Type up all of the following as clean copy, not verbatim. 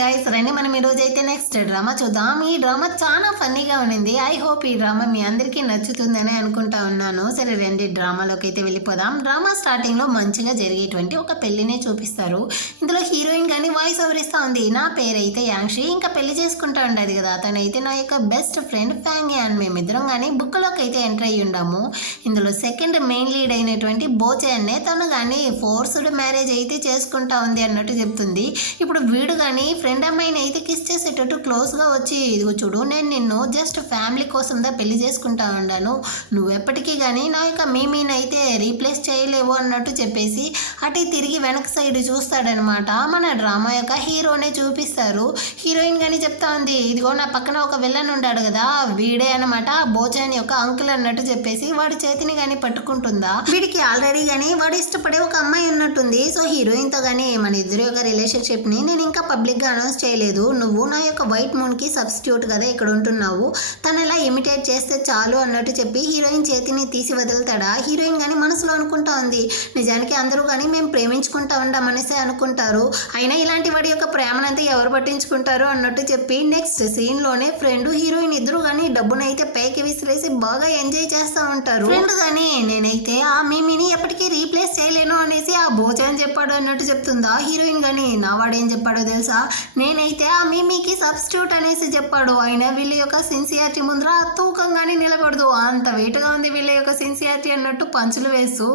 Guys రండి మనం ఈ రోజు అయితే నెక్స్ట్ డ్రామా చూద్దాం. ఈ డ్రామా చాలా ఫన్నీగా ఉండింది. ఐ హోప్ ఈ డ్రామా మీ అందరికీ నచ్చుతుందని అనుకుంటా ఉన్నాను. సరే రండి డ్రామాలోకి అయితే వెళ్ళిపోదాం. డ్రామా స్టార్టింగ్ లో మంచిగా జరిగేటువంటి ఒక పెళ్లినే చూపిస్తారు. ఇందులో హీరోయిన్ కానీ వాయిస్ ఓవర్ ఇస్తా ఉంది. నా పేరైతే యాంక్షి, ఇంకా పెళ్లి చేసుకుంటా ఉండదు కదా, తనైతే నా యొక్క బెస్ట్ ఫ్రెండ్ ఫ్యాంగ్ అని మేమిద్దరం కానీ బుక్లోకి అయితే ఎంటర్ అయ్యి ఉండాము. ఇందులో సెకండ్ మెయిన్ లీడ్ అయినటువంటి బోచే అనే తను కానీ ఫోర్స్డ్ మ్యారేజ్ అయితే చేసుకుంటా ఉంది అన్నట్టు చెప్తుంది. ఇప్పుడు వీడు కానీ ఫ్రెండ్ అమ్మాయిని అయితే కిస్ చేసేటట్టు క్లోజ్గా వచ్చి, ఇదిగో చూడు నేను నిన్ను జస్ట్ ఫ్యామిలీ కోసం దా పెళ్లి చేసుకుంటా ఉన్నాను, నువ్వు ఎప్పటికీ కానీ నా యొక్క మీమీని అయితే రీప్లేస్ చేయలేవు అన్నట్టు చెప్పేసి అటు తిరిగి వెనక సైడ్ చూస్తాడనమాట. మన డ్రామా యొక్క హీరోనే చూపిస్తారు. హీరోయిన్ కానీ చెప్తా ఉంది, ఇదిగో నా పక్కన ఒక విలన్ ఉన్నాడు కదా, వీడే అనమాట బోచాని యొక్క అంకుల్ అన్నట్టు చెప్పేసి వాడి చేతిని కానీ పట్టుకుంటుందా. వీడికి ఆల్రెడీ కానీ వాడు ఇష్టపడే ఒక అమ్మాయి ఉన్నట్టుంది. సో హీరోయిన్తో కానీ మన ఇద్దరు యొక్క రిలేషన్షిప్ని నేను ఇంకా పబ్లిక్గా అనౌన్స్ చేయలేదు, నువ్వు నా యొక్క వైట్ మూన్కి సబ్స్టిట్యూట్ కదా ఇక్కడ ఉంటున్నావు, తను ఎలా ఇమిటేట్ చేస్తే చాలు అన్నట్టు చెప్పి హీరోయిన్ చేతిని తీసి వదులుతాడా. హీరోయిన్ కానీ మనసులో అనుకుంటా ఉంది, నిజానికి అందరూ కానీ మేము ప్రేమించుకుంటా ఉండామనేసి అనుకుంటారు, అయినా ఇలాంటి వాడి యొక్క ప్రేమనంతా ఎవరు పట్టించుకుంటారు అన్నట్టు చెప్పి నెక్స్ట్ సీన్లోనే ఫ్రెండ్ హీరోయిన్ ఇద్దరు కానీ డబ్బునైతే పైకి విసిరేసి బాగా ఎంజాయ్ చేస్తూ ఉంటారు. ఫ్రెండ్ కానీ నేనైతే ఆ మీమిని ఎప్పటికీ రీప్లేస్ చేయలేను అనేసి ఆ బోచాన్ చెప్పాడు అన్నట్టు చెప్తుందా. హీరోయిన్ కానీ నా వాడేం చెప్పాడో తెలుసా, నేనైతే ఆ మీమీకి సబ్స్టిట్యూట్ అనేసి చెప్పాడు, అయినా వీళ్ళ యొక్క సిన్సియారిటీ ముందర తూకంగానే నిలబడదు, అంత వెయిట్గా ఉంది వీళ్ళ యొక్క సిన్సియారిటీ అన్నట్టు పంచులు వేస్తూ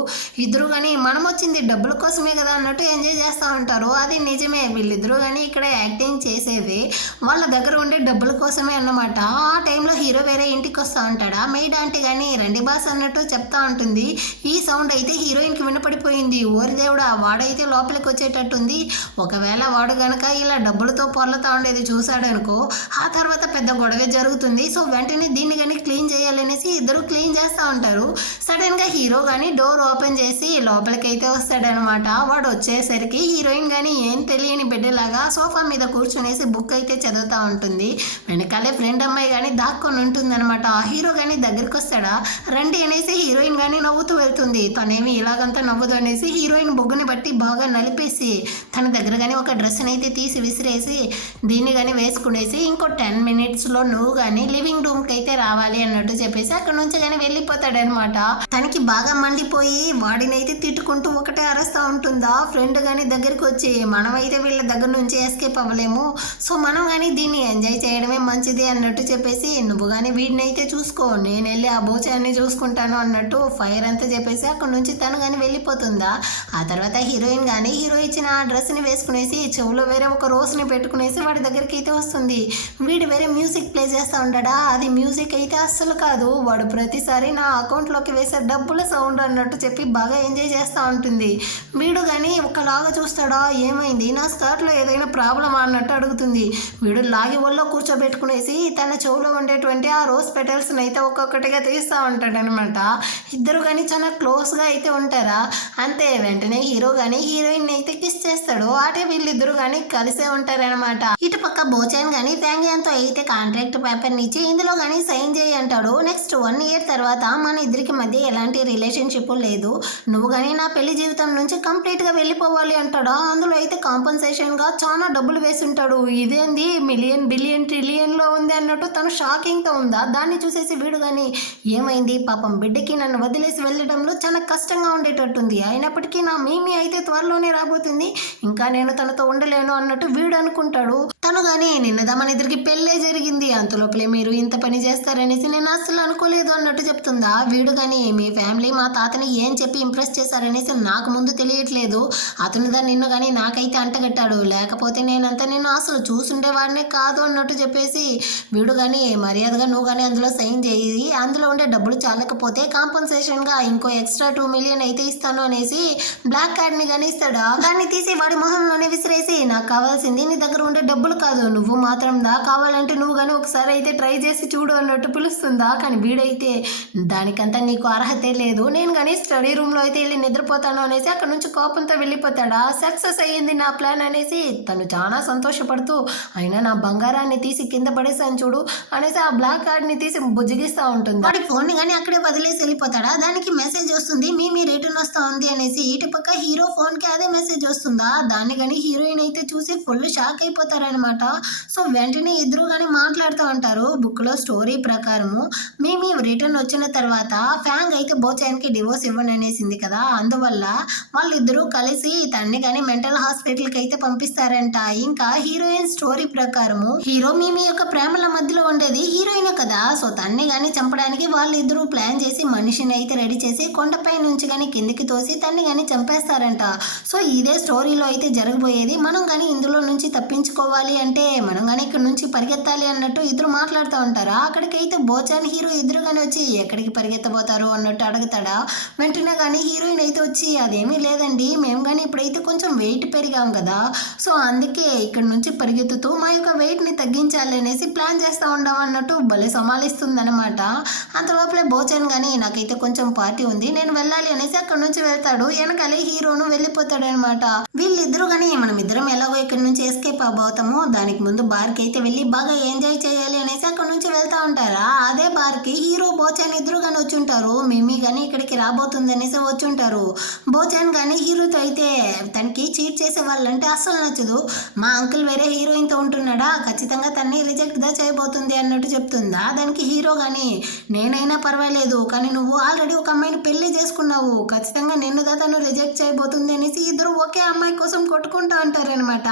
ఇద్దరు కానీ మనం వచ్చింది డబ్బుల కోసమే కదా అన్నట్టు ఎంజాయ్ చేస్తూ ఉంటారు. అది నిజమే, వీళ్ళిద్దరూ కానీ ఇక్కడ యాక్టింగ్ చేసేది వాళ్ళ దగ్గర ఉండే డబ్బుల కోసమే అన్నమాట. ఆ టైంలో హీరో వేరే ఇంటికి వస్తూ ఉంటాడా, మెయిడ్ ఆంటీ కానీ రండి బాస్ అన్నట్టు చెప్తా ఉంటుంది. ఈ సౌండ్ అయితే హీరోయిన్కి వినపడిపోయింది. ఓరి దేవుడా, వాడైతే లోపలికి వచ్చేటట్టుంది, ఒకవేళ వాడు గనక ఇలా డబ్బులతో పొర్లుతా ఉండేది చూశాడు అనుకో, ఆ తర్వాత పెద్ద గొడవే జరుగుతుంది. సో వెంటనే దీన్ని కానీ క్లీన్ చేయాలనేసి ఇద్దరు క్లీన్ చేస్తూ ఉంటారు. సడన్గా హీరో కానీ డోర్ ఓపెన్ చేసి లోపలికి అయితే వస్తాడనమాట. వాడు వచ్చేసరికి హీరోయిన్ కానీ ఏం తెలియని బిడ్డలాగా సోఫా మీద కూర్చునేసి బుక్ అయితే చదువుతూ ఉంటుంది. వెనకాలే ఫ్రెండ్ అమ్మాయి కానీ దాక్కొని ఉంటుందన్నమాట. ఆ హీరో కానీ దగ్గరికి వస్తాడా, రండి అనేసి హీరోయిన్ కానీ నవ్వుతూ వెళ్తుంది. తనేమి ఇలాగంతా నవ్వుదు అనేసి హీరోయిన్ బొగ్గుని బట్టి బాగా నలిపేసి తన దగ్గర కానీ ఒక డ్రెస్ని అయితే తీసి విసిరేసి దీన్ని కానీ వేసుకునేసి ఇంకో 10 minutesలో నువ్వు కానీ లివింగ్ రూమ్కి అయితే రావాలి అన్నట్టు చెప్పేసి అక్కడ నుంచి కానీ వెళ్ళిపోతాడనమాట. తనకి బాగా మండిపోయి వాడినైతే తిట్టుకుంటూ ఒకటే అరుస్తూ ఉంటుందా. ఫ్రెండ్ కానీ దగ్గరికి వచ్చి మనమైతే వీళ్ళ దగ్గర నుంచి ఎస్కేప్ అవ్వలేము, సో మనం కానీ దీన్ని ఎంజాయ్ చేయడమే మంచిది అన్నట్టు చెప్పేసి నువ్వు కానీ వీడిని అయితే చూసుకో, నేను వెళ్ళి ఆ బోచాన్ని చూసుకుంటాను అన్నట్టు ఫైర్ అంతా చెప్పేసి అక్కడ నుంచి తను కానీ వెళ్ళిపోతుందా. ఆ తర్వాత హీరోయిన్ కానీ హీరో ఇచ్చిన ఆ డ్రెస్ని వేసుకునేసి చెవులో వేరే ఒక రోస్ని పెట్టుకునేసి వాడి దగ్గరికి అయితే వస్తుంది. వీడు వేరే మ్యూజిక్ ప్లే చేస్తూ ఉంటాడా, అది మ్యూజిక్ అయితే అస్సలు కాదు, వాడు ప్రతిసారి నా అకౌంట్లోకి వేసే డబ్బుల సౌండ్ అన్నట్టు చెప్పి బాగా ఎంజాయ్ చేస్తూ ఉంటుంది. వీడు కానీ ఒకలాగా చూస్తాడా, ఏమైంది నా స్కర్ట్లో ఏదైనా ప్రాబ్లమా అన్నట్టు అడుగుతుంది. వీడు లాగి ఒళ్ళో కూర్చోబెట్టుకునేసి తన చెవులో ఉండేటువంటి ఆ రోజ్ పెటల్స్ని అయితే ఒక్కొక్కటిగా తీస్తూ ఉంటాడనమాట. ఇద్దరు కానీ చాలా క్లోజ్గా అయితే ఉంటారా. అంతే వెంటనే హీరో కానీ హీరోయిన్ అయితే కిస్ చేస్తాడు. అటే వీళ్ళిద్దరు కానీ కలిసే ఉంటారనమాట. ఇటు పక్క బోచాన్ కానీ ఫ్యాంగ్యాన్తో అయితే కాంట్రాక్ట్ పేపర్ని ఇచ్చి ఇందులో కానీ సైన్ చేయి అంటాడు. నెక్స్ట్ 1 year తర్వాత మన ఇద్దరికి మధ్య ఎలాంటి రిలేషన్షిప్ లేదు, నువ్వు కానీ నా పెళ్లి జీవితం నుంచి కంప్లీట్గా వెళ్ళిపోవాలి అంటాడా. అందులో అయితే కాంపన్సేషన్గా చాలా డబ్బులు వేసి ఉంటాడు. ఇదేంది మిలియన్ బిలియన్ ట్రిలియన్లో ఉంది అన్నట్టు తను షాకింగ్తో ఉందా. దాన్ని చూసేసి వీడు కానీ ఏమైంది పాపం బిడ్డకి నన్ను వదిలేసి వెళ్ళడంలో చాలా కష్టంగా ఉండేటట్టుంది, అయినప్పటికీ నా మీమి అయితే త్వరలోనే రాబోతుంది, ఇంకా నేను తనతో ఉండలేను అన్నట్టు వీడు అనుకుంటాడు. తను కానీ నిన్నదా మన ఇద్దరికి పెళ్ళే జరిగింది, అంతలోపలే మీరు ఇంత పని చేస్తారనేసి నేను అస్సలు అనుకోలేదు అన్నట్టు చెప్తుందా. వీడు కానీ మీ ఫ్యామిలీ మా తాతని ఏం చెప్పి ఇంప్రెస్ చేశారనేసి నాకు ముందు తెలియట్లేదు, అతను దాన్ని నిన్ను కానీ నాకైతే అంటగట్టాడు, లేకపోతే నేనంతా నిన్ను అసలు చూసుండేవాడినే కాదు అన్నట్టు చెప్పేసి వీడు కానీ మర్యాదగా నువ్వు కానీ అందులో సైన్ చేయి, అందులో ఉండే డబ్బులు చాలకపోతే కాంపన్సేషన్గా ఇంకో ఎక్స్ట్రా 2 million అయితే ఇస్తాను అనేసి బ్లాక్ కార్డ్ని కానీ ఇస్తాడా. దాన్ని తీసి వాడి మొహంలోనే విసిరేసి నాకు కావాల్సింది నీ దగ్గర ఉండే డబ్బులు కాదు, నువ్వు మాత్రం దా, కావాలంటే నువ్వు కానీ ఒకసారి అయితే ట్రై చేసి చూడు అన్నట్టు పిలుస్తుందా. కానీ వీడైతే దానికంతా నీకు అర్హతే లేదు, నేను కానీ స్టడీ రూమ్లో అయితే వెళ్ళి నిద్రపోతాను అనేసి అక్కడ నుంచి కోపంతో వెళ్ళిపోతాడా. సక్సెస్ అయ్యింది నా ప్లాన్ ప్లాన్ అనేసి తను చాలా సంతోషపడుతూ, అయినా నా బంగారాన్ని తీసి కింద పడేసాను చూడు అనేసి ఆ బ్లాక్ కార్డ్ని తీసి బుజ్జిగిస్తూ ఉంటుంది. వాడి ఫోన్ని కానీ అక్కడే వదిలేసి వెళ్ళిపోతాడా. దానికి మెసేజ్ వస్తుంది, మీ రిటర్న్ వస్తా ఉంది అనేసి. ఇటు పక్క హీరో ఫోన్కి అదే మెసేజ్ వస్తుందా. దాన్ని కానీ హీరోయిన్ అయితే చూసి ఫుల్ షాక్ అయిపోతారనమాట. సో వెంటనే ఇద్దరు కానీ మాట్లాడుతూ ఉంటారు. బుక్లో స్టోరీ ప్రకారము మీ రిటర్న్ వచ్చిన తర్వాత ఫ్యాంగ్ అయితే బోచాన్కి డివోర్స్ ఇవ్వండి అనేసింది కదా, అందువల్ల వాళ్ళిద్దరూ కలిసి తన్ని కానీ మెంటల్ హాస్పిటల్కి అయితే పంపిస్తారంట. ఇంకా హీరోయిన్ స్టోరీ ప్రకారము హీరో మీ యొక్క ప్రేమల మధ్యలో ఉండేది హీరోయిన్ కదా, సో తన్ని కానీ చంపడానికి వాళ్ళిద్దరూ ప్లాన్ చేసి మనిషిని అయితే రెడీ చేసి కొండపై నుంచి కానీ కిందికి తోసి తన్ని కానీ చంపేస్తారంట. సో ఇదే స్టోరీలో అయితే జరగబోయేది. మనం కానీ ఇందులో నుంచి తప్పించుకోవాలి అంటే మనం కానీ ఇక్కడ నుంచి పరిగెత్తాలి అన్నట్టు ఇద్దరు మాట్లాడుతూ ఉంటారా. అక్కడికైతే బోచాన్ హీరో ఇద్దరు కానీ వచ్చి ఎక్కడికి పరిగెత్తబోతారు అన్నట్టు అడుగుతాడా. వెంటనే కానీ హీరోయిన్ అయితే వచ్చి అదేమీ లేదండి, మేము కానీ ఇప్పుడైతే కొంచెం వెయిట్ పెరిగాం కదా, సో అందుకే ఇక్కడ నుంచి పరిగెత్తుతూ మా యొక్క వెయిట్ని తగ్గించాలి అనేసి ప్లాన్ చేస్తూ ఉండాం అన్నట్టు భలే సమాలిస్తుంది అనమాట. అంతలోపలే బోచాన్ కానీ నాకైతే కొంచెం పార్టీ ఉంది నేను వెళ్ళాలి అనేసి అక్కడ నుంచి వెళ్తాడు. వెనకాలే హీరోను వెళ్ళిపోతాడు అనమాట. వీళ్ళిద్దరూ కానీ మనం ఇద్దరం ఎలాగో ఇక్కడ నుంచి ఎస్కేప్ అవ్వబోతామో దానికి ముందు బార్కి అయితే వెళ్ళి బాగా ఎంజాయ్ చేయాలి అనేసి అక్కడ నుంచి వెళ్తా ఉంటారా. అదే బార్కి హీరో బోచాన్ ఇద్దరు కానీ వచ్చి ఉంటారు. మిమ్మీ కానీ ఇక్కడికి రాబోతుంది అనేసి వచ్చి ఉంటారు. బోచాన్ కానీ హీరోతో అయితే తనకి చీట్ చేసే వాళ్ళంటే అస్సలు నచ్చదు. మా అంకుల్ వేరే హీరోయిన్తో ఉంటున్నాడా, ఖచ్చితంగా తన్ని రిజెక్ట్ దా చేయబోతుంది అన్నట్టు చెప్తుందా. దానికి హీరో కానీ నేనైనా పర్వాలేదు, కానీ నువ్వు ఆల్రెడీ ఒక అమ్మాయిని పెళ్లి చేసుకున్నావు, ఖచ్చితంగా నిన్నుదా తను రిజెక్ట్ చేయబోతుంది అనేసి ఇద్దరు ఒకే అమ్మాయి కోసం కొట్టుకుంటూ ఉంటారనమాట.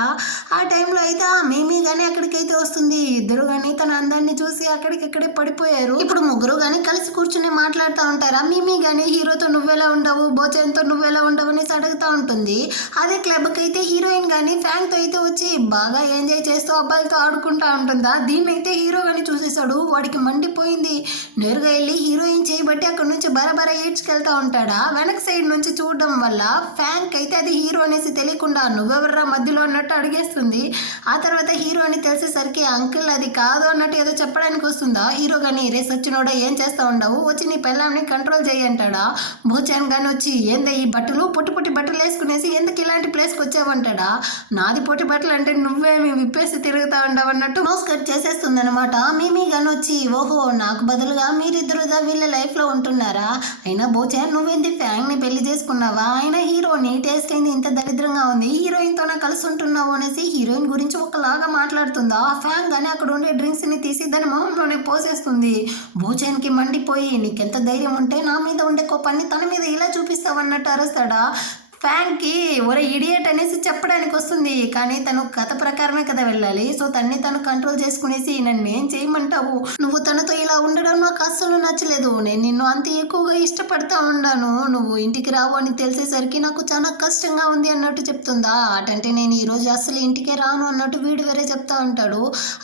ఆ టైంలో అయితే మిమ్మీ కానీ అక్కడికైతే వస్తుంది. ఇద్దరు కానీ తన అందాన్ని చూసి అక్కడికిక్కడే పడిపోయారు. ఇప్పుడు ముగ్గురు కానీ కలిసి కూర్చుని మాట్లాడుతూ ఉంటారా. మిమ్మీ కానీ హీరోతో నువ్వెలా ఉండవు, బోచాన్తో నువ్వెలా ఉండవు అనేసి అడుగుతూ ఉంటుంది. అదే క్లబ్కి అయితే హీరోయిన్ కానీ ఫ్యాంగ్తో అయితే వచ్చి బాగా ఎంజాయ్ చేస్తూ అబ్బాయిలతో ఆడుకుంటూ ఉంటుందా. దీన్ని అయితే హీరో కానీ చూసేసాడు. వాడికి మండిపోయింది. నేరుగా వెళ్ళి హీరోయిన్ చేయబట్టి అక్కడ నుంచి బరబర ఏడ్చుకెళ్తా ఉంటాడా. వెనక సైడ్ నుంచి చూడడం వల్ల ఫ్యాంక్ అయితే అది హీరో అనేసి తెలియకుండా నువ్వెవర్రా మధ్యలో అన్నట్టు అడిగేస్తుంది. ఆ తర్వాత హీరో అని తెలిసేసరికి అంకుల్ అది కాదు అన్నట్టు ఏదో చెప్పడానికి వస్తుందా. హీరో కానీ రే సచ్చినోడా ఏం చేస్తా ఉండవు, వచ్చి నీ పెళ్ళాన్ని కంట్రోల్ చేయి అంటాడా. బోచాన్ కానీ వచ్చి ఏందా ఈ బట్టలు పొట్టి పొట్టి బట్టలు వేసుకునేసి ఎందుకు ఇలాంటి ప్లేస్కి వచ్చావంటాడా. నాది పొట్టి బట్టలు అంటే నువ్వేమి విప్పేసి తిరుగుతా ఉండవు అన్నట్టు నోస్ కట్ చేసేస్తుంది అనమాట. మిమ్మీ కానీ వచ్చి ఓహో నాకు బదులుగా మీరిద్దరుగా వీళ్ళ లైఫ్లో ఉంటున్నారా, అయినా బోచాన్ నువ్వేంది ఫ్యాంగ్ని పెళ్లి చేసుకున్నావా, అయినా హీరో నీ టేస్ట్ ఏంది ఇంత దరిద్రంగా ఉంది, హీరోయిన్తో కలిసి ఉంటున్నావు అనేసి హీరోయిన్ గురించి ఒకలాగా మాట్లాడుతుందా. ఆ ఫ్యాంగ్ కానీ అక్కడ ఉండే డ్రింక్స్ని తీసి దాని మొహంలోనే పోసేస్తుంది. బోచాన్కి మండిపోయి నీకెంత ధైర్యం ఉంటే నా మీద ఉండే కోపాన్ని తన మీద ఇలా చూపిస్తావన్నట్టు అరుస్తాడా. ఫ్యాంక్కి ఒరే ఇడియట్ అనేసి చెప్పడానికి వస్తుంది, కానీ తను కథ ప్రకారమే కదా వెళ్ళాలి. సో తన్ని తను కంట్రోల్ చేసుకునేసి నన్ను ఏం చేయమంటావు, నువ్వు తనతో ఇలా ఉండడం నాకు అస్సలు నచ్చలేదు, నేను నిన్ను అంత ఎక్కువగా ఇష్టపడతా ఉన్నాను, నువ్వు ఇంటికి రావు అని తెలిసేసరికి నాకు చాలా కష్టంగా ఉంది అన్నట్టు చెప్తుందా. అటంటే నేను ఈరోజు అస్సలు ఇంటికే రాను అన్నట్టు వీడు వేరే చెప్తా ఉంటాడు.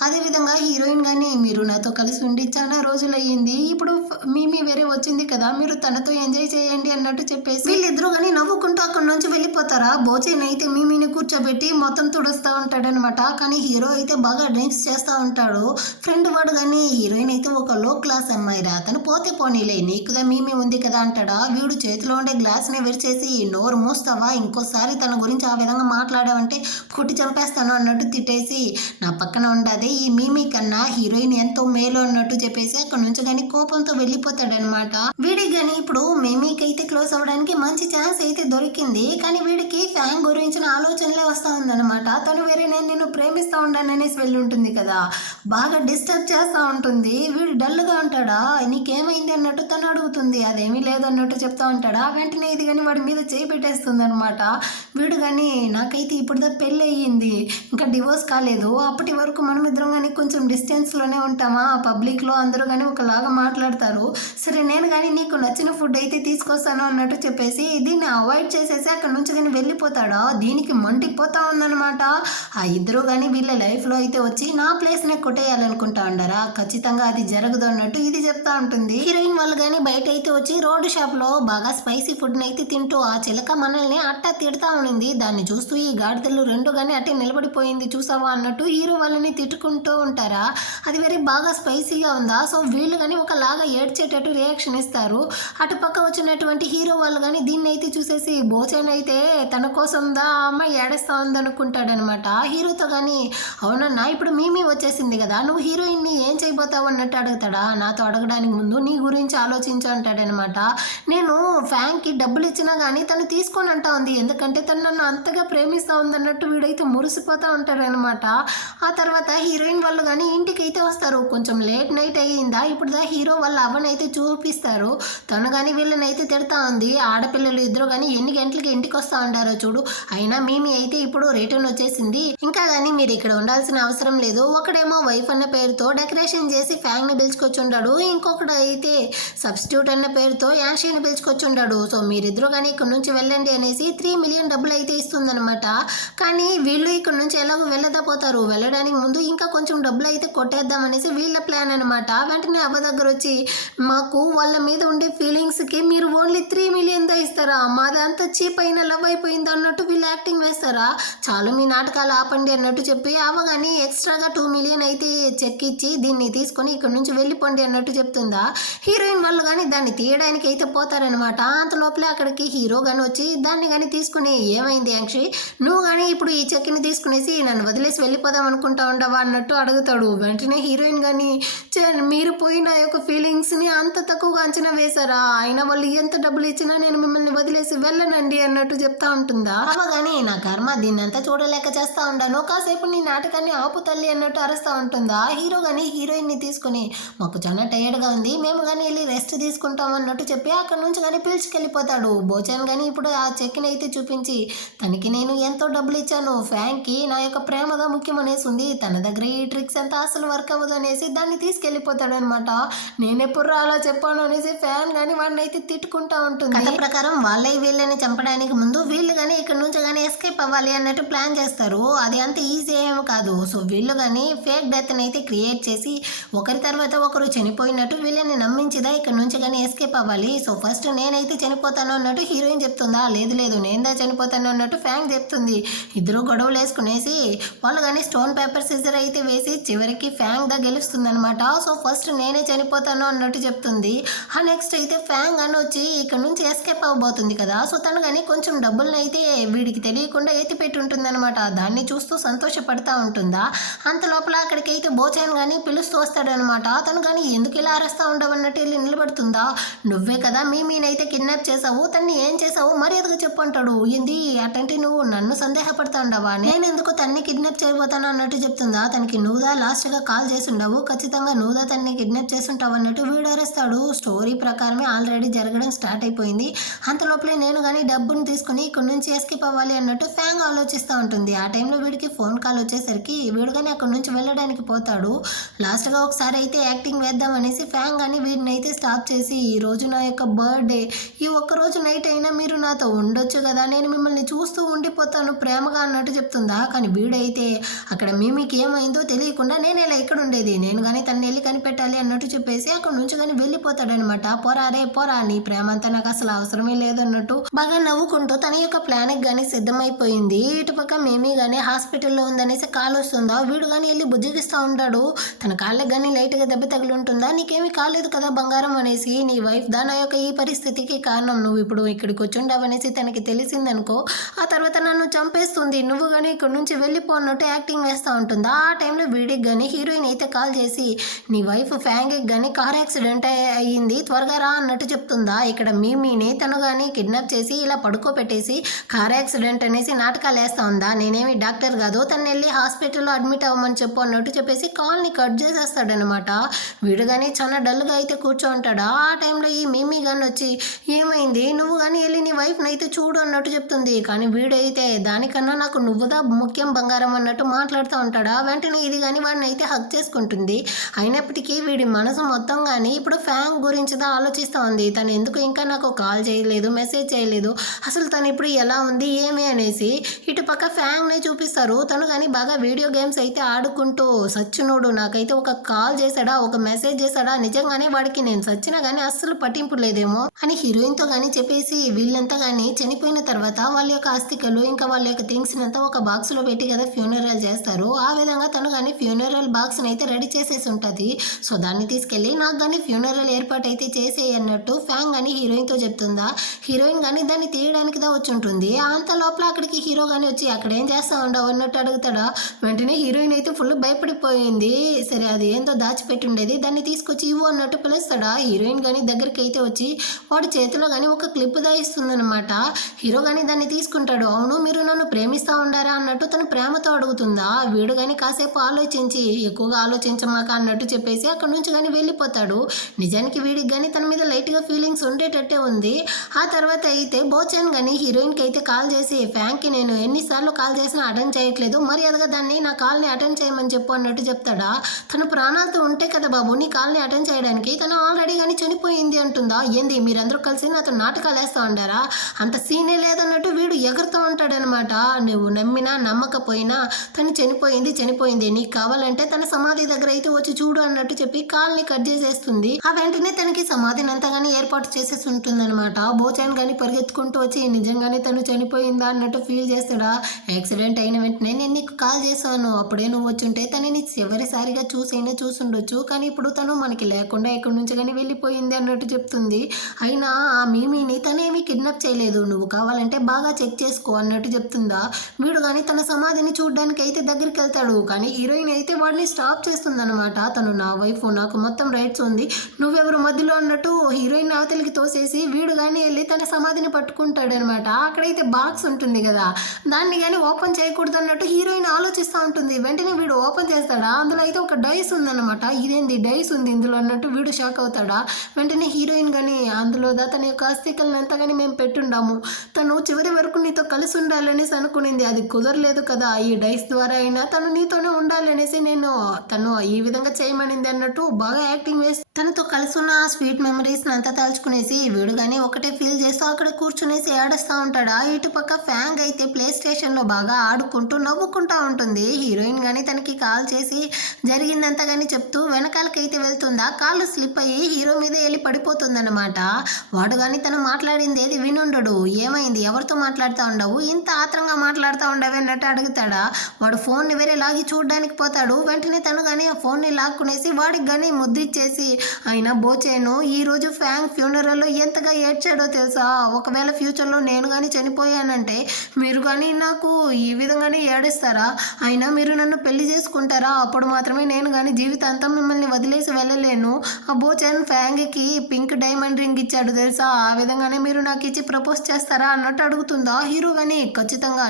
అదేవిధంగా హీరోయిన్ కానీ మీరు నాతో కలిసి ఉండి చాలా రోజులు అయ్యింది, ఇప్పుడు మీ వేరే వచ్చింది కదా, మీరు తనతో ఎంజాయ్ చేయండి అన్నట్టు చెప్పేసి వీళ్ళిద్దరూ కానీ నవ్వుకుంటూ అక్కడ నుంచి వెళ్ళిపోతారా. బోచాన్ అయితే మిమ్మీని కూర్చోబెట్టి మొత్తం తుడుస్తూ ఉంటాడనమాట. కానీ హీరో అయితే బాగా డ్రింక్స్ చేస్తూ ఉంటాడు. ఫ్రెండ్ వాడు కానీ హీరోయిన్ అయితే ఒక లో క్లాస్ అమ్మాయిరా, తను పోతే పోనీలే నీకుదా మిమ్మీ ఉంది కదా అంటాడా. వీడు చేతిలో ఉండే గ్లాస్ని విరిచేసి నోరు మూస్తావా, ఇంకోసారి తన గురించి ఆ విధంగా మాట్లాడావంటే కొట్టి చంపేస్తాను అన్నట్టు తిట్టేసి నా పక్కన ఉండదే ఈ మిమ్మీ కన్నా హీరోయిన్ ఎంతో మేలు అన్నట్టు చెప్పేసి అక్కడ నుంచి కానీ కోపంతో వెళ్ళిపోతాడనమాట. వీడికి కానీ ఇప్పుడు మిమ్మీకి అయితే క్లోజ్ అవ్వడానికి మంచి ఛాన్స్ అయితే దొరికింది. కానీ వీడికి ఫ్యాంగ్ గురించిన ఆలోచనలే వస్తూ ఉందన్నమాట. తను వేరే నేను నిన్ను ప్రేమిస్తూ ఉంటాను అనేసి వెళ్ళి ఉంటుంది కదా, బాగా డిస్టర్బ్ చేస్తూ ఉంటుంది. వీడు డల్గా ఉంటాడా, నీకేమైంది అన్నట్టు తను అడుగుతుంది. అదేమీ లేదు అన్నట్టు చెప్తా ఉంటాడా. వెంటనే ఇది కానీ వాడి మీద చేయి పెట్టేస్తుంది అనమాట. వీడు కానీ నాకైతే ఇప్పుడు పెళ్ళి అయ్యింది, ఇంకా డివోర్స్ కాలేదు, అప్పటి వరకు మనం ఇద్దరం కానీ కొంచెం డిస్టెన్స్లోనే ఉంటామా, పబ్లిక్లో అందరూ కానీ ఒకలాగా మాట్లాడతారు, సరే నేను కానీ నీకు నచ్చిన ఫుడ్ అయితే తీసుకొస్తాను అన్నట్టు చెప్పేసి దీన్ని అవాయిడ్ చేసేసి అక్కడ నుంచి కానీ వెళ్ళిపోతాడా. దీనికి మంటిపోతా ఉందన్నమాట. ఆ ఇద్దరు కానీ వీళ్ళ లైఫ్లో అయితే వచ్చి నా ప్లేస్నే కొట్టేయాలనుకుంటా ఉండారా, ఖచ్చితంగా అది జరగదు అన్నట్టు ఇది చెప్తా ఉంటుంది. హీరోయిన్ వాళ్ళు కానీ బయట అయితే వచ్చి రోడ్డు షాప్లో బాగా స్పైసీ ఫుడ్ని అయితే తింటూ ఆ చిలక మనల్ని అట్టా తిడతా ఉండింది. దాన్ని చూస్తూ ఈ గాడిదలు రెండు కానీ అట్టే నిలబడిపోయి అయిపోయింది చూసావా అన్నట్టు హీరో వాళ్ళని తిట్టుకుంటూ ఉంటారా. అది వెరీ బాగా స్పైసీగా ఉందా. సో వీళ్ళు కానీ ఒకలాగా ఏడ్చేటట్టు రియాక్షన్ ఇస్తారు. అటుపక్క వచ్చినటువంటి హీరో వాళ్ళు కానీ దీన్ని అయితే చూసేసి బోచన్ అయితే తన కోసం దా ఆ అమ్మాయి ఏడుస్తా ఉందనుకుంటాడనమాట. హీరోతో కానీ అవునన్నా ఇప్పుడు మీమీ వచ్చేసింది కదా, నువ్వు హీరోయిన్ని ఏం చేయబోతావు అన్నట్టు అడుగుతాడా. నాతో అడగడానికి ముందు నీ గురించి ఆలోచించు అంటాడనమాట. నేను ఫ్యాంక్కి డబ్బులు ఇచ్చినా కానీ తను తీసుకొని అంటా ఉంది, ఎందుకంటే తను నన్ను అంతగా ప్రేమిస్తూ ఉందన్నట్టు వీడైతే మురిసిపోతూ ఉంటాడనమాట. ఆ తర్వాత హీరోయిన్ వాళ్ళు కానీ ఇంటికి అయితే వస్తారు. కొంచెం లేట్ నైట్ అయ్యిందా ఇప్పుడు దా హీరో వాళ్ళ అవ్వనైతే చూపిస్తారు. తను కానీ వీళ్ళని అయితే తిడతా ఉంది. ఆడపిల్లలు ఇద్దరు కానీ ఎన్ని గంటలకి ఇంటికి వస్తూ ఉంటారో చూడు. అయినా మీమి అయితే ఇప్పుడు రిటర్న్ వచ్చేసింది, ఇంకా కానీ మీరు ఇక్కడ ఉండాల్సిన అవసరం లేదు. ఒకడేమో వైఫ్ అన్న పేరుతో డెకరేషన్ చేసి ఫ్యాంక్ని పిలుచుకొచ్చుంటాడు, ఇంకొకడు అయితే సబ్స్టిట్యూట్ అన్న పేరుతో యాన్షీని పిలుచుకొచ్చుంటాడు. సో మీరిద్దరూ కానీ ఇక్కడ నుంచి వెళ్ళండి అనేసి 3 మిలియన్ డబ్బులు అయితే ఇస్తుందనమాట. కానీ వీళ్ళు ఇక్కడ నుంచి ఎలాగో వెళ్ళకపోతారు. వెళ్ళడానికి ముందు ఇంకా కొంచెం డబ్బులు అయితే కొట్టేద్దాం అనేసి వీళ్ళ ప్లాన్ అనమాట. వెంటనే అవ్వ దగ్గర వచ్చి మాకు వాళ్ళ మీద ఉండే ఫీలింగ్స్కి మీరు ఓన్లీ 3 మిలియన్ దా ఇస్తారా, మాదంతా చీప్ అయిన లవ్ అయిపోయింది అన్నట్టు వీళ్ళు యాక్టింగ్ వేస్తారా, చాలు మీ నాటకాలు ఆపండి అన్నట్టు చెప్పి అవ్వగాని ఎక్స్ట్రాగా 2 మిలియన్ అయితే చెక్ ఇచ్చి దీన్ని తీసుకొని ఇక్కడ నుంచి వెళ్ళిపోండి అన్నట్టు చెప్తుందా. హీరోయిన్ వాళ్ళు కానీ దాన్ని తీయడానికి అయితే పోతారనమాట. అంత లోపలే అక్కడికి హీరో కానీ వచ్చి దాన్ని కానీ తీసుకుని ఏమైంది యాక్షి, నువ్వు కానీ ఇప్పుడు ఈ చెక్ని తీసుకునేసి నన్ను వదిలేసి వెళ్ళిపోదాం అనుకుంటా ఉండవా అన్నట్టు అడుగుతాడు. వెంటనే హీరోయిన్ కానీ మీరు పోయి నా యొక్క ఫీలింగ్స్ని అంత తక్కువగా అంచనా వేశారా, అయినా వాళ్ళు ఎంత డబ్బులు ఇచ్చినా నేను మిమ్మల్ని వదిలేసి వెళ్ళనండి అన్నట్టు చెప్తా ఉంటుందా. అవగానే నా కర్మ దీన్నంతా చూడలేక చేస్తా ఉండాను, కాసేపు నీ నాటకాన్ని ఆపు తల్లి అన్నట్టు అరుస్తూ ఉంటుందా. హీరో కానీ హీరోయిన్ని తీసుకుని మాకు చాలా టైర్డ్గా ఉంది, మేము కానీ వెళ్ళి రెస్ట్ తీసుకుంటాం అన్నట్టు చెప్పి అక్కడ నుంచి కానీ పిలుచుకెళ్ళిపోతాడు. బోచాన్ కానీ ఇప్పుడు ఆ చెక్ని అయితే చూపించి తనకి నేను ఎంతో డబ్బులు ఇచ్చాను, ఫ్యాంక్కి నా యొక్క ప్రేమగా ముఖ్యమనేసి ఉంది, తన దగ్గర ఈ ట్రిక్స్ అంతా అసలు వర్క్ అవ్వదు అనేసి దాన్ని తీసుకెళ్ళిపోతాడు అనమాట. నేనెప్పుడు అలా చెప్పాను అనేసి ఫ్యాన్ కానీ వాడిని అయితే తిట్టుకుంటా ఉంటుంది. కథ ప్రకారం వాళ్ళే వీళ్ళని చంపడానికి ముందు వీళ్ళు కానీ ఇక్కడ నుంచి కానీ ఎస్కేప్ అవ్వాలి అన్నట్టు ప్లాన్ చేస్తారు. అది అంత ఈజీ ఏమో కాదు. సో వీళ్ళు కానీ ఫేక్ డెత్ని అయితే క్రియేట్ చేసి ఒకరి తర్వాత ఒకరు చనిపోయినట్టు వీళ్ళని నమ్మించిదా ఇక్కడ నుంచి కానీ ఎస్కేప్ అవ్వాలి. సో ఫస్ట్ నేనైతే చనిపోతాను అన్నట్టు హీరోయిన్ చెప్తుందా, లేదు లేదు నేందా చనిపోతాను అన్నట్టు ఫ్యాంక్ చెప్తుంది. ఇద్దరు గొడవలు వేసుకునేసి వాళ్ళు కానీ స్టోన్ పేపర్ సిజర్ అయితే వేసి చివరికి ఫ్యాంక్ దా గెలుస్తుంది అనమాట. సో ఫస్ట్ నేనే చనిపోతాను అన్నట్టు చెప్తుంది. ఆ నెక్స్ట్ అయితే ఫ్యాంక్ అని వచ్చి ఇక్కడ నుంచి ఎస్కేప్ అవ్వబోతుంది కదా. సో తను కానీ కొంచెం డబ్బులను అయితే వీడికి తెలియకుండా ఎత్తిపెట్టి ఉంటుంది అనమాట. దాన్ని చూస్తూ సంతోషపడతా ఉంటుందా. అంత లోపల అక్కడికి అయితే బోచాన్ కానీ పిలుస్తూ వస్తాడనమాట. తను కానీ ఎందుకు ఇలా అరుస్తూ ఉండవన్నట్టు వెళ్ళి నిలబడుతుందా. నువ్వే కదా మీనైతే కిడ్నాప్ చేసావు, తన్ని ఏం చేసావు మర్యాదగా చెప్పు అంటాడు. ఏంది అటంటే నువ్వు నన్ను సందేహపడతా ఉండవా, నేను ఎందుకు తన్ని కిడ్నాప్ చేయబోతాను అన్నట్టు చెప్తుందా. తనకి నువ్వుదా లాస్ట్గా కాల్ చేసి ఉండవు, ఖచ్చితంగా నువ్వుదా తన్ని కిడ్నాప్ చేస్తుంటావు అన్నట్టు వీడు అరుస్తాడు. స్టోరీ ప్రకారమే ఆల్రెడీ జరగడం స్టార్ట్ అయిపోయింది. అంత లోపలే నేను కానీ డబ్బును తీసుకుని ఇక్కడ నుంచి ఎస్కేప్ అవ్వాలి అన్నట్టు ఫ్యాంగ్ ఆలోచిస్తూ ఉంటుంది. ఆ టైంలో వీడికి ఫోన్ కాల్ వచ్చేసరికి వీడు కానీ అక్కడ నుంచి వెళ్ళడానికి పోతాడు. లాస్ట్గా ఒకసారి అయితే యాక్టింగ్ వేద్దాం అనేసి ఫ్యాంగ్ కానీ వీడిని అయితే స్టాప్ చేసి ఈ రోజు నా యొక్క బర్త్డే, ఈ ఒక్కరోజు నైట్ అయినా మీరు నాతో ఉండొచ్చు కదా, నేను మిమ్మల్ని చూస్తూ ఉండిపోతాను ప్రేమగా అన్నట్టు చెప్తుందా. కానీ వీడైతే అక్కడ మీమికి ఏమైందో తెలియకుండా నేను ఇలా ఇక్కడ ఉండేది, నేను కానీ తను వెళ్ళి కనిపెట్టాలి అన్నట్టు చెప్పేసి అక్కడ నుంచి కానీ వెళ్ళిపోతాడనమాట. పోరా రే పోరా, నీ ప్రేమ అంతా నాకు అసలు అవసరమే లేదు అన్నట్టు బాగా నవ్వుకుంటూ తన యొక్క ప్లాన్కి కానీ సిద్ధమైపోయింది. ఇటుపక్క మేమీ కానీ హాస్పిటల్లో ఉందనేసి కాల్ వస్తుందా. వీడు కానీ వెళ్ళి బుజ్జగిస్తూ ఉంటాడు. తన కాళ్ళకి కానీ లైట్గా దెబ్బ తగిలి ఉంటుందా. నీకేమీ కాలేదు కదా బంగారం అనేసి, నీ వైఫ్ దా నా యొక్క ఈ పరిస్థితికి కారణం, నువ్వు ఇప్పుడు ఇక్కడికి వచ్చి ఉండవనేసి తనకి తెలిసిందనుకో ఆ తర్వాత నన్ను చంపేస్తుంది, నువ్వు కానీ ఇక్కడ నుంచి వెళ్ళిపో అన్నట్టు యాక్టింగ్ వేస్తూ ఉంటుందా. ఆ టైంలో వీడికి కానీ హీరోయిన్ అయితే కాల్ చేసి నీ వైఫ్ ఫ్యాంక్కి కానీ కార్ యాక్సిడెంట్ అయ్యింది త్వరగా రా అన్నట్టు చెప్తుందా. ఇక్కడ మీమీని తను కానీ కిడ్నాప్ చేసి ఇలా పడుకోబెట్టేసి కార్ యాక్సిడెంట్ అనేసి నాటకాలు వేస్తూ ఉందా. నేనేమి డాక్టర్ కాదు, తను వెళ్ళి హాస్పిటల్లో అడ్మిట్ అవ్వమని చెప్పు అన్నట్టు చెప్పేసి కాల్ని కట్ చేసేస్తాడనమాట. వీడు కానీ చాలా డల్గా అయితే కూర్చో ఉంటాడు. ఆ టైంలో ఈ మీమీ కానీ వచ్చి ఏమైంది, నువ్వు కానీ వెళ్ళి నీ వైఫ్ని అయితే చూడు అన్నట్టు చెప్తుంది. కానీ వీడైతే దానికన్నా నాకు నువ్వుదా ముఖ్యం బంగారం అన్నట్టు మాట్లాడుతూ ఉంటాడా. వెంటనే ఇది కానీ వాడిని అయితే హక్ చేసుకుంటుంది. అయినప్పటికీ వీడి మనసు మొత్తం కానీ ఇప్పుడు ఫ్యాంక్ గురించిదా ఆలోచిస్తూ ఉంది. తను ఎందుకు ఇంకా నాకు కాల్ చేయలేదు, మెసేజ్ చేయలేదు, అసలు తను ఇప్పుడు ఎలా ఉంది ఏమి అనేసి. ఇటు పక్క ఫ్యాంక్నే చూపిస్తారు. తను కానీ బాగా వీడియో గేమ్స్ అయితే ఆడుకుంటూ సచ్చినోడు నాకైతే ఒక కాల్ చేశాడా, ఒక మెసేజ్ చేశాడా, నిజంగానే వాడికి నేను సచ్చినా కానీ అస్సలు పట్టింపు లేదేమో అని హీరోయిన్తో కానీ చెప్పేసి వీళ్ళంతా కానీ చనిపోయిన తర్వాత వాళ్ళ యొక్క అస్థికలు ఇంకా వాళ్ళ యొక్క థింగ్స్ అంతా ఒక బాక్స్లో పెట్టి నైట్ కదా ఫ్యూనరల్ చేస్తారు, ఆ విధంగా తను కానీ ఫ్యూనరల్ బాక్స్ని అయితే రెడీ చేసేసి ఉంటుంది. సో దాన్ని తీసుకెళ్ళి నాకు కానీ ఫ్యూనరల్ ఏర్పాటు అయితే చేసేయి అన్నట్టు ఫ్యాంగ్ కానీ హీరోయిన్తో చెప్తుందా. హీరోయిన్ కానీ దాన్ని తీయడానికి దా వచ్చి ఉంటుంది. అంత లోపల అక్కడికి హీరో కానీ వచ్చి అక్కడ ఏం చేస్తా ఉండవు అన్నట్టు అడుగుతాడా. వెంటనే హీరోయిన్ అయితే ఫుల్ భయపడిపోయింది. సరే అది ఏందో దాచిపెట్టి ఉండేది, దాన్ని తీసుకొచ్చి ఇవ్వు అన్నట్టు పిలుస్తాడా. హీరోయిన్ కానీ దగ్గరికి అయితే వచ్చి వాడి చేతిలో కానీ ఒక క్లిప్ దాయిస్తుందనమాట. హీరో కానీ దాన్ని తీసుకుంటాడు. అవును మీరు నన్ను ప్రేమిస్తా ఉండారా అన్నట్టు తను ప్రేమతో అడుగుతుందా. వీడు కానీ కాసేపు ఆలోచించి ఎక్కువగా ఆలోచించమాక అన్నట్టు చెప్పేసి అక్కడ నుంచి కానీ వెళ్ళిపోతాడు. నిజానికి వీడికి కానీ తన మీద లైట్గా ఫీలింగ్స్ ఉండేటట్టే ఉంది. ఆ తర్వాత అయితే బోచన్ కానీ హీరోయిన్కి అయితే కాల్ చేసి ఫ్యాంక్కి నేను ఎన్నిసార్లు కాల్ చేసినా అటెండ్ చేయట్లేదు, మర్యాదగా దాన్ని నా కాల్ని అటెండ్ చేయమని చెప్పు అన్నట్టు చెప్తాడా. తను ప్రాణాలతో ఉంటే కదా బాబు నీ కాల్ని అటెండ్ చేయడానికి, తను ఆల్రెడీ కానీ చనిపోయింది అంటుందా. ఏంది మీరందరూ కలిసి నాతో నాటకాలు వేస్తూ ఉండారా, అంత సీనే లేదన్నట్టు వీడు ఎగురుతూ ఉంటాడనమాట. నువ్వు నమ్మినా నమ్మకపోయినా తను చనిపోయింది, నీకు కావాలంటే తన సమాధి దగ్గర అయితే వచ్చి చూడు అన్నట్టు చెప్పి కాల్ని కట్ చేసేస్తుంది. ఆ వెంటనే తనకి సమాధిని అంతగానే ఏర్పాటు చేసేసి ఉంటుందన్నమాట. బోచాన్ కానీ పరిగెత్తుకుంటూ వచ్చి నిజంగానే తను చనిపోయిందా అన్నట్టు ఫీల్ చేస్తాడా. యాక్సిడెంట్ అయిన వెంటనే నేను నీకు కాల్ చేశాను, అప్పుడే నువ్వు వచ్చుంటే తనని చివరిసారిగా చూసుండొచ్చు, కానీ ఇప్పుడు తను మనకి లేకుండా ఎక్కడి నుంచి కానీ వెళ్ళిపోయింది అన్నట్టు చెప్తుంది. అయినా ఆ మీమీని తనేమి కిడ్నాప్ చేయలేదు, నువ్వు కావాలంటే బాగా చెక్ చేసుకో అన్నట్టు చెప్తుందా. వీడు కానీ తన సమాధిని చూడడానికి అయితే దగ్గరికి వెళ్తాడు, కానీ హీరోయిన్ అయితే వాడిని స్టాప్ చేస్తుందన్నమాట. తను నా వైఫ్, నాకు మొత్తం రైట్స్ ఉంది, నువ్వెవరు మధ్యలో అన్నట్టు హీరోయిన్ అవతలికి తోసేసి వీడు కానీ వెళ్ళి తన సమాధిని పట్టుకుంటాడు అనమాట. అక్కడైతే బాక్స్ ఉంటుంది కదా, దాన్ని కానీ ఓపెన్ చేయకూడదు అన్నట్టు హీరోయిన్ ఆలోచిస్తూ ఉంటుంది. వెంటనే వీడు ఓపెన్ చేస్తాడా, అందులో అయితే ఒక డైస్ ఉందన్నమాట. ఇదేంది డైస్ ఉంది ఇందులో అన్నట్టు వీడు షాక్ అవుతాడా. వెంటనే హీరోయిన్ కానీ అందులో తన యొక్క అస్థికలను అంతా కానీ మేము పెట్టుండాము, తను చివరి వరకు నీతో కలిసి ఉండాలనేసి అనుకునింది, అది కుదరలేదు కదా, ఈ డైస్ ద్వారా అయినా తను నీతోనే ఉండాలనేసి తను ఈ విధంగా చేయమనింది అన్నట్టు బాగా యాక్టింగ్ వేసి తనతో కలిసి ఉన్న స్వీట్ మెమరీస్ అంతా తలుచుకునేసి వీడు కానీ ఒకటే ఫీల్ చేస్తూ అక్కడ కూర్చునేసి ఏడుస్తూ ఉంటాడా. ఇటు పక్క ఫ్యాంగ్ అయితే ప్లే స్టేషన్లో బాగా ఆడుకుంటూ నవ్వుకుంటూ ఉంటుంది. హీరోయిన్ కానీ తనకి కాల్ చేసి జరిగిందంతా కానీ చెప్తూ వెనకాలకైతే వెళ్తుందా, కాళ్ళు స్లిప్ అయ్యి హీరో మీద వెళ్ళి పడిపోతుందన్నమాట. వాడు కానీ తను మాట్లాడింది ఏది వినుండడు. ఏమైంది, ఎవరితో మాట్లాడుతూ ఉండవు, ఇంత ఆత్రంగా మాట్లాడుతూ ఉండవు అన్నట్టు అడుగుతాడా. వాడు ఫోన్ని వేరే లాగి చూడడానికి పోతాడు. వెంటనే తను కానీ ఆ ఫోన్ని లాక్కునేసి వాడికి కానీ ముద్దిచ్చేసి, అయినా బోచేను ఈరోజు ఫ్యాంగ్ ఫ్యూనరల్లో ఎంతగా ఏడ్చాడో తెలుసా, ఒకవేళ ఫ్యూచర్లో నేను కానీ చనిపోయానంటే మీరు కానీ నాకు ఈ విధంగానే ఏడుస్తారా, అయినా మీరు నన్ను పెళ్లి చేసుకుంటారా, అప్పుడు మాత్రమే నేను కానీ జీవితాంతం మిమ్మల్ని వదిలేసి వెళ్ళలేను. ఆ బోచన్ ఫ్యాంగ్కి పింక్ డైమండ్ రింగ్ ఇచ్చాడు తెలుసా, ఆ విధంగానే మీరు నాకు ఇచ్చి ప్రపోజ్ చేస్తారా అన్నట్టు అడుగుతుందా. హీరో కానీ ఖచ్చితంగా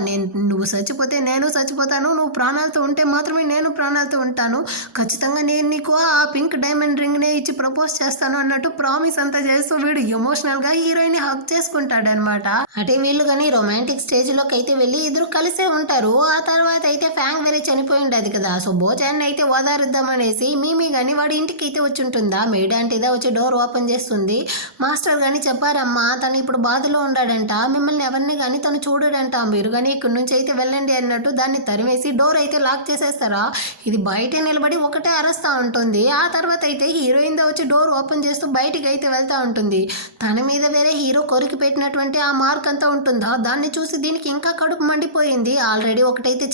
నువ్వు చచ్చిపోతే నేను చచ్చిపోతాను, నువ్వు ప్రాణాలతో ఉంటే మాత్రమే నేను ప్రాణాలతో ఉంటాను, ఖచ్చితంగా నేను నీకు ఆ పింక్ డైమండ్ రింగ్నే ఇచ్చి ప్రపోజ్ చేస్తాను అన్నట్టు ప్రామిస్ అంతా చేస్తూ వీడు ఎమోషనల్గా హీరోయిన్ హక్ చేసుకుంటాడు అనమాట. అంటే వీళ్ళు కానీ రొమాంటిక్ స్టేజ్లోకి అయితే వెళ్ళి ఇద్దరు కలిసే ఉంటారు. ఆ తర్వాత అయితే ఫ్యాంగ్ వేరే చనిపోయి ఉండదు కదా, సో బోచాన్ని అయితే ఓదారుద్దామనేసి మీమీ కానీ వాడి ఇంటికి అయితే వచ్చి ఉంటుందా. మేడ్ ఆంటీదా వచ్చి డోర్ ఓపెన్ చేస్తుంది. మాస్టర్ కానీ చెప్పారమ్మా తను ఇప్పుడు బాధలో ఉన్నాడంట, మిమ్మల్ని ఎవరిని కానీ తను చూడడంట, మీరు కానీ ఇక్కడి నుంచి అయితే వెళ్ళండి అన్నట్టు దాన్ని తరిమేసి డోర్ అయితే లాక్ చేసేస్తారా. ఇది బయట నిలబడి ఒకటే అరుస్తూ ఉంటుంది. ఆ తర్వాత అయితే హీరోయిన్ దా వచ్చి డోర్ ఓపెన్ చేస్తూ బయటికి అయితే వెళ్తూ ఉంటుంది. తన మీద వేరే హీరో కొరికి పెట్టినటువంటి ఆ మార్క్ అంతా ఉంటుందా, దాన్ని చూసి దీనికి ఇంకా కడుపు మండిపోయింది. ఆల్రెడీ ఒకటైతే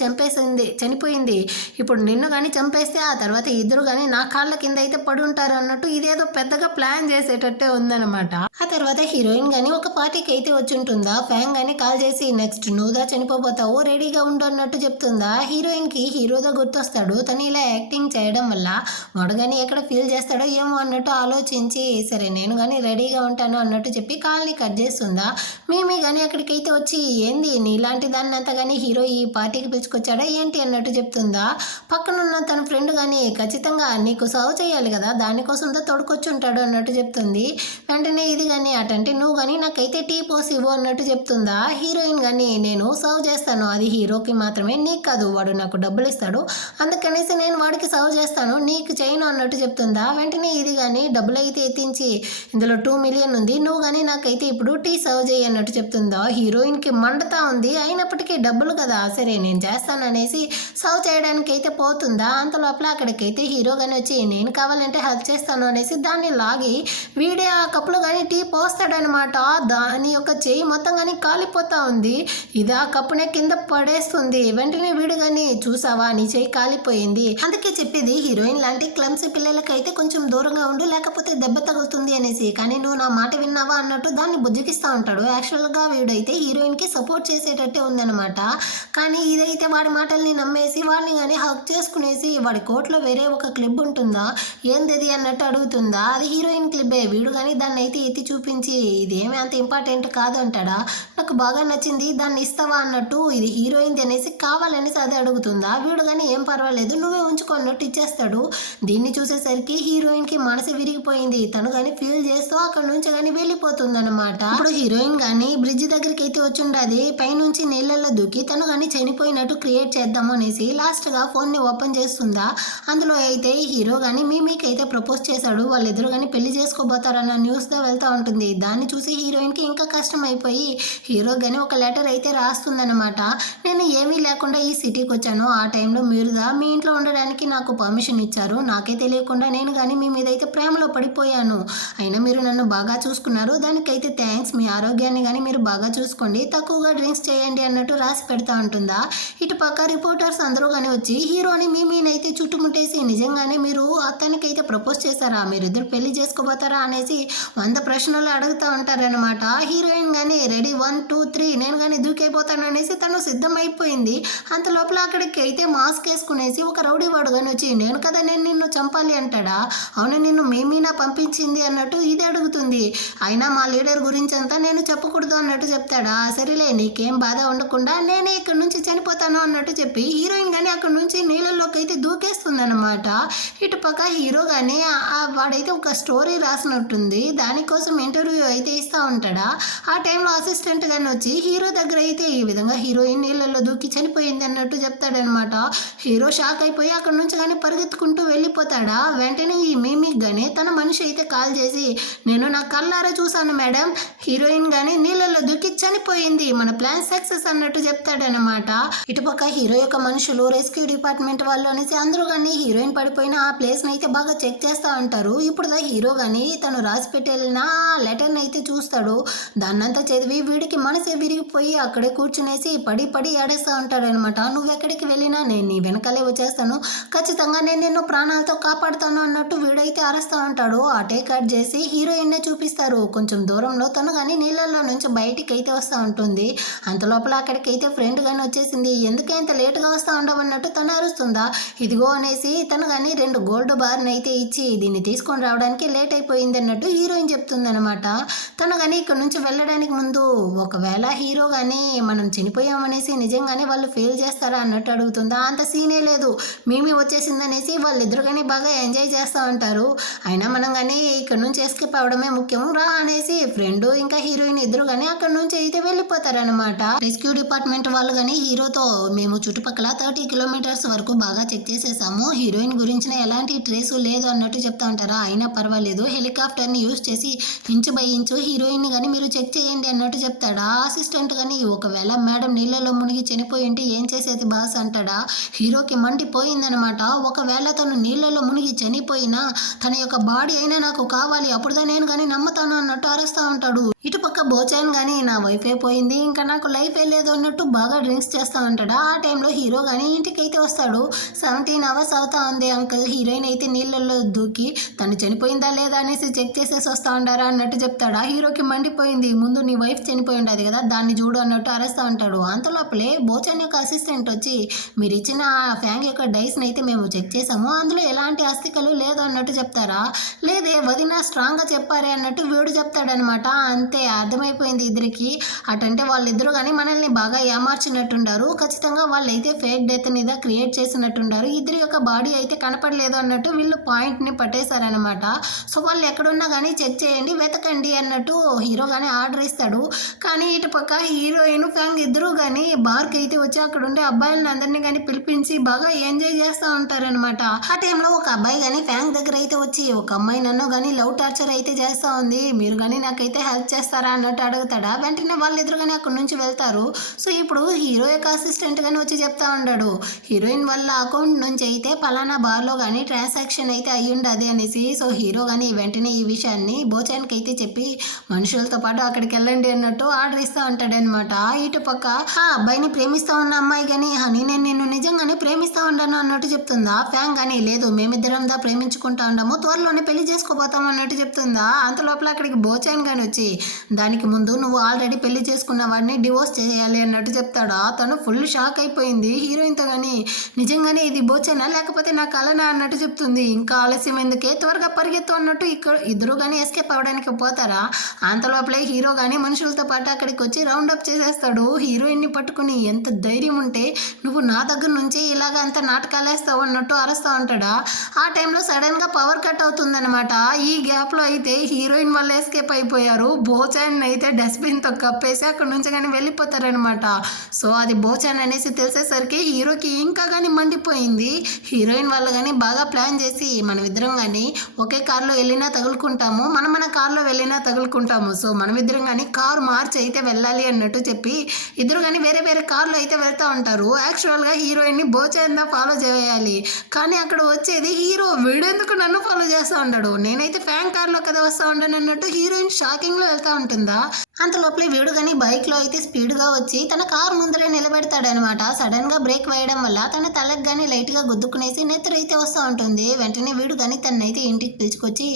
చనిపోయింది, ఇప్పుడు నిన్ను కానీ చంపేస్తే ఆ తర్వాత ఇద్దరు కానీ నా కాళ్ళ కింద అయితే పడి ఉంటారు అన్నట్టు ఇదేదో పెద్దగా ప్లాన్ చేసేటట్టే ఉందన్నమాట. ఆ తర్వాత హీరోయిన్ కానీ ఒక పార్టీకి అయితే వచ్చి ఉంటుందా. ఫ్యాంగ్ కానీ కాల్ చేసి నెక్స్ట్ నువ్వుదా చనిపోతావు, రెడీగా ఉండు అన్నట్టు చెప్తుందా. హీరోయిన్కి హీరోదా గుర్తొస్తాడు. తను ఇలా యాక్టింగ్ చేయడం వల్ల వాడు కానీ ఎక్కడ ఫీల్ చేస్తాడో ఏమో అన్నట్టు ఆలోచించి సరే నేను కానీ రెడీగా ఉంటాను అన్నట్టు చెప్పి కాల్ని కట్ చేస్తుందా. మేమే కానీ అక్కడికైతే వచ్చి ఏంది నీలాంటి దాన్ని అంతా కానీ హీరో ఈ పార్టీకి పిలుచుకొచ్చాడా ఏంటి అన్నట్టు చెప్తుందా. పక్కనున్న తన ఫ్రెండ్ కానీ ఖచ్చితంగా నీకు సర్వ్ చేయాలి కదా, దానికోసంతో తోడుకొచ్చి ఉంటాడు అన్నట్టు చెప్తుంది. వెంటనే ఇది కానీ అటంటే నువ్వు కానీ నాకైతే టీ పోసి ఇవ్వు అన్నట్టు చెప్తుందా. హీరోయిన్ కానీ నేను సర్వ్ చేస్తాను, అది హీరోకి మాత్రమే, నీకు కాదు, వాడు నాకు డబ్బులు ఇస్తాడు, అందుకనేసి నేను వాడికి సర్వ్ చేస్తాను, నీకు చేయను అన్నట్టు చెప్తుందా. వెంటనే ఇది కానీ డబ్బులు అయితే ఎత్తించి ఇందులో 2 మిలియన్ ఉంది, నువ్వు కానీ నాకైతే ఇప్పుడు టీ సర్వ్ చేయి అన్నట్టు చెప్తుందా. హీరోయిన్కి మండుతా ఉంది, అయినప్పటికీ డబ్బులు కదా సరే నేను చేస్తాను అనేసి సర్వ్ చేయడానికి అయితే పోతుందా. అంత లోపల అక్కడికైతే హీరో కానీ వచ్చి నేను కావాలంటే హెల్ప్ చేస్తాను అనేసి దాన్ని లాగి వీడే ఆ కప్పులో కానీ టీ పోస్తాడనమాట. దాని యొక్క చేయి మొత్తం కానీ కాలిపోతా ఉంది. ఇది ఆ కప్పునే కింద పడేస్తుంది. ఉంది. వెంటనే వీడు గాని చూసావా నీ చేయి కాలిపోయింది, అందుకే చెప్పేది హీరోయిన్ లాంటి క్లమ్సీ పిల్లలకైతే కొంచెం దూరంగా ఉండు లేకపోతే దెబ్బ తగులుతుంది అనేసి. కానీ నువ్వు నా మాట విన్నావా అన్నట్టు దాన్ని బుజ్జగిస్తూ ఉంటాడు. యాక్చువల్గా వీడైతే హీరోయిన్కి సపోర్ట్ చేసేటట్టే ఉందన్నమాట. కానీ ఇదైతే వాడి మాటల్ని నమ్మేసి వాడిని కానీ హక్ చేసుకునేసి వాడి కోట్లో వేరే ఒక క్లిప్ ఉంటుందా ఏంది అన్నట్టు అడుగుతుందా. అది హీరోయిన్ క్లిబ్బే. వీడు కానీ దాన్ని అయితే ఎత్తి చూపించి ఇదేమీ అంత ఇంపార్టెంట్ కాదు అంటాడా. నాకు బాగా నచ్చింది దాన్ని ఇస్తావా అన్నట్టు ఇది హీరోయిన్ అనేసి కావాలనేసి అది అడుగుతుందా. వీడు కానీ ఏం పర్వాలేదు నువ్వే ఉంచుకో అన్నట్టు ఇచ్చేస్తాడు. దీన్ని చూసేసరికి హీరోయిన్కి మనసు విరిగిపోయింది. తను కానీ ఫీల్ చేస్తూ అక్కడ నుంచి కానీ వెళ్ళిపోతుంది అనమాట. ఇప్పుడు హీరోయిన్ కానీ బ్రిడ్జ్ దగ్గరికి అయితే వచ్చి ఉండదు. పైనుంచి నీళ్ళల్లో దూకి తను కానీ చనిపోయినట్టు క్రియేట్ చేద్దాము అనేసి లాస్ట్గా ఫోన్ని ఓపెన్ చేస్తుందా. అందులో అయితే హీరో కానీ మీమీకి అయితే ప్రపోజ్ చేశాడు. వాళ్ళిద్దరు కానీ పెళ్లి చేసుకోబోతారన్న న్యూస్తో వెళ్తూ ఉంటుంది. దాన్ని చూసి హీరోయిన్కి ఇంకా కష్టం అయిపోయి హీరో కానీ ఒక లెటర్ అయితే రాస్తుందన్నమాట. నేను ఏమీ లేకుండా ఈ సిటీకి వచ్చాను. ఆ టైంలో మీరుగా మీ ఇంట్లో ఉండడానికి నాకు పర్మిషన్ ఇచ్చారు. నాకే తెలియకుండా నేను కానీ మీ మీద అయితే ప్రేమలో పడిపోయాను. అయినా మీరు నన్ను బాగా చూసుకున్నారు. దానికైతే థ్యాంక్స్. మీ ఆరోగ్యాన్ని కానీ మీరు బాగా చూసుకోండి, తక్కువగా డ్రింక్స్ చేయండి అన్నట్టు రాసి పెడతా ఉంటుందా. ఇటు పక్క రిపోర్టర్స్ అందరూ కానీ వచ్చి హీరోని మీనైతే చుట్టుముట్టేసి నిజంగానే మీరు అతనికైతే ప్రపోజ్ చేశారా, మీరిద్దరు పెళ్లి చేసుకోబోతారా అనేసి 100 ప్రశ్నలు అడుగుతూ ఉంటారనమాట. హీరోయిన్ కానీ రెడీ 1 2 3 నేను కానీ దూకైపోతాను అనేసి తను సిద్ధమైపోయింది. అంత లోపల అక్కడికి అయితే మాస్క్ వేసుకునేసి ఒక రౌడీ వాడు కానీ వచ్చి నేను కదా నేను నిన్ను చంపాలి అంటాడా. అవును నిన్ను మీనా పంపించింది అన్నట్టు ఇది అడుగుతుంది. అయినా మా లీడర్ గురించి అంతా నేను చెప్పకూడదు అన్నట్టు చెప్తాడా. సరేలే నీకేం బాధ ఉండకుండా నేనే ఇక్కడ నుంచి చనిపోతాను అన్నట్టు చెప్పి హీరోయిన్ కానీ అక్కడ నుంచి నీళ్ళల్లోకి అయితే దూకేస్తుంది అనమాట. ఇటు పక్క హీరో కానీ వాడైతే ఒక స్టోరీ రాసినట్టుంది. దానికోసం ఇంటర్వ్యూ అయితే ఇస్తూ ఉంటాడా. ఆ టైంలో అసిస్టెంట్ కానీ వచ్చి హీరో దగ్గర అయితే ఈ విధంగా హీరోయిన్ నీళ్ళల్లో దూకి చనిపోయింది అన్నట్టు చెప్తాడనమాట. హీరో షాక్ అయిపోయి అక్కడ నుంచి కానీ పరిగెత్తుకుంటూ వెళ్ళిపోతాడా. వెంటనే ఈ మీమిక్ కానీ తన మనిషి అయితే కాల్ చేసి నేను నా కళ్ళారా చూశాను మేడం, హీరోయిన్ కానీ నీళ్ళల్లో దూకి చనిపోయింది, మన ప్లాన్ సక్సెస్ అన్నట్టు చెప్తాడనమాట. ఇటుపక్క హీరో యొక్క మనుషులు రెస్క్యూ డిపార్ట్మెంట్ వాళ్ళు అనేసి అందరూ కానీ హీరోయిన్ పడిపోయిన ఆ ప్లేస్ని అయితే బాగా చెక్ చేస్తూ ఉంటారు. ఇప్పుడు హీరో కానీ తను రాసి పెట్టిన లెటర్ని అయితే చూస్తాడు. దాన్నంతా చదివి వీడికి మనసే విరిగిపోయి అక్కడే కూర్చునేసి పడి ఏడేస్తూ ఉంటాడనమాట. నువ్వు ఎక్కడికి వెళ్ళినా నేను నీ వెనకాలే వచ్చేస్తాను, ఖచ్చితంగా నేను నిన్ను ప్రాణాలతో కాపాడుతాను అన్నట్టు వీడైతే అరుస్తూ ఉంటాడు. అటే కట్ చేసి హీరోయిన్నే చూపిస్తారు. కొంచెం దూరంలో తను కానీ నీళ్ళల్లో నుంచి బయటికి అయితే వస్తూ ఉంటుంది. అంత లోపల అక్కడికైతే ఫ్రెండ్ కానీ వచ్చేసింది. ఎందుకే ఇంత లేటుగా వస్తూ ఉండవన్నట్టు తను అరుస్తుందా. ఇదిగో అనేసి తను కానీ 2 గోల్డ్ బార్ని అయితే ఇచ్చి దీన్ని తీసుకొని రావడానికి లేట్ అయిపోయింది అన్నట్టు హీరోయిన్ చెప్తుందనమాట. తను కానీ ఇక్కడ నుంచి వెళ్ళడానికి ముందు ఒకవేళ హీరో కానీ మనం చనిపోయామనేసి నిజంగానే వాళ్ళు ఫెయిల్ చేస్తారా అన్నట్టు అడుగుతుందా. అంత సీనే లేదు, మేమే వచ్చేసిందనేసి వాళ్ళిద్దరు కానీ బాగా ఎంజాయ్ చేస్తూ ఉంటారు. అయినా మనం కానీ ఇక్కడ నుంచి ఎస్కేప్ అవడమే ముఖ్యం రా అనేసి ఫ్రెండ్ ఇంకా హీరోయిన్ ఇద్దరు కానీ అక్కడ నుంచి అయితే వెళ్ళిపోతారనమాట. రెస్క్యూ డిపార్ట్మెంట్ వాళ్ళు కానీ హీరోతో మేము చుట్టుపక్కల 30 కిలోమీటర్స్ వరకు బాగా చెక్ చేసేసాము, హీరోయిన్ గురించిన ఎలాంటి ట్రేసు లేదు అన్నట్టు చెప్తా ఉంటారా. అయినా పర్వాలేదు హెలికాప్టర్ని యూజ్ చేసి ఇంచు బై ఇంచు హీరోయిన్ కానీ మీరు చెక్ చేయండి అన్నట్టు చెప్తాడా. అసిస్టెంట్ కానీ ఒకవేళ మేడం నీళ్ళలో మునిగి చనిపోయి ఉంటే ఏం చేసేది బాస్ అంటాడా. హీరోకి మండిపోయిందనమాట. ఒకవేళ తను నీళ్ళలో మునిగి చనిపోయినా తన యొక్క బాడీ అయినా నాకు కావాలి, అప్పుడుదా నేను కానీ నమ్ముతాను అన్నట్టు అరుస్తూ ఉంటాడు. ఇటుపక్క బోచాన్ కానీ నా వైఫ్ అయిపోయింది, ఇంకా నాకు లైఫ్ లేదు అన్నట్టు బాగా డ్రింక్స్ చేస్తూ ఉంటాడా. ఆ టైంలో హీరో కానీ ఇంటికి అయితే వస్తాడు. 17 అవర్స్ అవుతా ఉంది అంకుల్, హీరోయిన్ అయితే నీళ్ళల్లో దూకి తను చనిపోయిందా లేదా అనేసి చెక్ చేసేసి వస్తూ ఉంటారా అన్నట్టు చెప్తాడా. హీరోకి మండిపోయింది. ముందు నీ వైఫ్ చనిపోయి ఉండదు కదా దాన్ని చూడు అన్నట్టు అరుస్తూ ఉంటాడు. అంతలోపలే బోచాన్ యొక్క అసిస్టెంట్ వచ్చి మీరు ఇచ్చిన ఫ్యాంగ్ యొక్క డైస్ని అయితే మేము చెక్ చేసాము, అందులో ఎలాంటి అస్థికలు లేదు అన్నట్టు చెప్తారా. లేదే వదిన స్ట్రాంగ్గా చెప్పారే అన్నట్టు వీడు చెప్తాడనమాట. అంతే అర్థమైపోయింది ఇద్దరికి. అటంటే వాళ్ళిద్దరూ కానీ మనల్ని బాగా ఏమార్చినట్టుండారు, ఖచ్చితంగా వాళ్ళైతే ఫేక్ డెత్ మీద క్రియేట్ చేసినట్టుండారు, ఇద్దరి యొక్క బాడీ అయితే కనపడలేదు అన్నట్టు వీళ్ళు పాయింట్ని పట్టేశారనమాట. సో వాళ్ళు ఎక్కడున్నా కానీ చెక్ చేయండి వెతకండి అన్నట్టు హీరో కానీ ఆర్డర్ ఇస్తాడు. కానీ ఇటు పక్క హీరోయిన్ ఫ్యాంగ్ ఇద్దరు కానీ బార్కి అయితే వచ్చి అక్కడ ఉండే అబ్బాయిలను అందరినీ కానీ పిలిపించి బాగా ఎంజాయ్ చేస్తూ ఉంటారనమాట. ఆ టైంలో ఒక అబ్బాయి కానీ ఫ్యాంగ్ దగ్గర అయితే వచ్చి ఒక అమ్మాయి నన్ను కానీ లవ్ టార్చర్ అయితే చేస్తూ ఉంది, మీరు కానీ నాకైతే హెల్ప్ చేస్తారు చేస్తారా అన్నట్టు అడుగుతాడా. వెంటనే వాళ్ళు ఎదురుగానే అక్కడి నుంచి వెళ్తారు. సో ఇప్పుడు హీరో యొక్క అసిస్టెంట్ గాని వచ్చి చెప్తా ఉంటాడు, హీరోయిన్ వాళ్ళ అకౌంట్ నుంచి అయితే పలానా బార్లో కానీ ట్రాన్సాక్షన్ అయితే అయ్యుండదు అనేసి. సో హీరో కానీ వెంటనే ఈ విషయాన్ని బోచాన్కి అయితే చెప్పి మనుషులతో పాటు అక్కడికి వెళ్ళండి అన్నట్టు ఆర్డర్ ఇస్తూ ఉంటాడనమాట. ఇటు పక్క ఆ అబ్బాయిని ప్రేమిస్తూ ఉన్న అమ్మాయి కానీ హనీ నేను నిన్ను నిజంగానే ప్రేమిస్తూ ఉన్నాను అన్నట్టు చెప్తుందా. ఫ్యాంగ్ కానీ లేదు మేమిద్దరం దా ప్రేమించుకుంటా ఉన్నాము, త్వరలోనే పెళ్లి చేసుకోబోతాం అన్నట్టు చెప్తుందా. అంత లోపల అక్కడికి బోచాన్ కానీ వచ్చి దానికి ముందు నువ్వు ఆల్రెడీ పెళ్లి చేసుకున్న వాడిని డివోర్స్ చేయాలి అన్నట్టు చెప్తాడా. తను ఫుల్ షాక్ అయిపోయింది హీరోయిన్తో కానీ. నిజంగానే ఇది బోచానా లేకపోతే నా కలనా అన్నట్టు చెప్తుంది. ఇంకా ఆలస్యం ఎందుకే త్వరగా పరిగెత్తు అన్నట్టు ఇక్కడ ఇద్దరు కానీ ఎస్కేప్ అవ్వడానికి పోతారా. అంత లోపలే హీరో కానీ మనుషులతో పాటు అక్కడికి వచ్చి రౌండ్ అప్ చేసేస్తాడు. హీరోయిన్ని పట్టుకుని ఎంత ధైర్యం ఉంటే నువ్వు నా దగ్గర నుంచి ఇలాగ అంత నాటకాలు వేస్తావు అన్నట్టు అరుస్తూ ఉంటాడా. ఆ టైంలో సడన్గా పవర్ కట్ అవుతుందన్నమాట. ఈ గ్యాప్లో అయితే హీరోయిన్ వల్ల ఎస్కేప్ అయిపోయారు. బోచాన్ అయితే డస్ట్బిన్తో కప్పేసి అక్కడ నుంచి కానీ వెళ్ళిపోతారనమాట. సో అది బోచాన్ అనేసి తెలిసేసరికి హీరోకి ఇంకా కానీ మండిపోయింది. హీరోయిన్ వాళ్ళు కానీ బాగా ప్లాన్ చేసి మనమిద్దరం కానీ ఒకే కార్లో వెళ్ళినా తగులుకుంటాము, మన కార్లో వెళ్ళినా తగులుకుంటాము, సో మనమిద్దరం కానీ కారు మార్చి అయితే వెళ్ళాలి అన్నట్టు చెప్పి ఇద్దరు కానీ వేరే వేరే కార్లో అయితే వెళ్తూ ఉంటారు. యాక్చువల్గా హీరోయిన్ని బోచాన్ ఫాలో చేయాలి, కానీ అక్కడ వచ్చేది హీరో. వీడెందుకు నన్ను ఫాలో చేస్తూ ఉంటాడు, నేనైతే ఫ్యాన్ కార్లో కదా వస్తూ ఉంటాను అన్నట్టు హీరోయిన్ షాకింగ్లో వెళ్తూ ఉంటుందా. అంత లోపలే వీడు కానీ బైక్లో అయితే స్పీడ్గా వచ్చి తన కారు ముందరే నిలబెడతాడనమాట. సడన్గా బ్రేక్ వేయడం వల్ల తన తలకు కానీ లైట్గా గుద్దుకునేసి నెత్తురు అయితే వస్తూ ఉంటుంది. వెంటనే వీడు కానీ తనైతే ఇంటికి పిలుచుకొచ్చి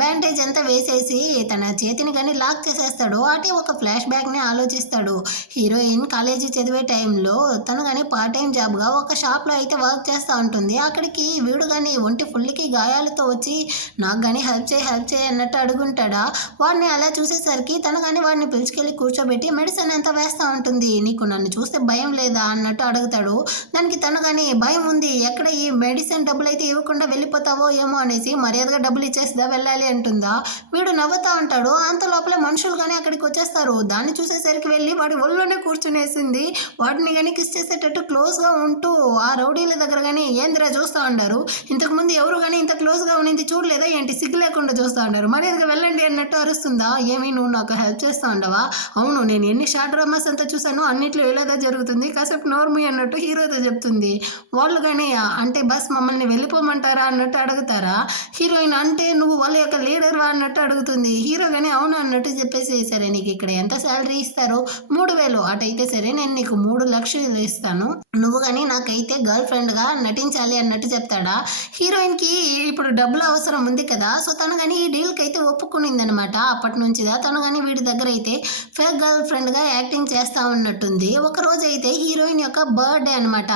బ్యాండేజ్ అంతా వేసేసి తన చేతిని కానీ లాక్ చేసేస్తాడు. అటే ఒక ఫ్లాష్ బ్యాక్ని ఆలోచిస్తాడు. హీరోయిన్ కాలేజీ చదివే టైంలో తను కానీ పార్ట్ టైం జాబ్గా ఒక షాప్లో అయితే వర్క్ చేస్తూ ఉంటుంది. అక్కడికి వీడు కానీ ఒంటి ఫుల్కి గాయాలతో వచ్చి నాకు కానీ హెల్ప్ చేయి అన్నట్టు అడుగుంటాడా. వాడిని అలా చూసేసరికి తను కానీ వాడిని పిలుచుకెళ్ళి కూర్చోబెట్టి మెడిసిన్ ఎంత వేస్తూ ఉంటుంది. నీకు నన్ను చూస్తే భయం లేదా అన్నట్టు అడుగుతాడు. దానికి తను కానీ భయం ఉంది, ఎక్కడ ఈ మెడిసిన్ డబ్బులు అయితే ఇవ్వకుండా వెళ్ళిపోతావో ఏమో అనేసి మర్యాదగా డబ్బులు ఇచ్చేసిదా వెళ్ళాలి అంటుందా. వీడు నవ్వుతూ ఉంటాడు. అంత లోపలే మనుషులు కానీ అక్కడికి వచ్చేస్తారు. దాన్ని చూసేసరికి వెళ్ళి వాడి ఒళ్ళోనే కూర్చునేసింది. వాటిని కానీ కిస్ చేసేటట్టు క్లోజ్గా ఉంటూ ఆ రౌడీల దగ్గర కానీ ఏందిరా చూస్తూ ఉంటారు, ఇంతకుముందు ఎవరు కానీ ఇంత క్లోజ్గా ఉన్నింది చూడలేదా ఏంటి, సిగ్గు లేకుండా చూస్తూ ఉంటారు, మర్యాదగా వెళ్ళండి అన్నట్టు అరుస్తుందా. ఏమి నువ్వు నాకు హెల్ప్ చేస్తూ ఉండవా, అవును నేను ఎన్ని షార్ట్ డ్రామాస్ అంతా చూసాను అన్నిట్లో ఇలాగా జరుగుతుంది, కాసేపు నోర్మి అన్నట్టు హీరోతో చెప్తుంది. వాళ్ళు కానీ అంటే బస్ మమ్మల్ని వెళ్ళిపోమంటారా అన్నట్టు అడుగుతారా. హీరోయిన్ అంటే నువ్వు వాళ్ళ యొక్క లీడర్వా అన్నట్టు అడుగుతుంది. హీరో కానీ అవును అన్నట్టు చెప్పేసి సరే నీకు ఇక్కడ ఎంత శాలరీ ఇస్తారు, 3,000 అటైతే సరే నేను నీకు 3 లక్షలు ఇస్తాను, నువ్వు కానీ నాకైతే గర్ల్ ఫ్రెండ్గా నటించాలి అన్నట్టు చెప్తాడా. హీరోయిన్కి ఇప్పుడు డబ్బులు అవసరం ఉంది కదా, సో తను కానీ ఈ డీల్కి అయితే ఒప్పుకునింది అనమాట. అప్పటి నుంచిదా తను కానీ వీడి దగ్గర అయితే ఫేక్ గర్ల్ ఫ్రెండ్గా యాక్టింగ్ చేస్తూ ఉన్నట్టుంది. ఒక రోజు అయితే హీరోయిన్ యొక్క బర్త్డే అనమాట.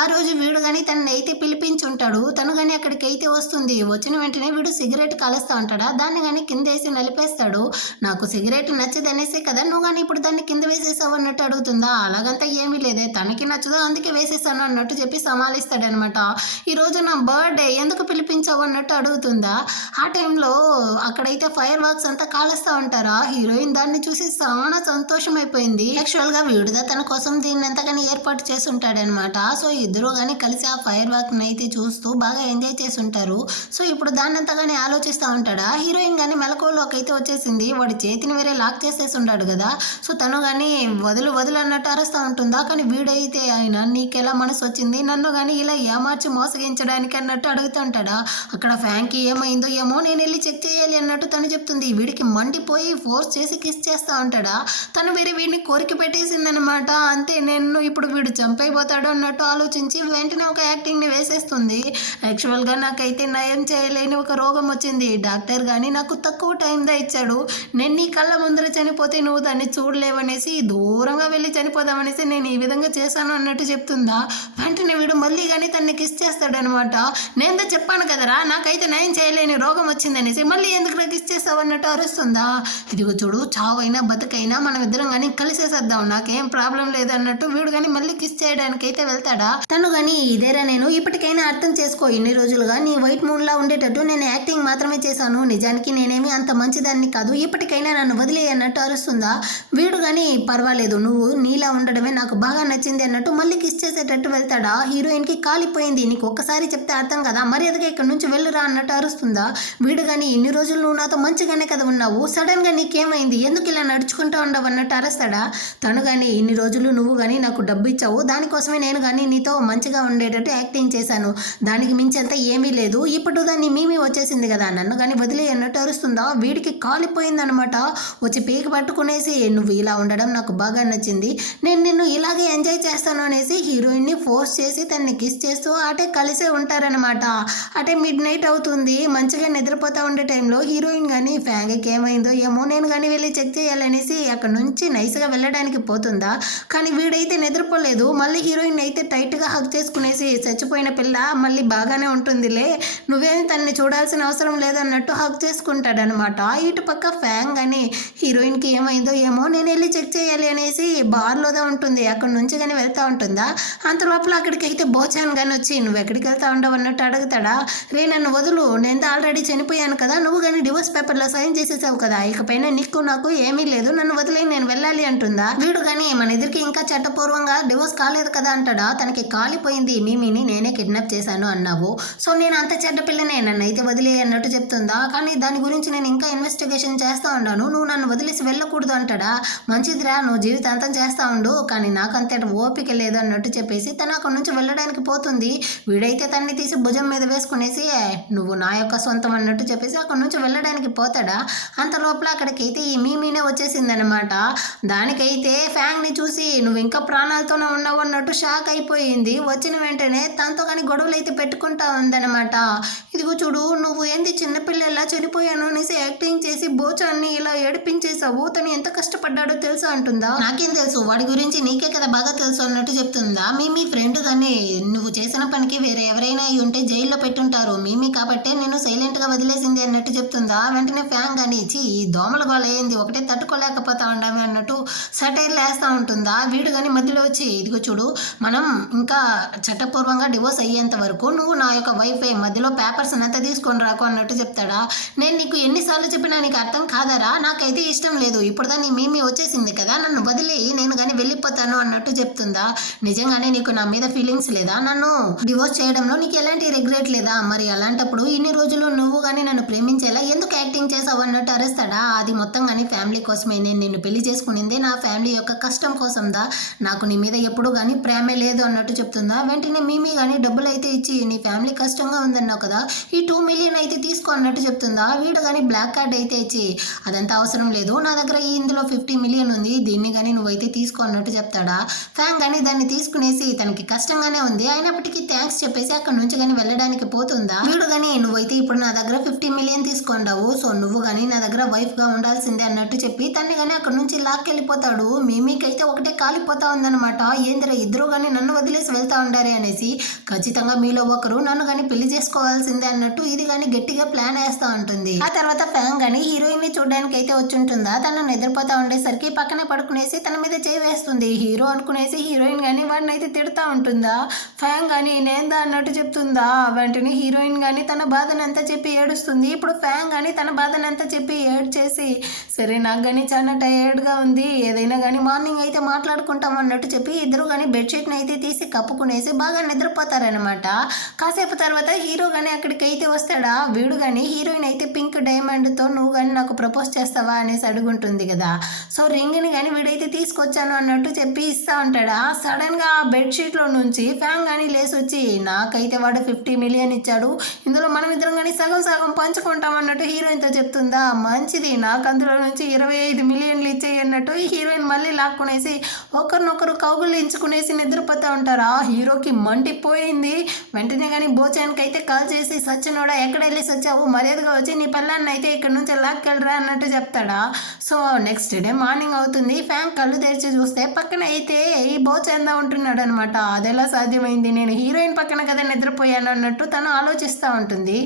ఆ రోజు వీడు కానీ తనని అయితే పిలిపించుంటాడు. తను కానీ అక్కడికి అయితే వస్తుంది. వచ్చిన వెంటనే వీడు సిగరెట్ కాలుస్తూ ఉంటాడా, దాన్ని కానీ కింద వేసి నలిపేస్తాడు. నాకు సిగరెట్ నచ్చదనేసే కదా నువ్వు కానీ ఇప్పుడు దాన్ని కింద వేసేసావు అన్నట్టు అడుగుతుందా. అలాగంతా ఏమీ లేదే, తనకి నచ్చదో అందుకే వేసేసాను అన్నట్టు చెప్పి సమాలిస్తాడనమాట. ఈరోజు నా బర్త్డే ఎందుకు పిలిపించావు అన్నట్టు అడుగుతుందా. ఆ టైంలో అక్కడైతే ఫైర్ వర్క్స్ అంతా కాలుస్తూ ఉంటారా. హీరోయిన్ దాన్ని చూసి చాలా సంతోషం అయిపోయింది. యాక్చువల్గా వీడుదా తన కోసం దీన్ని ఎంతగాని ఏర్పాటు చేసి ఉంటాడనమాట. సో ఇద్దరు కానీ కలిసి ఆ ఫైర్ వర్క్ని అయితే చూస్తూ బాగా ఎంజాయ్ చేసి ఉంటారు. సో ఇప్పుడు దాన్ని అంతగానే ఆలోచిస్తూ ఉంటాడా. హీరోయిన్ కానీ మెలకువలోకి అయితే వచ్చేసింది. వాడి చేతిని వేరే లాక్ చేసేసి ఉంటాడు కదా, సో తను కానీ వదులు అన్నట్టు అరుస్తూ ఉంటుందా. కానీ వీడైతే ఆయన నీకెలా మనసు వచ్చింది నన్ను కానీ ఇలా ఏమార్చి మోసగించడానికి అన్నట్టు అడుగుతుంటాడా. అక్కడ ఫ్యాంకి ఏమైందో ఏమో నేను వెళ్ళి చెక్ చేయాలి అన్నట్టు తను చెప్తుంది. వీడికి మండిపోయి ఫోర్స్ చేసి కిస్ చేస్తూ ఉంటాడా. తను వేరే వీడిని కోరిక పెట్టేసిందనమాట. అంతే నేను ఇప్పుడు వీడు చంపైపోతాడు అన్నట్టు ఆలోచించి వెంటనే ఒక యాక్టింగ్ని వేసేస్తుంది. యాక్చువల్గా నాకైతే నయం చేయలేని ఒక రోగం వచ్చింది, డాక్టర్ కానీ నాకు తక్కువ టైందా ఇచ్చాడు, నేను నీ కళ్ళ ముందర చనిపోతే నువ్వు దాన్ని చూడలేవనేసి దూరంగా వెళ్ళి చనిపోదామనేసి నేను ఈ విధంగా చేశాను అన్నట్టు చెప్తుందా. వెంటనే వీడు మళ్ళీ కానీ తన్ని కిస్ చేస్తాడనమాట. నేనుదా చెప్పాను కదరా నాకైతే నయం చేయలేని రోగం వచ్చిందనేసి, మళ్ళీ ఎందుకు కిస్ చేస్తావు అన్నట్టు అరుస్తుందా. ఇదిగో చూడు చావైనా బతుకైనా మనం ఇద్దరం కానీ కలిసేసేద్దాం, నాకేం ప్రాబ్లం లేదన్నట్టు వీడు కానీ మళ్ళీ కిస్ చేయడానికి అయితే వెళ్తాడా. తను కానీ ఇదేరా నేను ఇప్పటికైనా అర్థం చేసుకో, ఇన్ని రోజులుగా నీ వైట్ మూన్లా ఉండేటట్టు నేను యాక్టింగ్ మాత్రమే చేశాను, నిజానికి నేనేమి అంత మంచిదాన్ని కాదు, ఇప్పటికైనా నన్ను వదిలే అన్నట్టు అరుస్తుందా. వీడు కానీ పర్వాలేదు నువ్వు నీలా ఉండడమే నాకు బాగా నచ్చింది అన్నట్టు మళ్ళీ కిస్ చేసేటట్టు వెళ్తాడా. హీరోయిన్కి కాలిపోయింది, నీకు ఒక్కసారి చెప్తే అర్థం కదా, మర్యాదగా ఇక్కడ నుంచి వెళ్ళురా అన్నట్టు అరుస్తుందా. వీడు కానీ ఇన్ని రోజులు నువ్వు నాతో మంచిగానే కదా ఉన్నావు, సడన్గా నీకేమైంది, ఎందుకు ఇలా నడుచుకుంటూ ఉండవు అన్నట్టు అరుస్తాడా. తను కానీ ఇన్ని రోజులు నువ్వు కానీ నాకు డబ్బు ఇచ్చావు, దానికోసమే నేను కానీ నీతో మంచిగా ఉండేటట్టు యాక్టింగ్ చేశాను, దానికి మించి అంతా ఏమీ లేదు, ఇప్పుడు దాన్ని మీమి వచ్చేసింది కదా, నన్ను కానీ వదిలే అన్నట్టు అరుస్తుందా. వీడికి కాలిపోయిందనమాట. వచ్చి పీక పట్టుకునేసి నువ్వు ఇలా ఉండడం నాకు బాగా నచ్చింది, నేను నిన్ను ఇలాగే ఎంజాయ్ చేస్తాను అనేసి హీరోయిన్ని ఫోర్స్ చేసి తనని కిస్ చేస్తూ అటే కలిసే ఉంటారనమాట. అటే మిడ్ నైట్ అవుతుంది, మంచిగా నిద్రపోతూ ఉండే టైంలో హీరోయిన్ కానీ ఫ్యాంగ్కి ఏమైందో ఏమో నేను కానీ వెళ్ళి చెక్ చేయాలనేసి అక్కడ నుంచి నైస్గా వెళ్ళడానికి పోతుందా. కానీ వీడైతే నిద్రపోలేదు, మళ్ళీ హీరోయిన్ అయితే టైట్గా హగ్ చేసుకునేసి చచ్చిపోయిన పిల్ల మళ్ళీ బాగానే ఉంటుందిలే, నువ్వేమి తనని చూడాల్సిన అవసరం లేదన్నట్టు హగ్ చేసుకుంటాడనమాట. ఇటు పక్క ఫ్యాంగ్ అని హీరోయిన్కి ఏమైందో ఏమో నేను వెళ్ళి చెక్ చేయాలి అనేసి బార్లోదా ఉంటుంది, అక్కడ నుంచి కానీ వెళ్తూ ఉంటుందా. అంత లోపల అక్కడికి అయితే బోచాన్ కానీ వచ్చి నువ్వు ఎక్కడికి వెళ్తా ఉండవు అన్నట్టు అడుగుతాడా. రే నన్ను వదులు, నేను ఆల్రెడీ చనిపోయాను కదా, నువ్వు కానీ డివోర్స్ పేపర్లో సైన్ చేసేసావు కదా, ఇకపైన నీకు నాకు ఏమీ లేదు, నన్ను వదిలే నేను వెళ్ళాలి అంటుందా. వీడు కానీ మన ఎదురుకి ఇంకా చట్టపూర్వంగా డివోర్స్ కాలేదు కదా అంటాడా. తనకి కాలిపోయింది, మీమిని నేనే కిడ్నాప్ చేశాను అన్నావు, సో నేను అంత చెడ్డ పిల్లనే, నన్ను అయితే వదిలే అన్నట్టు చెప్తుందా. కానీ దాని గురించి నేను ఇంకా ఇన్వెస్టిగేషన్ చేస్తూ ఉన్నాను, నువ్వు నన్ను వదిలేసి వెళ్ళకూడదు అంటాడా. మంచిదిరా, నువ్వు జీవితాంతం చేస్తూ ఉండు, కానీ నాకు అంత ఓపిక లేదు అన్నట్టు చెప్పేసి తను అక్కడి నుంచి వెళ్ళడానికి పోతుంది. వీడైతే తన్ని తీసి భుజం మీద వేసుకునేసి నువ్వు నా యొక్క సొంతం అన్నట్టు చెప్పేసి అక్కడి నుంచి వెళ్ళడానికి పోతాడా. అంత లోపల అక్కడికైతే ఈ మీమీనే వచ్చేసిందనమాట. దానికైతే ఫ్యాంగ్ని చూసి నువ్వు ఇంకా ప్రాణాలతోనే ఉన్నావు అన్నట్టు షాక్ అయిపోయింది. వచ్చిన వెంటనే తనతో కానీ గొడవలు అయితే పెట్టుకుంటా ఉందన్నమాట. ఇదిగో చూడు, నువ్వు ఏంది చిన్నపిల్లలా చనిపోయాను అనేసి యాక్టింగ్ చేసి బోచాన్ని ఇలా ఏడిపించేసావు, తను ఎంత కష్టపడ్డాడో తెలుసా అంటుందా. నాకేం తెలుసు, వాడి గురించి నీకే కదా బాగా తెలుసు అన్నట్టు చెప్తుందా. మీ ఫ్రెండ్ కానీ నువ్వు చేసిన పనికి వేరే ఎవరైనా అయి ఉంటే జైల్లో పెట్టుంటారు, మీమీ కాబట్టే నేను సైలెంట్గా వదిలేసింది అన్నట్టు చెప్తుందా. వెంటనే ఫ్యాంగ్ అని ఇచ్చి ఈ దోమల గోళ ఏంది ఒకటే తట్టుకోలేకపోతా ఉండమే అన్నట్టు సటైర్లు వేస్తూ ఉంటుందా. వీడు కానీ మధ్యలో వచ్చి ఇదిగో చూడు, మనం ఇంకా చట్టపూర్వంగా డివోర్స్ అయ్యేంత వరకు నువ్వు నా యొక్క వైఫై, మధ్యలో పేపర్స్ అంతా తీసుకొని రాకు అన్నట్టు చెప్తాడా. నేను నీకు ఎన్నిసార్లు చెప్పినా నీకు అర్థం కాదరా, నాకైతే ఇష్టం లేదు, ఇప్పుడు నీ మీమీ వచ్చేసింది కదా, నన్ను వదిలి నేను కానీ వెళ్ళిపోతాను అన్నట్టు చెప్తుందా. నిజంగానే నీకు నా మీద ఫీలింగ్స్ లేదా, నన్ను డివోర్స్ చేయడంలో నీకు ఎలాంటి రిగ్రెట్ లేదా, మరి అలాంటప్పుడు ఇన్ని రోజులు నువ్వు కానీ నన్ను ప్రేమించేలా ఎందుకు యాక్టింగ్ చేసావు అన్నట్టు అరుస్తాడా. అది మొత్తం కానీ ఫ్యామిలీ కోసమే, నేను నిన్ను పెళ్లి చేసుకునిందే నా ఫ్యామిలీ యొక్క కష్టం కోసందా, నాకు నీ మీద ఎప్పుడు కానీ ప్రేమే లేదు అన్నట్టు చెప్తుందా. వెంటనే మీమీ కానీ డబ్బులు అయితే ఇచ్చి నీ ఫ్యామిలీ కష్టంగా ఉందన్నావు కదా, ఈ 2 మిలియన్ అయితే తీసుకో అన్నట్టు చెప్తుందా. వీడు కానీ బ్లాక్ కార్డ్ అయితే ఇచ్చి అదంతా అవసరం లేదు, నా దగ్గర ఇందులో 50 మిలియన్ ఉంది, దీన్ని కానీ నువ్వైతే తీసుకో అన్నట్టు చెప్తాడా. ఫ్యాంగ్ కానీ దాన్ని తీసుకునేసి తనకి కష్టంగానే ఉంది అయినప్పటికీ థ్యాంక్స్ చెప్పేసి అక్కడ నుంచి కానీ వెళ్ళడానికి పోతుందా. వీడు కానీ నువ్వైతే ఇప్పుడు నా దగ్గర 50 మిలియన్ తీసుకుంటావు, సో నువ్వు కానీ నా దగ్గర వైఫ్గా ఉండాల్సిందే అన్నట్టు చెప్పి తన్ని కానీ అక్కడ నుంచి లాక్కెళ్ళిపోతాడు. మీకైతే ఒకటే కాలిపోతా ఉందన్నమాట. ఏందిరా ఇద్దరు కానీ నన్ను వదిలేసి వెళ్తా ఉండారే అనేసి, ఖచ్చితంగా మీలో ఒకరు నన్ను కానీ పెళ్లి చేసుకోవాల్సిందే అన్నట్టు ఇది కానీ గట్టిగా ప్లాన్ వేస్తూ ఉంటుంది. ఆ తర్వాత ఫ్యాంగ్ కానీ హీరోయిన్ ని చూడడానికి అయితే వచ్చి ఉంటుందా. తను నిద్రపోతా ఉండేసరికి పక్కనే పడుకునేసి తన మీద చేయి వేస్తుంది. హీరో అనుకునేసి హీరోయిన్ కానీ వాడిని అయితే తిడతా ఉంటుందా. ఫ్యాంగ్ కానీ నేందా అన్నట్టు చెప్తుందా. వెంటనే హీరోయిన్ కానీ తన బాధనంతా చెప్పి ఏడుస్తుంది. ఇప్పుడు ఫ్యాంగ్ కానీ తన బాధనంతా చెప్పి ఏడ్చేసి సరే నాకు కానీ చాలా టైర్డ్గా ఉంది, ఏదైనా కానీ మార్నింగ్ అయితే మాట్లాడుకుంటాం అన్నట్టు చెప్పి ఇద్దరు కానీ బెడ్షీట్ని అయితే తీసి కప్పుకునేసి బాగా నిద్రపోతారనమాట. కాసేపు తర్వాత హీరో కానీ అక్కడికి అయితే వస్తాడా. వీడు కానీ హీరోయిన్ అయితే పింక్ డైమండ్తో నువ్వు కానీ నాకు ప్రపోజ్ చేస్తావా అనేసి అడుగుంటుంది కదా. సో రింగ్ని కానీ వీడైతే తీసుకొచ్చాను అన్నట్టు చెప్పి ఇస్తా ఉంటాడా. సడన్గా ఆ బెడ్షీట్లో నుంచి ఫ్యాంగ్ కానీ లేసి వచ్చి నాకైతే వాడు 50 మిలియన్ ఇచ్చాడు, ఇందులో మనం ఇద్దరం కానీ సగం సగం పంచుకుంటాం అన్నట్టు హీరోయిన్తో చెప్తుందా. మంచిది, నాకు అందులో నుంచి 25 మిలియన్లు ఇచ్చేయి అన్నట్టు హీరోయిన్ మళ్ళీ లాక్కునేసి ఒకరినొకరు కౌగులించుకునేసి నిద్రపోతూ ఉంటారా. హీరోకి మండిపోయింది. వెంటనే కానీ బోచాన్కి అయితే కాల్ చేసి సచ్చినోడా ఎక్కడ వెళ్ళేసి వచ్చావు, మర్యాదగా వచ్చి నీ పిల్లాన్ని అయితే ఇక్కడ నుంచి లాక్కెళ్ళరా అన్నట్టు చెప్తాడా. సో నెక్స్ట్ డే మార్నింగ్ అవుతుంది. ఫ్యాంగ్ కళ్ళు తెరిచి చూస్తే పక్కన అయితే ఈ బోచాన్దా ఉంటున్నాడు అనమాట. అదెలా సాధ్యమైంది, నేను హీరోయిన్ పక్కన కదా నిద్రపోయాను అన్నట్టు తను ఆలోచిస్తూ ఉంటుంది.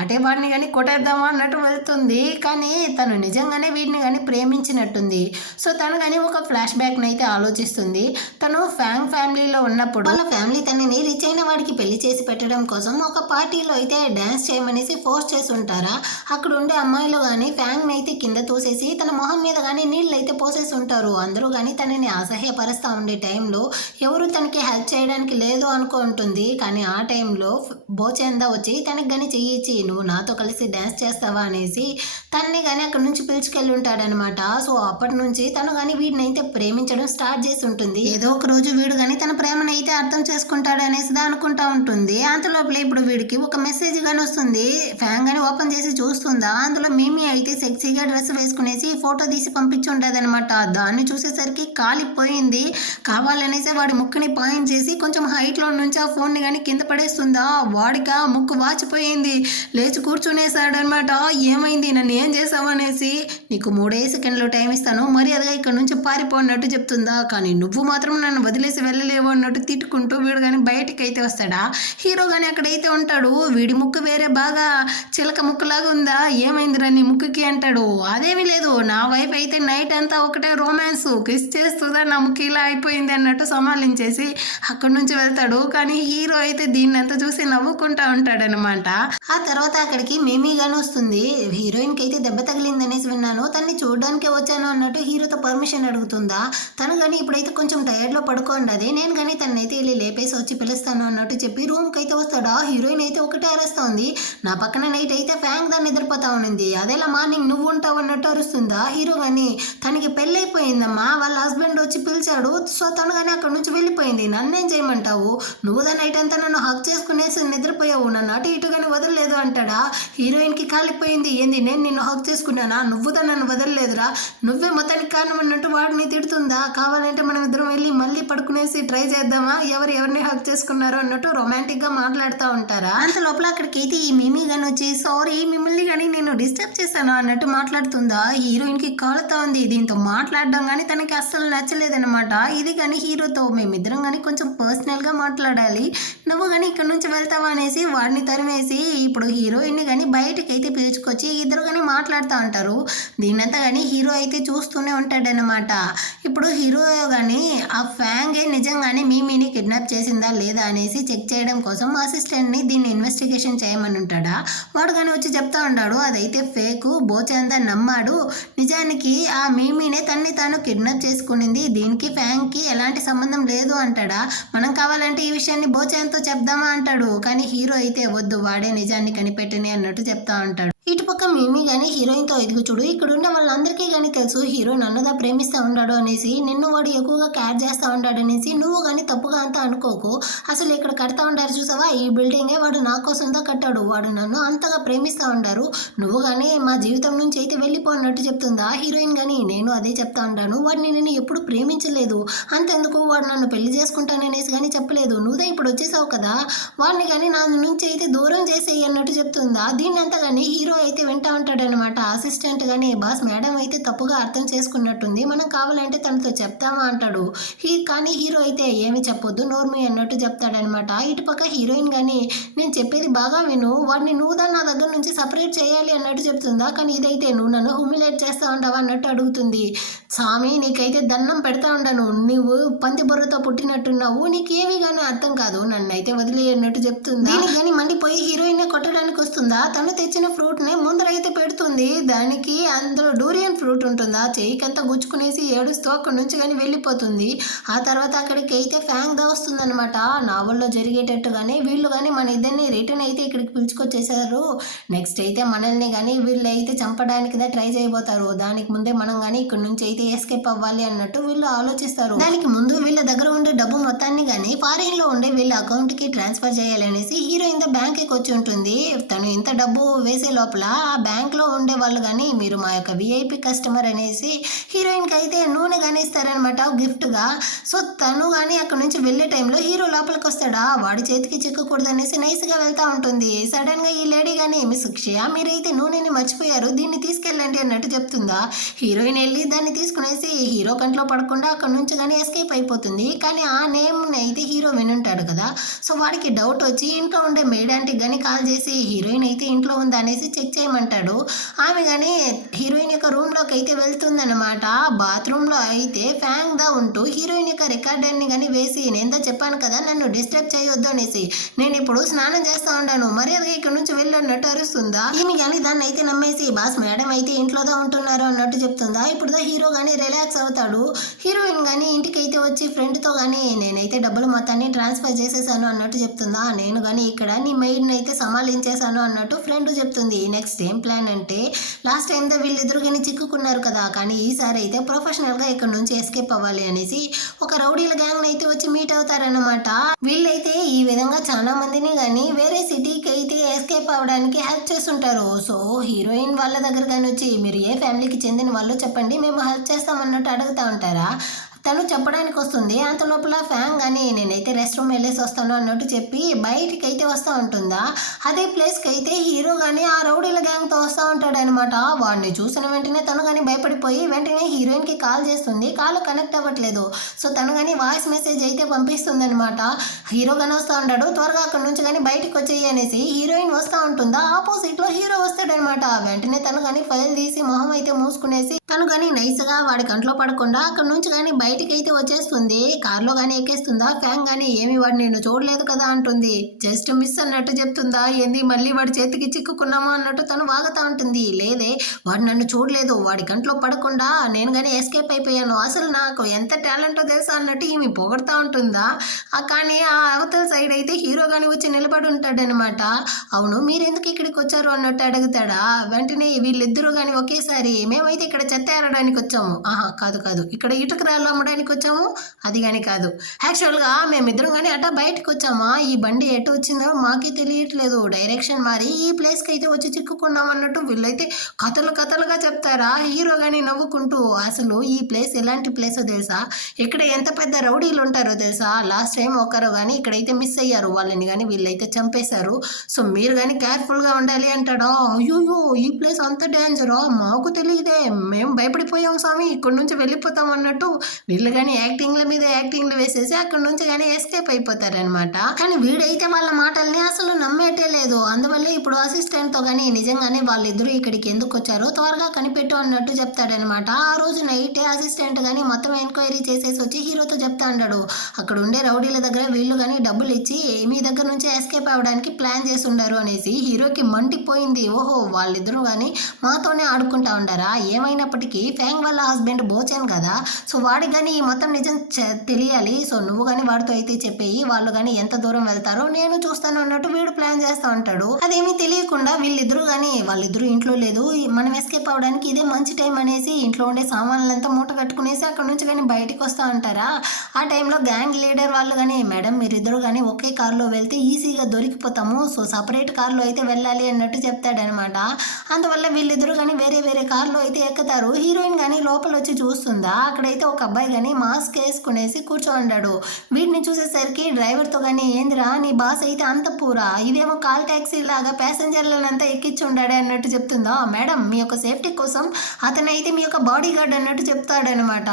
అటే వాడిని కానీ కొట్టేద్దామా అన్నట్టు వెళ్తుంది. కానీ తను నిజంగానే వీడిని కానీ ప్రేమించినట్టుంది. సో తను కానీ ఒక ఫ్లాష్ బ్యాక్ని అయితే ఆలోచిస్తుంది. తను ఫ్యాంగ్ ఫ్యామిలీలో ఉన్నప్పుడు వాళ్ళ ఫ్యామిలీ తనని రిచ్ అయిన వాడికి పెళ్లి చేసి పెట్టడం కోసం ఒక పార్టీలో అయితే డ్యాన్స్ చేయమనేసి ఫోర్స్ చేసి ఉంటారా. అక్కడ ఉండే అమ్మాయిలు కానీ ఫ్యాంగ్ని అయితే కింద తోసేసి తన మొహం మీద కానీ నీళ్ళు అయితే పోసేసి ఉంటారు. అందరూ కానీ తనని అసహ్యపరుస్తూ ఉండే టైంలో ఎవరు తనకి హెల్ప్ చేయడానికి లేదు అనుకుంటుంది. కానీ ఆ టైంలో బోచందా వచ్చి తనకి కానీ చెయ్యిచ్చి నువ్వు నాతో కలిసి డ్యాన్స్ చేస్తావా అనేసి తన్ని కానీ అక్కడ నుంచి పిలుచుకెళ్ళి ఉంటాడనమాట. అనమాట. సో అప్పటి నుంచి తను కానీ వీడిని అయితే ప్రేమించడం స్టార్ట్ చేసి ఉంటుంది. ఏదో ఒక రోజు వీడు కానీ తన ప్రేమను అయితే అర్థం చేసుకుంటాడు అనేసి అనుకుంటా ఉంటుంది. అంతలోపల ఇప్పుడు వీడికి ఒక మెసేజ్ గానీ వస్తుంది. ఫ్యాన్ గానీ ఓపెన్ చేసి చూస్తుందా, అందులో మిమి అయితే సెక్సీగా డ్రెస్ వేసుకునేసి ఫోటో తీసి పంపించి ఉంటుంది అనమాట. దాన్ని చూసేసరికి కాలిపోయింది. కావాలనేసి వాడి ముక్కుని పాయింట్ చేసి కొంచెం హైట్ లో నుంచి ఆ ఫోన్ ని కానీ కింద పడేస్తుందా. వాడికి ఆ ముక్కు వాచిపోయింది. లేచి కూర్చునేసాడు అనమాట. ఏమైంది, నన్ను ఏం చేసావు అనేసి. నీకు 3 సెకండ్లు టైం ఇస్తాను, మర్యాదగా ఇక్కడ నుంచి పారిపోన్నట్టు చెప్తుందా. కానీ నువ్వు మాత్రం నన్ను వదిలేసి వెళ్ళలేవు అన్నట్టు తిట్టుకుంటూ వీడు కానీ బయటికి అయితే వస్తాడా. హీరో కానీ అక్కడైతే ఉంటాడు. వీడి ముక్కు వేరే బాగా చిలక ముక్కులాగా ఉందా, ఏమైందిరా నీ ముక్కుకి అంటాడు. అదేమీ లేదు, నా వైఫ్ అయితే నైట్ అంతా ఒకటే రొమాన్స్ కిస్ చేస్తుందా, నా ముక్కు ఇలా అయిపోయింది అన్నట్టు సమాలించేసి అక్కడి నుంచి వెళ్తాడు. కానీ హీరో అయితే దీన్నంతా చూసి నవ్వుకుంటా ఉంటాడనమాట. ఆ తర్వాత అక్కడికి మిమి గాని వస్తుంది. హీరోయిన్ కి అయితే దెబ్బ తగిలింది అనేసి విన్నాను, తన్ని చూడడానికే వచ్చాను అన్నట్టు హీరోతో పర్మిషన్ అడుగుతుందా. తను కానీ ఇప్పుడైతే కొంచెం టైర్డ్ లో పడుకోండి, నేను కానీ తనైతే వెళ్ళి లేపేసి వచ్చి పిలుస్తాను అన్నట్టు చెప్పి రూమ్ కి అయితే వస్తాడా. హీరోయిన్ అయితే ఒకటే అరుస్తా ఉంది. నా పక్కన నైట్ అయితే ఫ్యాంక్ దాన్ని నిద్రపోతా ఉంది, అదేలా మార్నింగ్ నువ్వు ఉంటావు అన్నట్టు అరుస్తుందా. హీరో కానీ తనకి పెళ్ళైపోయిందమ్మా, వాళ్ళ హస్బెండ్ వచ్చి పిలిచాడు, సో తను కానీ అక్కడ నుంచి వెళ్ళిపోయింది, నన్నేం చేయమంటావు, నువ్వు దా నైట్ అంతా నన్ను హక్ చేసుకునేసి నిద్రపోయావు, నన్ను అటు ఇటుగానే వదలలేదు అంటాడా. హీరోయిన్ కి కాలిపోయింది. ఏంది, నేను నిన్ను హక్ చేసుకున్నానా, నువ్వుదా నన్ను వదలలేదురా, నువ్వే మొత్తానికి కారణం అన్నట్టు వాడిని తిడుతుందా. కావాలంటే మనం ఇద్దరం వెళ్ళి మళ్ళీ పడుకునేసి ట్రై చేద్దామా, ఎవరిని హక్ చేసుకున్నారో అన్నట్టు రొమాంటిక్ గా మాట్లాడుతూ ఉంటారా. అంత లోపల అక్కడికి అయితే ఈ మిమి గాని వచ్చి సారీ మిమ్మల్ని కానీ నేను డిస్టర్బ్ చేశాను అన్నట్టు మాట్లాడుతుందా. హీరోయిన్ కి కాలుతా ఉంది. దీంతో మాట్లాడడం కానీ తనకి అస్సలు నచ్చలేదనమాట. ఇది కానీ హీరోతో మేమిద్దరం కానీ కొంచెం పర్సనల్ గా మాట్లాడాలి, నువ్వు కానీ ఇక్కడ నుంచి వెళ్తావా అనేసి వాడిని తరిమేసి ఇప్పుడు హీరోయిన్ కానీ బయటకి అయితే పిలుచుకొచ్చి ఇద్దరు కానీ మాట్లాడుతూ ఉంటారు. దీనంతా కానీ హీరో అయితే చూస్తూనే ఉంటాడనమాట. ఇప్పుడు హీరో కానీ ఆ ఫ్యాంగే నిజంగానే మిమిని కిడ్నాప్ చేసిందా లేదా అనేసి చెక్ చేయడం కోసం అసిస్టెంట్ ని దీన్ని ఇన్వెస్టిగేషన్ చేయమని ఉంటాడా. వాడు కానీ వచ్చి చెప్తా ఉంటాడు అదైతే ఫేక్, బోచంతా నమ్మాడు, నిజానికి ఆ మిమినే తన్ని తాను కిడ్నాప్ చేసుకునింది, దీనికి ఫ్యాంక్ కి ఎలాంటి సంబంధం లేదు అంటాడా. మనం కావాలంటే ఈ విషయాన్ని బోచంతో చెప్దామా అంటాడు. కానీ హీరో అయితే వద్దు, వాడే నిజాన్ని కనిపెట్టని అన్నట్టు చెప్తా ఉంటాడు. ఇటుపక్క మిమి కానీ హీరోయిన్తో ఎదుగు చూడు, ఇక్కడ ఉండే వాళ్ళందరికీ కానీ తెలుసు హీరో నన్నుదా ప్రేమిస్తూ ఉన్నాడు అనేసి, నిన్ను వాడు ఎక్కువగా కేర్ చేస్తూ ఉంటాడు అనేసి, నువ్వు కానీ తప్పుగా అంతా అనుకోకు, అసలు ఇక్కడ కడతా ఉంటారు చూసావా, ఈ బిల్డింగే వాడు నా కోసంతో కట్టాడు, వాడు నన్ను అంతగా ప్రేమిస్తూ ఉంటారు, నువ్వు కానీ మా జీవితం నుంచి అయితే వెళ్ళిపోన్నట్టు చెప్తుందా. హీరోయిన్ కానీ నేను అదే చెప్తా ఉంటాను, వాడిని నేను ఎప్పుడు ప్రేమించలేదు, అంతెందుకు వాడు నన్ను పెళ్లి చేసుకుంటాననేసి కానీ చెప్పలేదు, నువ్వుదా ఇప్పుడు వచ్చేసావు కదా, వాడిని కానీ నా నుంచి అయితే దూరం చేసేయి అన్నట్టు చెప్తుందా. దీన్ని అంతా కానీ హీరో అయితే వింటా ఉంటాడనమాట. అసిస్టెంట్ గానీ బాస్ మేడం అయితే తప్పుగా అర్థం చేసుకున్నట్టుంది, మనం కావాలంటే తనతో చెప్తామా అంటాడు. కానీ హీరో అయితే ఏమి చెప్పొద్దు నోర్మి అన్నట్టు చెప్తాడనమాట. ఇటుపక్క హీరోయిన్ కానీ నేను చెప్పేది బాగా విను, వాడిని నువ్వుదా నా దగ్గర నుంచి సపరేట్ చేయాలి అన్నట్టు చెప్తుందా. కానీ ఇదైతే నువ్వు నన్ను హ్యూమిలేట్ చేస్తా ఉంటావా అన్నట్టు అడుగుతుంది. స్వామి నీకైతే దండం పెడతా ఉండను, నువ్వు పంది బుర్రతో పుట్టినట్టున్నావు, నీకేమి కానీ అర్థం కాదు, నన్ను అయితే వదిలే అన్నట్టు చెప్తుంది. దీనికి కానీ మండిపోయి హీరోయిన్ కొట్టడానికి వస్తుందా. తను తెచ్చిన ఫ్రూట్ ని ముందరైతే పెడుతుంది, దానికి అందులో డూరియన్ ఫ్రూట్ ఉంటుందా, చెయ్యికంతా గుచ్చుకునేసి ఏడుస్తూ అక్కడి నుంచి కానీ వెళ్ళిపోతుంది. ఆ తర్వాత అక్కడికి అయితే ఫ్యాంగ్ దా వస్తుంది అనమాట. నావల్లో జరిగేటట్టుగానే వీళ్ళు కానీ మన ఇద్దరిని రిటర్న్ అయితే ఇక్కడికి పిలుచుకొచ్చేసారు, నెక్స్ట్ అయితే మనల్ని కానీ వీళ్ళు అయితే చంపడానికి ట్రై చేయబోతారు, దానికి ముందే మనం కానీ ఇక్కడ నుంచి అయితే ఎస్కేప్ అవ్వాలి అన్నట్టు వీళ్ళు ఆలోచిస్తారు. దానికి ముందు వీళ్ళ దగ్గర ఉండే డబ్బు మొత్తాన్ని కానీ ఫారిన్ లో ఉండే వీళ్ళ అకౌంట్ కి ట్రాన్స్ఫర్ చేయాలనేసి హీరోయిన్ ద బ్యాంక్ కి వచ్చి ఉంటుంది. తను ఇంత డబ్బు వేసే లోపల ఆ బ్యాంక్ లో ఉండే వాళ్ళు కానీ మీరు మా యొక్క విఐపి కస్టమర్ అనేసి హీరోయిన్ కి అయితే నూనె కానీ ఇస్తారనమాట గిఫ్ట్ గా. సో తను కానీ అక్కడ నుంచి వెళ్లే టైంలో హీరో లోపలికి వస్తాడా, వాడి చేతికి చిక్కకూడదు అనేసి నైస్ గా వెళ్తా ఉంటుంది. సడన్ గా ఈ లేడీ కానీ మిస్ అక్షయ మీరైతే నూనెని మర్చిపోయారు, దీన్ని తీసుకెళ్ళండి అన్నట్టు చెప్తుందా. హీరోయిన్ వెళ్ళి దాన్ని తీసుకునేసి హీరో కంట్లో పడకుండా అక్కడ నుంచి కానీ ఎస్కేప్ అయిపోతుంది. కానీ ఆ నేమ్ అయితే హీరో వినుంటాడు కదా, సో వాడికి డౌట్ వచ్చి ఇంట్లో ఉండే మేడ్ ఆంటీకి కానీ కాల్ చేసి హీరోయిన్ అయితే ఇంట్లో ఉందా అనేసి చెక్ చేయమంటాడు. ఆమె కానీ హీరోయిన్ యొక్క రూమ్ లోకి అయితే వెళ్తుందనమాట. బాత్రూమ్ లో అయితే ఫ్యాంగ్ దా ఉంటూ హీరోయిన్ యొక్క రికార్డర్ని కానీ వేసి నేను చెప్పాను కదా నన్ను డిస్టర్బ్ చేయొద్దు అనేసి, నేను ఇప్పుడు స్నానం చేస్తా ఉన్నాను, మర్యాదగా ఇక్కడ నుంచి వెళ్ళన్నట్టు అరుస్తుందా. ఈమె కానీ దాన్ని అయితే నమ్మేసి బాస్ మేడం అయితే ఇంట్లోదా ఉంటున్నారు అన్నట్టు చెప్తుందా. ఇప్పుడు హీరో కానీ రిలాక్స్ అవుతాడు. హీరోయిన్ కానీ ఇంటికి అయితే వచ్చి ఫ్రెండ్తో కానీ నేనైతే డబ్బులు మొత్తాన్ని ట్రాన్స్ఫర్ చేసేసాను అన్నట్టు చెప్తుందా. నేను కానీ ఇక్కడ నీ మెయిడ్ని అయితే సమాలించేశాను అన్నట్టు ఫ్రెండ్ చెప్తుంది. నెక్స్ట్ ఏం ప్లాన్ అంటే లాస్ట్ టైం వీళ్ళిద్దరు కానీ చిక్కుకున్నారు కదా, కానీ ఈసారి అయితే ప్రొఫెషనల్గా ఇక్కడ నుంచి ఎస్కేప్ అవ్వాలి అనేసి ఒక రౌడీల గ్యాంగ్ అయితే వచ్చి మీట్ అవుతారన్నమాట. వీళ్ళైతే ఈ విధంగా చాలా మందిని కానీ వేరే సిటీకి అయితే ఎస్కేప్ అవ్వడానికి హెల్ప్ చేస్తుంటారు. సో హీరోయిన్ వాళ్ళ దగ్గర కానీ వచ్చి మీరు ఏ ఫ్యామిలీకి చెందిన వాళ్ళు చెప్పండి, మేము హెల్ప్ చేస్తామన్నట్టు అడుగుతూ ఉంటారా. తను చెప్పడానికి వస్తుంది. అంత లోపల ఫ్యాన్ కానీ నేనైతే రెస్ట్ రూమ్ వెళ్ళేసి వస్తాను అన్నట్టు చెప్పి బయటికి అయితే వస్తూ ఉంటుందా. అదే ప్లేస్కి అయితే హీరో కానీ ఆ రౌడీల గ్యాంగ్తో వస్తూ ఉంటాడు అనమాట. వాడిని చూసిన వెంటనే తను కానీ భయపడిపోయి వెంటనే హీరోయిన్కి కాల్ చేస్తుంది. కాల్ కనెక్ట్ అవ్వట్లేదు. సో తను కానీ వాయిస్ మెసేజ్ అయితే పంపిస్తుంది అనమాట. హీరో కానీ వస్తూ ఉంటాడు, త్వరగా అక్కడ నుంచి కానీ బయటకు వచ్చేయి అనేసి. హీరోయిన్ వస్తూ ఉంటుందా, ఆపోజిట్లో హీరో వస్తాడనమాట. వెంటనే తను కానీ ఫైల్ తీసి మొహం అయితే మూసుకునేసి తను కానీ నైస్గా వాడి కంట్లో పడకుండా అక్కడ నుంచి కానీ బయటికి అయితే వచ్చేస్తుంది. కార్లో కానీ ఎక్కేస్తుందా. ఫ్యాన్ కానీ ఏమి వాడు నేను చూడలేదు కదా అంటుంది. జస్ట్ మిస్ అన్నట్టు చెప్తుందా. ఏంది మళ్ళీ వాడి చేతికి చిక్కుకున్నామా అన్నట్టు తను వాగుతూ ఉంటుంది. లేదే వాడు నన్ను చూడలేదు, వాడి కంట్లో పడకుండా నేను కానీ ఎస్కేప్ అయిపోయాను, అసలు నాకు ఎంత టాలెంటో తెలుసా అన్నట్టు ఈమె పొగడుతూ ఉంటుందా. కానీ ఆ అవతల సైడ్ అయితే హీరో కానీ వచ్చి నిలబడి ఉంటాడనమాట. అవును మీరెందుకు ఇక్కడికి వచ్చారు అన్నట్టు అడుగుతాడా. వెంటనే వీళ్ళిద్దరూ కానీ ఒకేసారి మేమైతే ఇక్కడ చెత్త ఏరడానికి వచ్చాము. కాదు ఇక్కడ ఇటుక రాళ్ళు అమ్మడానికి వచ్చాము, అది కానీ కాదు. యాక్చువల్గా మేమిద్దరం కానీ అట్టా బయటకు వచ్చామా, ఈ బండి ఎటు వచ్చిందో మాకే తెలియట్లేదు, డైరెక్షన్ మారి ఈ ప్లేస్కి అయితే వచ్చి చిక్కుకున్నాం అన్నట్టు వీళ్ళైతే కథలుగా చెప్తారా. హీరో కానీ నవ్వుకుంటూ అసలు ఈ ప్లేస్ ఎలాంటి ప్లేసో తెలుసా, ఇక్కడ ఎంత పెద్ద రౌడీలు ఉంటారో తెలుసా, లాస్ట్ టైం ఒకరు కానీ ఇక్కడైతే మిస్ అయ్యారు, వాళ్ళని కానీ వీళ్ళైతే చంపేశారు, సో మీరు కానీ కేర్ఫుల్గా ఉండాలి అంటాడా. అయ్యో ఈ ప్లేస్ అంత డేంజరా, మాకు తెలియదే, మేము భయపడిపోయాం స్వామి, ఇక్కడ నుంచి వెళ్ళిపోతాం అన్నట్టు వీళ్ళు కానీ యాక్టింగ్ల మీద యాక్టింగ్లు వేసేసి అక్కడ నుంచి కానీ ఎస్కేప్ అయిపోతారనమాట. కానీ వీడైతే వాళ్ళ మాటల్ని అసలు నమ్మేటే లేదు. అందువల్ల ఇప్పుడు అసిస్టెంట్తో కానీ నిజంగానే వాళ్ళిద్దరూ ఇక్కడికి ఎందుకు వచ్చారో త్వరగా కనిపెట్టు అన్నట్టు చెప్తాడనమాట. ఆ రోజు నైటే అసిస్టెంట్ కానీ మొత్తం ఎంక్వైరీ చేసేసి వచ్చి హీరోతో చెప్తా ఉంటాడు. అక్కడ ఉండే రౌడీల దగ్గర వీళ్ళు కానీ డబ్బులు ఇచ్చి మీ దగ్గర నుంచి ఎస్కేప్ అవ్వడానికి ప్లాన్ చేసి ఉండారు అనేసి. హీరోకి మంటిపోయింది. ఓహో వాళ్ళిద్దరూ కానీ మాతోనే ఆడుకుంటా ఉండారా. ఏమైనప్పటికీ ఫ్యాంగ్ వాళ్ళ హస్బెండ్ బోచాను కదా, సో వాడికి కానీ ఈ మొత్తం నిజం తెలియాలి, సో నువ్వు కానీ వాడితో అయితే చెప్పేయి, వాళ్ళు కానీ ఎంత దూరం వెళ్తారో నేను చూస్తాను అన్నట్టు వీడు ప్లాన్ చేస్తూ ఉంటాడు. అదేమీ తెలియకుండా వీళ్ళిద్దరూ కానీ వాళ్ళిద్దరూ ఇంట్లో లేదు, మనం ఎస్కేప్ అవ్వడానికి ఇదే మంచి టైం అనేసి ఇంట్లో ఉండే సామాన్లంతా మూట కట్టుకునేసి అక్కడ నుంచి కానీ బయటికి వస్తూ ఉంటారా. ఆ టైంలో గ్యాంగ్ లీడర్ వాళ్ళు కానీ మేడం మీరిద్దరు కానీ ఒకే కారులో వెళ్తే ఈజీగా దొరికిపోతాము, సో సపరేట్ కార్లో అయితే వెళ్ళాలి అన్నట్టు చెప్తాడనమాట. అందువల్ల వీళ్ళిద్దరూ కానీ వేరే కార్లో అయితే ఎక్కుతారు. హీరోయిన్ కానీ లోపల వచ్చి చూస్తుందా. అక్కడైతే ఒక అబ్బాయి కానీ మాస్క్ వేసుకునేసి కూర్చోండాడు. వీడిని చూసేసరికి డ్రైవర్తో కానీ ఏందిరా నీ బాస్ అయితే అంత పూరా, ఇదేమో కాల్ ట్యాక్సీ లాగా ప్యాసింజర్లనంతా ఎక్కించి ఉండాడే అన్నట్టు చెప్తుందా. మేడం మీ యొక్క సేఫ్టీ కోసం అతనైతే మీ యొక్క బాడీ గార్డ్ అన్నట్టు చెప్తాడనమాట.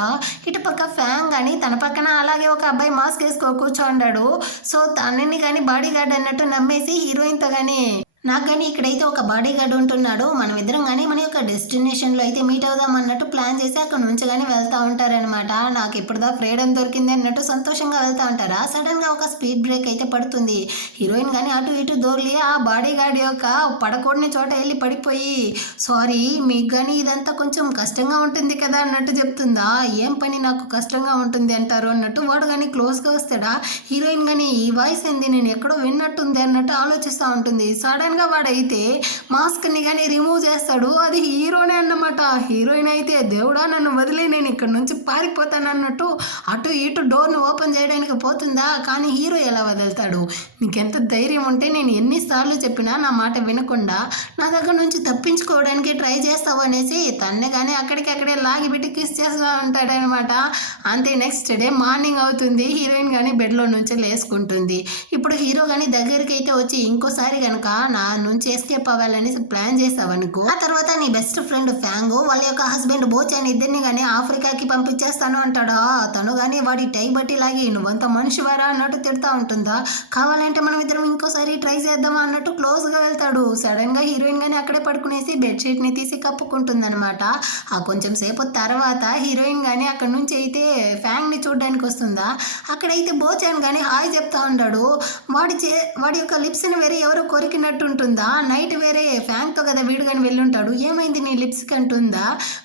ఇటుపక్క ఫ్యాన్ కానీ తన పక్కన అలాగే ఒక అబ్బాయి మాస్క్ వేసుకో కూర్చోండాడు. సో తనని కానీ బాడీ గార్డ్ అన్నట్టు నమ్మేసి హీరోయిన్తో కానీ నాకు కానీ ఇక్కడైతే ఒక బాడీ గార్డ్ ఉంటున్నాడు, మనం ఇద్దరం కానీ మన యొక్క డెస్టినేషన్లో అయితే మీట్ అవుదాం అన్నట్టు ప్లాన్ చేసి అక్కడ నుంచి కానీ వెళ్తూ ఉంటారనమాట. నాకు ఇప్పుడుదా ఫ్రీడమ్ దొరికింది అన్నట్టు సంతోషంగా వెళ్తూ ఉంటారా. సడన్గా ఒక స్పీడ్ బ్రేక్ అయితే పడుతుంది. హీరోయిన్ కానీ అటు ఇటు దోర్లి ఆ బాడీ గార్డ్ యొక్క పడకూడని చోట వెళ్ళి పడిపోయి సారీ మీకు కానీ ఇదంతా కొంచెం కష్టంగా ఉంటుంది కదా అన్నట్టు చెప్తుందా. ఏం పని నాకు కష్టంగా ఉంటుంది అంటారు అన్నట్టు వాడు కానీ క్లోజ్గా వస్తాడా. హీరోయిన్ కానీ ఈ వాయిస్ ఏంది నేను ఎక్కడో విన్నట్టుంది అన్నట్టు ఆలోచిస్తూ ఉంటుంది. సడన్ వాడైతే మాస్క్ ని కానీ రిమూవ్ చేస్తాడు. అది హీరోనే అన్నమాట. హీరోయిన్ అయితే దేవుడా నన్ను వదిలే నేను ఇక్కడ నుంచి పారిపోతాను అన్నట్టు అటు ఇటు డోర్ను ఓపెన్ చేయడానికి పోతుందా. కానీ హీరో ఎలా వదులుతాడు. నీకెంత ధైర్యం ఉంటే నేను ఎన్నిసార్లు చెప్పినా నా మాట వినకుండా నా దగ్గర నుంచి తప్పించుకోవడానికి ట్రై చేస్తావు అనేసి తన్నే కానీ అక్కడికక్కడే లాగి పెట్టి కిస్ చేస్తూ ఉంటాడనమాట. అంతే నెక్స్ట్ డే మార్నింగ్ అవుతుంది. హీరోయిన్ కానీ బెడ్లో నుంచి లేసుకుంటుంది. ఇప్పుడు హీరో కానీ దగ్గరికి అయితే వచ్చి ఇంకోసారి కనుక నా నుంచి ఎస్కేప్ అవ్వాలని ప్లాన్ చేసావనుకో, ఆ తర్వాత నీ బెస్ట్ ఫ్రెండ్ ఫ్యాంగో వాళ్ళ యొక్క హస్బెండ్ బోచాన్ ఇద్దరిని కానీ ఆఫ్రికాకి పంపించేస్తాను అంటాడా. తను కానీ వాడి టై బట్టి లాగి నువ్వంత మనిషివారా అన్నట్టు తిడతా ఉంటుందా. కావాలంటే మనం ఇద్దరం ఇంకోసారి ట్రై చేద్దామా అన్నట్టు క్లోజ్గా వెళ్తాడు. సడన్గా హీరోయిన్ కానీ అక్కడే పడుకునేసి బెడ్షీట్ని తీసి కప్పుకుంటుంది అనమాట. ఆ కొంచెం సేపు తర్వాత హీరోయిన్ కానీ అక్కడ నుంచి అయితే ఫ్యాంగ్ని చూడడానికి వస్తుందా. అక్కడైతే బోచాన్ కానీ హాయ్ చెప్తా ఉంటాడు. వాడి యొక్క లిప్స్ని వేరే ఎవరో కొరికినట్టు అంటుంటుందా, నైట్ వేరే ఫ్యాంక్తో కదా వీడు కానీ వెళ్ళుంటాడు, ఏమైంది నీ లిప్స్కి అంటుందా,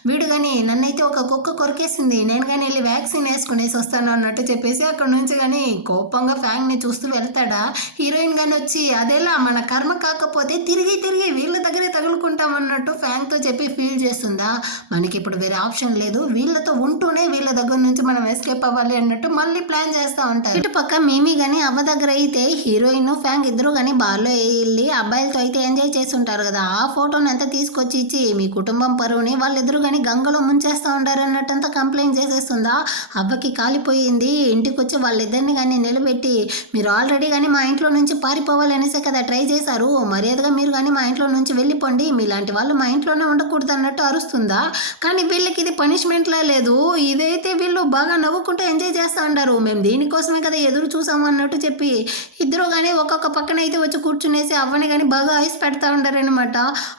వీడు కానీ నన్నైతే ఒక కుక్క కొరికేసింది, నేను కానీ వెళ్ళి వ్యాక్సిన్ వేసుకునేసి వస్తాను అన్నట్టు చెప్పేసి అక్కడ నుంచి కానీ కోపంగా ఫ్యాంక్ని చూస్తూ వెళ్తాడా. హీరోయిన్ కానీ వచ్చి అదేలా మన కర్మ కాకపోతే తిరిగి తిరిగి వీళ్ళ దగ్గరే తగులుకుంటాం అన్నట్టు ఫ్యాంక్తో చెప్పి ఫీల్ చేస్తుందా. మనకి ఇప్పుడు వేరే ఆప్షన్ లేదు, వీళ్ళతో ఉంటూనే వీళ్ళ దగ్గర నుంచి మనం ఎస్కేప్ అవ్వాలి అన్నట్టు మళ్ళీ ప్లాన్ చేస్తూ ఉంటారు. ఇటు పక్క మీమీ కానీ అవ్వ దగ్గర అయితే హీరోయిన్ ఫ్యాంక్ ఇద్దరు కానీ బార్లో వెళ్ళి అబ్బాయిలతో అయితే ఎంజాయ్ చేసి ఉంటారు కదా, ఆ ఫోటోని అంతా తీసుకొచ్చి ఇచ్చి మీ కుటుంబం పరువుని వాళ్ళిద్దరు కానీ గంగలో ముంచేస్తూ ఉంటారు అన్నట్టంతా కంప్లైంట్ చేసేస్తుందా. అవ్వకి కాలిపోయింది, ఇంటికి వచ్చి వాళ్ళిద్దరిని కానీ నిలబెట్టి మీరు ఆల్రెడీ కానీ మా ఇంట్లో నుంచి పారిపోవాలనేసే కదా ట్రై చేశారు, మర్యాదగా మీరు కానీ మా ఇంట్లో నుంచి వెళ్ళిపోండి, మీలాంటి వాళ్ళు మా ఇంట్లోనే ఉండకూడదు అన్నట్టు అరుస్తుందా. కానీ వీళ్ళకి ఇది పనిష్మెంట్లా లేదు, ఇదైతే వీళ్ళు బాగా నవ్వుకుంటూ ఎంజాయ్ చేస్తూ ఉంటారు, మేము దీనికోసమే కదా ఎదురు చూసాము అన్నట్టు చెప్పి ఇద్దరు కానీ ఒక్కొక్క పక్కన అయితే వచ్చి కూర్చునేసి అవ్వని కానీ బాగా ఐస్ పెడతా ఉంటారనమాట.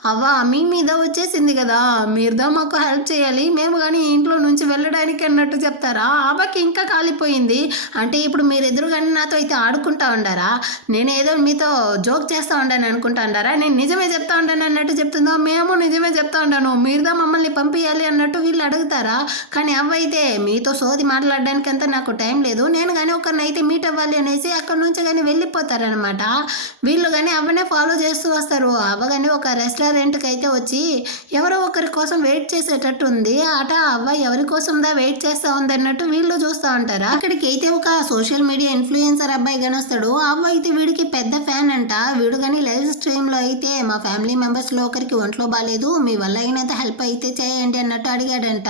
అవ్వ మీ మీద వచ్చేసింది కదా, మీరుదా మాకు హెల్ప్ చేయాలి, మేము కానీ ఇంట్లో నుంచి వెళ్ళడానికి అన్నట్టు చెప్తారా. అవ్వకి ఇంకా కాలిపోయింది, అంటే ఇప్పుడు మీరిద్దరు కానీ నాతో అయితే ఆడుకుంటా ఉండారా, నేను ఏదో మీతో జోక్ చేస్తూ ఉండాను అనుకుంటా ఉండారా, నేను నిజమే చెప్తా ఉంటాను అన్నట్టు చెప్తుందా. మేము నిజమే చెప్తా ఉంటాను, మీరుదా మమ్మల్ని పంపించాలి అన్నట్టు వీళ్ళు అడుగుతారా. కానీ అవ్వ అయితే మీతో సోది మాట్లాడడానికి అంతా నాకు టైం లేదు, నేను కానీ ఒకరిని అయితే మీట్ అవ్వాలి అనేసి అక్కడ నుంచి కానీ వెళ్ళిపోతారనమాట. వీళ్ళు కానీ అవ్వనే ఫాలో చేస్తూ వస్తారు. అవ్వ కానీ ఒక రెస్టారెంట్కి అయితే వచ్చి ఎవరో ఒకరి కోసం వెయిట్ చేసేటట్టు ఉంది అట, అవ్వ ఎవరి కోసందా వెయిట్ చేస్తూ ఉంది అన్నట్టు వీళ్ళు చూస్తూ ఉంటారా. అక్కడికి అయితే ఒక సోషల్ మీడియా ఇన్ఫ్లుయెన్సర్ అబ్బాయి కానీ వస్తాడు. అవ్వ అయితే వీడికి పెద్ద ఫ్యాన్ అంట, వీడు కానీ లైవ్ స్ట్రీమ్లో అయితే మా ఫ్యామిలీ మెంబర్స్లో ఒకరికి ఒంట్లో బాగాలేదు, మీ వల్ల అయినంత హెల్ప్ అయితే చేయండి అన్నట్టు అడిగాడంట.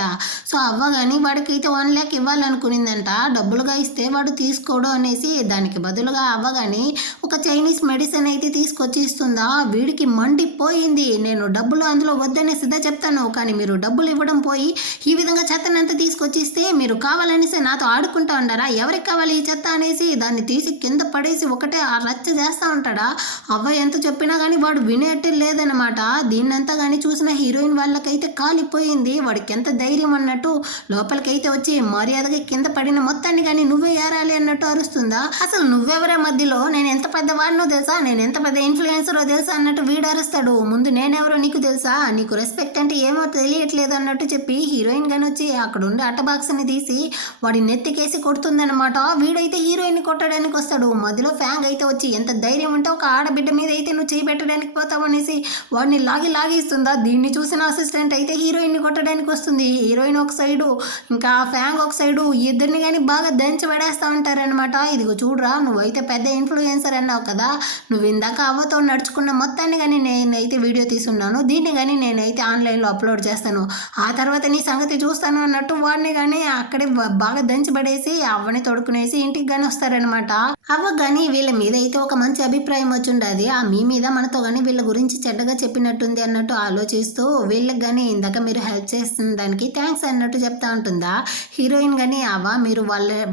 సో అవ్వ కానీ వాడికి అయితే 1 lakh ఇవ్వాలనుకునిందంట, డబ్బులుగా ఇస్తే వాడు తీసుకోడు అనేసి దానికి బదులుగా అవ్వ కానీ ఒక చైనీస్ మెడిసిన్ అయితే తీసుకొచ్చి ఇస్తుందా. వీడికి మండిపోయింది, నేను డబ్బులు అందులో వద్దనే సిద్ధ చెప్తాను, కానీ మీరు డబ్బులు ఇవ్వడం పోయి ఈ విధంగా చెత్తనంతా తీసుకొచ్చి ఇస్తే మీరు కావాలనేసి నాతో ఆడుకుంటా ఉంటారా, ఎవరికి కావాలి ఈ చెత్త అనేసి దాన్ని తీసి కింద పడేసి ఒకటే ఆ రచ్చ చేస్తూ ఉంటాడా. అవ్వ ఎంత చెప్పినా కానీ వాడు వినేట్టు లేదనమాట. దీన్నంతా కానీ చూసిన హీరోయిన్ వాళ్ళకైతే కాలిపోయింది, వాడికి ఎంత ధైర్యం అన్నట్టు లోపలికైతే వచ్చి మర్యాదగా కింద పడిన మొత్తాన్ని కానీ నువ్వే ఏరాలి అన్నట్టు అరుస్తుందా. అసలు నువ్వెవరే మధ్యలో, నేను ఎంత పెద్ద వాడినో తెలుసా, నేను ఎంత పెద్ద ఇన్ఫ్లుయెన్సరో తెలుసా అన్నట్టు వీడు అరుస్తాడు. ముందు నేనెవరో నీకు తెలుసా, నీకు రెస్పెక్ట్ అంటే ఏమో తెలియట్లేదు అన్నట్టు చెప్పి హీరోయిన్ కానీ వచ్చి అక్కడ ఉండే అట్టబాక్స్ని తీసి వాడి నెత్తికేసి కొడుతుందనమాట. వీడైతే హీరోయిన్ కొట్టడానికి వస్తాడు, మధ్యలో ఫ్యాంగ్ అయితే వచ్చి ఎంత ధైర్యం ఉంటే ఒక ఆడబిడ్డ మీద అయితే నువ్వు చేయి పెట్టడానికి పోతావు అనేసి వాడిని లాగిస్తుందా. దీన్ని చూసిన అసిస్టెంట్ అయితే హీరోయిన్ని కొట్టడానికి వస్తుంది, హీరోయిన్ ఒక సైడు ఇంకా ఫ్యాంగ్ ఒక సైడు, ఇద్దరిని కానీ బాగా దంచి పడేస్తూ ఉంటారనమాట. ఇదిగో చూడరా, నువ్వైతే పెద్ద ఇన్ఫ్లుయెన్సర్ అన్నావు కదా, నువ్వు ఇందాక అవ్వతో నడుచుకున్న మొత్తాన్ని కానీ నేనైతే వీడియో తీసున్నాను, దీన్ని కానీ నేనైతే ఆన్లైన్లో అప్లోడ్ చేస్తాను, ఆ తర్వాత నీ సంగతి చూస్తాను అన్నట్టు వాడిని కానీ అక్కడే బాగా దంచి పడేసి అవ్వని తొడుకునేసి ఇంటికి కానీ వస్తారనమాట. అవ్వ కానీ వీళ్ళ మీద అయితే ఒక మంచి అభిప్రాయం వచ్చిండది, ఆ మీ మీద మనతో కానీ వీళ్ళ గురించి చెడ్డగా చెప్పినట్టుంది అన్నట్టు ఆలోచిస్తూ వీళ్ళకి కానీ ఇందాక మీరు హెల్ప్ చేస్తున్న దానికి థ్యాంక్స్ అన్నట్టు చెప్తా ఉంటుందా. హీరోయిన్ కానీ అవ్వ మీరు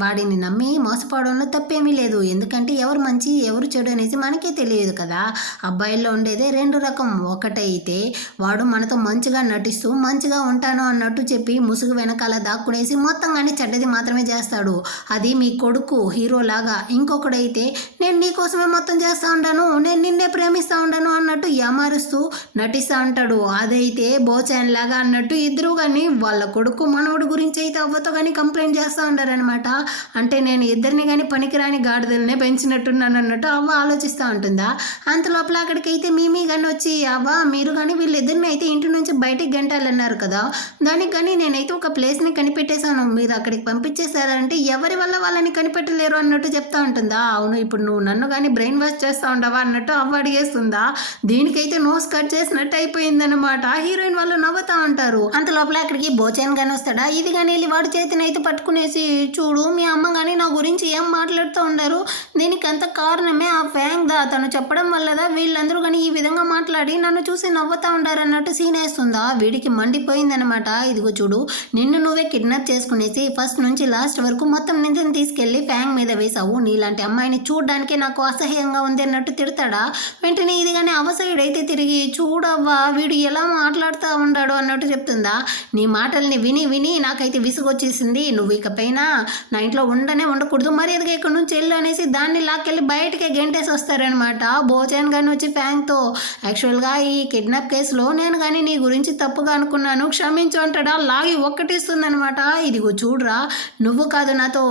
వాడిని నమ్మి మోసపోవడంలో తప్పేమీ లేదు, ఎందుకంటే ఎవరు మంచి ఎవరు చెడు అనేసి మనకే తెలియదు కదా. అబ్బాయిల్లో ఉండేదే 2 రకం, ఒకటైతే వాడు మనతో మంచిగా నటిస్తూ మంచిగా ఉంటాను అన్నట్టు చెప్పి ముసుగు వెనకాల దాక్కునేసి మొత్తం కానీ చెడ్డది మాత్రమే చేస్తాడు, అది మీ కొడుకు హీరో లాగా. ఇంకొకడైతే నేను నీకోసమే మొత్తం చేస్తూ ఉంటాను, నేను నిన్నే ప్రేమిస్తూ ఉంటాను అన్నట్టు యామారుస్తూ నటిస్తూ ఉంటాడు, అదైతే బోచాన్ లాగా అన్నట్టు ఇద్దరు కానీ వాళ్ళ కొడుకు మనవడు గురించి అయితే అవ్వతో కానీ కంప్లైంట్ చేస్తూ ఉంటారనమాట. అంటే నేను ఇద్దరిని కానీ పనికిరాని గాడిదలనే పెంచినట్టున్నాను అన్నట్టు అవ్వ ఆలోచిస్తూ ఉంటుందా. అంత లోపల అక్కడికైతే మీమీ కానీ వచ్చి అవ్వ మీరు కానీ వీళ్ళిద్దరిని అయితే ఇంటి నుంచి బయటికి గంటాలన్నారు కదా, దానికి కానీ నేనైతే ఒక ప్లేస్ని కనిపెట్టేశాను, మీరు అక్కడికి పంపించేశారంటే ఎవరి వల్ల వాళ్ళని కనిపెట్టలేరు అన్నట్టు చెప్తా ఉంటుందా. అవును, ఇప్పుడు నువ్వు నన్ను కానీ బ్రెయిన్ వాష్ చేస్తూ ఉండవా అన్నట్టు అవ్వ అడిగేస్తుందా. దీనికైతే నోస్ కట్ చేసినట్టు అయిపోయిందనమాట. హీరోయిన్ వాళ్ళు నవ్వుతా ఉంటారు. అంత లోపల అక్కడికి బోచాన్ కానీ వస్తాడా, ఇది కానీ వెళ్ళి వాడి చేతిని అయితే పట్టుకునేసి చూడు మీ అమ్మ కానీ నా గురించి ఏం మాట్లాడుతూ ఉండరు, దీనికి అంత కారణమే ఆ ఫ్యాంగ్ దా, తను చెప్పడం వల్లదా వీళ్ళందరూ కానీ ఈ విధంగా మాట్లాడి నన్ను చూసి నవ్వుతా ఉంటారు అన్నట్టు సీన్ వేస్తుందా. వీడికి మండిపోయిందనమాట. ఇదిగో చూడు, నిన్ను నువ్వే కిడ్నాప్ చేసుకునేసి ఫస్ట్ నుంచి లాస్ట్ వరకు మొత్తం నిజం తీసుకెళ్లి ఫ్యాంగ్ మీద వేసావు, నీలాంటి అమ్మాయిని చూడడానికే నాకు అసహ్యంగా ఉంది అన్నట్టు తిడతాడా. వెంటనే ఇది కానీ అవసైడ్ అయితే తిరిగి చూడవ్వా వీడు ఎలా మాట్లాడుతూ ఉన్నాడు అన్నట్టు చెప్తుందా. నీ మాటల్ని విని విని నాకైతే విసుగొచ్చేసింది, నువ్వు ఇకపైన నా ఇంట్లో ఉండకూడదు, మర్యాదగా ఇక్కడ నుంచి వెళ్ళు అనేసి దాన్ని లాక్కెళ్ళి బయటకే గెంటేసి వస్తారనమాట. బోచాన్ బోచాన్ గాని వచ్చి ఫ్యాంగ్తో, యాక్చువల్గా ఈ కిడ్నాప్ కేసులో నేను కానీ నీ గురించి తప్పుగా అనుకున్నాను, క్షమించు అంటాడా. లాగి ఒక్కటిస్తుందనమాట. ఇదిగో చూడరా, నువ్వు కాదు నాతో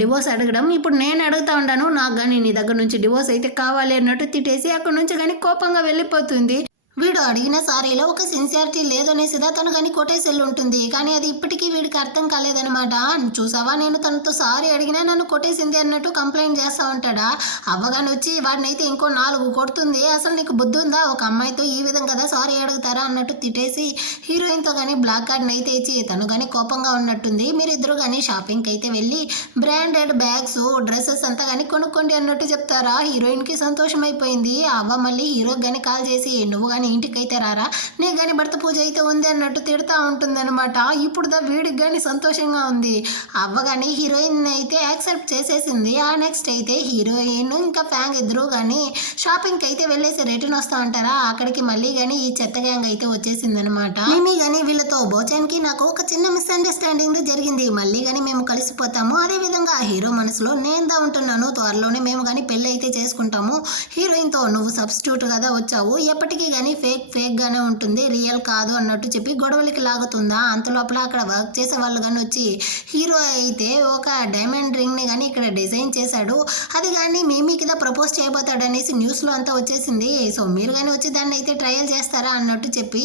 డివోర్స్ అడగడం, ఇప్పుడు నేను అడుగుతా ఉంటాను, నాకు కానీ నీ దగ్గర నుంచి డివోర్స్ అయితే కావాలి అన్నట్టు తిట్టేసి అక్కడ నుంచి కానీ కోపంగా వెళ్ళిపోతుంది. వీడు అడిగిన సారీలో ఒక సిన్సియారిటీ లేదనేసిదా తను కానీ కొట్టేసి ఉంటుంది. కానీ అది ఇప్పటికీ వీడికి అర్థం కాలేదనమాట. చూసావా, నేను తనతో సారీ అడిగినా నన్ను కొట్టేసింది అన్నట్టు కంప్లైంట్ చేస్తూ ఉంటాడా. అవ్వగాని వచ్చి వాడినైతే ఇంకో 4 కొడుతుంది. అసలు నీకు బుద్ధి ఉందా, ఒక అమ్మాయితో ఈ విధంగా కదా సారీ అడుగుతారా అన్నట్టు తిట్టేసి హీరోయిన్తో కానీ బ్లాక్ కార్డ్ని అయితే ఇచ్చి తను కానీ కోపంగా ఉన్నట్టుంది. మీరిద్దరు కానీ షాపింగ్కి అయితే వెళ్ళి బ్రాండెడ్ బ్యాగ్స్ డ్రెస్సెస్ అంతా కానీ కొనుక్కోండి అన్నట్టు చెప్తారా. హీరోయిన్కి సంతోషం అయిపోయింది. అవ్వ మళ్ళీ హీరోకి కానీ కాల్ చేసి, నువ్వు కానీ ఇంటికి అయితే రారా, నీ కానీ భర్త పూజ అయితే ఉంది అన్నట్టు తిడతా ఉంటుంది అనమాట. ఇప్పుడు వీడికి కానీ సంతోషంగా ఉంది. అవ్వగాని హీరోయిన్ అయితే యాక్సెప్ట్ చేసేసింది. ఆ నెక్స్ట్ అయితే హీరోయిన్ ఇంకా ఫ్యాంగ్ ఇద్దరు కానీ షాపింగ్కి అయితే వెళ్ళేసి రిటర్న్ వస్తూ ఉంటారా. అక్కడికి మళ్ళీ కానీ ఈ చెత్త గ్యాంగ్ అయితే వచ్చేసింది అనమాట. మేమీ కానీ వీళ్ళతో బోచాన్కి నాకు ఒక చిన్న మిస్అండర్స్టాండింగ్ జరిగింది, మళ్ళీ కానీ మేము కలిసిపోతాము. అదేవిధంగా హీరో మనసులో నేనుదా ఉంటున్నాను, త్వరలోనే మేము కానీ పెళ్ళి అయితే చేసుకుంటాము. హీరోయిన్తో నువ్వు సబ్స్టిట్యూట్ కదా వచ్చావు, ఎప్పటికీ కానీ ఫేక్ గానే ఉంటుంది, రియల్ కాదు అన్నట్టు చెప్పి గొడవలకి లాగుతుందా. అంతలోపల అక్కడ వర్క్ చేసే వాళ్ళు కానీ వచ్చి హీరో అయితే ఒక డైమండ్ రింగ్ ని కానీ ఇక్కడ డిజైన్ చేశాడు, అది కానీ మేమీ కింద ప్రపోజ్ చేయబోతాడు అనేసి న్యూస్లో అంతా వచ్చేసింది. సో మీరు కానీ వచ్చి దాన్ని అయితే ట్రయల్ చేస్తారా అన్నట్టు చెప్పి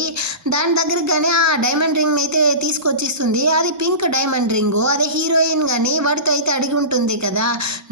దాని దగ్గరికి కానీ ఆ డైమండ్ రింగ్ అయితే తీసుకొచ్చిస్తుంది. అది పింక్ డైమండ్ రింగ్. అదే హీరోయిన్ కానీ వాడితో అయితే అడిగి ఉంటుంది కదా,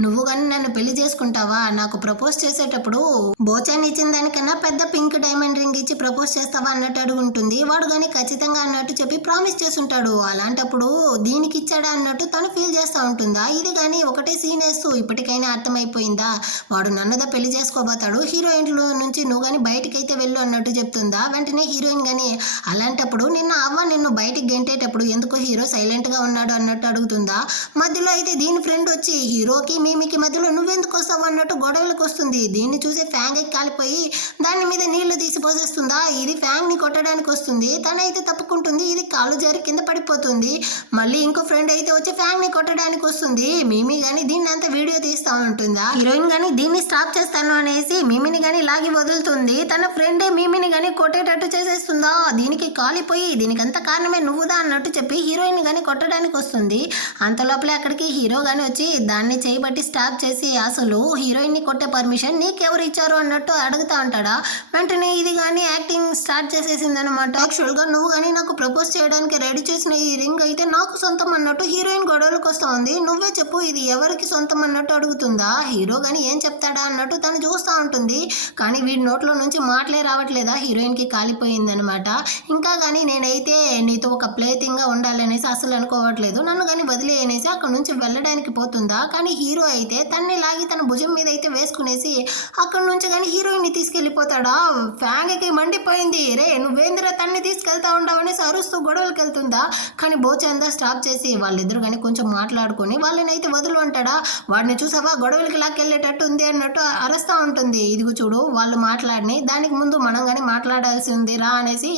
నువ్వు కానీ నన్ను పెళ్లి చేసుకుంటావా, నాకు ప్రపోజ్ చేసేటప్పుడు బోచాన్ ఇచ్చిన దానికన్నా పెద్ద పింక్ డైమండ్ రింగ్ ఇచ్చి ప్రపోజ్ చేస్తావా అన్నట్టు అడుగుంటుంది. వాడు కానీ ఖచ్చితంగా అన్నట్టు చెప్పి ప్రామిస్ చేస్తుంటాడు. అలాంటప్పుడు దీనికి ఇచ్చాడా అన్నట్టు తను ఫీల్ చేస్తూ ఉంటుందా. ఇది కానీ ఒకటే సీన్ వేస్తూ ఇప్పటికైనా అర్థమైపోయిందా, వాడు నన్నదా పెళ్లి చేసుకోబోతాడు, హీరోయిన్ నుంచి నువ్వు కానీ బయటికి అయితే వెళ్ళు అన్నట్టు చెప్తుందా. వెంటనే హీరోయిన్ కానీ అలాంటప్పుడు నిన్న అవ్వ నిన్ను బయటికి గెంటేటప్పుడు ఎందుకు హీరో సైలెంట్గా ఉన్నాడు అన్నట్టు అడుగుతుందా. మధ్యలో అయితే దీని ఫ్రెండ్ వచ్చి హీరోకి మేమీకి మధ్యలో నువ్వెందుకు వస్తావు అన్నట్టు గొడవలకు వస్తుంది. దీన్ని చూసి ఫ్యాంగ్ కాలిపోయి దాని మీద నీళ్లు తీసి పోసేస్తుందా. ఇది ఫ్యాంగ్ ని కొట్టడానికి వస్తుంది, తనైతే తప్పుకుంటుంది, ఇది కాలు జారి కింద పడిపోతుంది. మళ్ళీ ఇంకో ఫ్రెండ్ అయితే వచ్చి ఫ్యాంగ్ ని కొట్టడానికి వస్తుంది. మేమీ కానీ దీన్ని అంతా వీడియో తీస్తూ ఉంటుందా. హీరోయిన్ కానీ దీన్ని స్టాప్ చేస్తాను అనేసి మేమీని కానీ లాగి వదులుతుంది. తన ఫ్రెండే మేమీని కానీ కొట్టేటట్టు చేసేస్తుందా. దీనికి కాలిపోయి దీనికంతా కారణమే నువ్వుదా అన్నట్టు చెప్పి హీరోయిన్ కానీ కొట్టడానికి వస్తుంది. అంతలోపలే అక్కడికి హీరో కానీ వచ్చి దాన్ని చేయబట్టి స్టాప్ చేసి అసలు హీరోయిన్ ని కొట్టే పర్మిషన్ నీకెవరు ఇచ్చారు అన్నట్టు అడుగుతా ఉంటాడా. వెంటనే ఇది కానీ యాక్టింగ్ స్టార్ట్ చేసేసింది అనమాట. యాక్చువల్గా నువ్వు కానీ నాకు ప్రపోజ్ చేయడానికి రెడీ చేసిన ఈ రింగ్ అయితే నాకు సొంతం అన్నట్టు హీరోయిన్ గొడవలకు వస్తూ ఉంది. నువ్వే చెప్పు ఇది ఎవరికి సొంతం అన్నట్టు అడుగుతుందా. హీరో కానీ ఏం చెప్తాడా అన్నట్టు తను చూస్తూ ఉంటుంది. కానీ వీడి నోట్లో నుంచి మాటలే రావట్లేదా. హీరోయిన్కి కాలిపోయింది అనమాట. ఇంకా కానీ నేనైతే నీతో ఒక ప్లే థింగ్గా ఉండాలనేసి అసలు అనుకోవట్లేదు, నన్ను కానీ వదిలే అనేసి అక్కడ నుంచి వెళ్ళడానికి పోతుందా. కానీ హీరో అయితే తన్ని లాగి తన భుజం మీద అయితే వేసుకునేసి అక్కడ నుంచి కానీ హీరోయిన్ని తీసుకెళ్ళిపోతాడా. ఫ్యాంగ్కి మండిపోయింది, రే నువ్వేంద్ర తన్ని తీసుకెళ్తా ఉండవు అనేసి అరుస్తూ గొడవలకు వెళ్తుందా. కానీ బోచందా స్టాప్ చేసి వాళ్ళిద్దరు కానీ కొంచెం మాట్లాడుకొని వాళ్ళని అయితే వదులు అంటాడా. వాడిని చూసావా గొడవలకి లాక్కెళ్ళేటట్టు ఉంది అన్నట్టు అరుస్తూ ఉంటుంది. ఇదిగో చూడు వాళ్ళు మాట్లాడిని దానికి ముందు మనం కానీ మాట్లాడాల్సి ఉంది రా అనేసి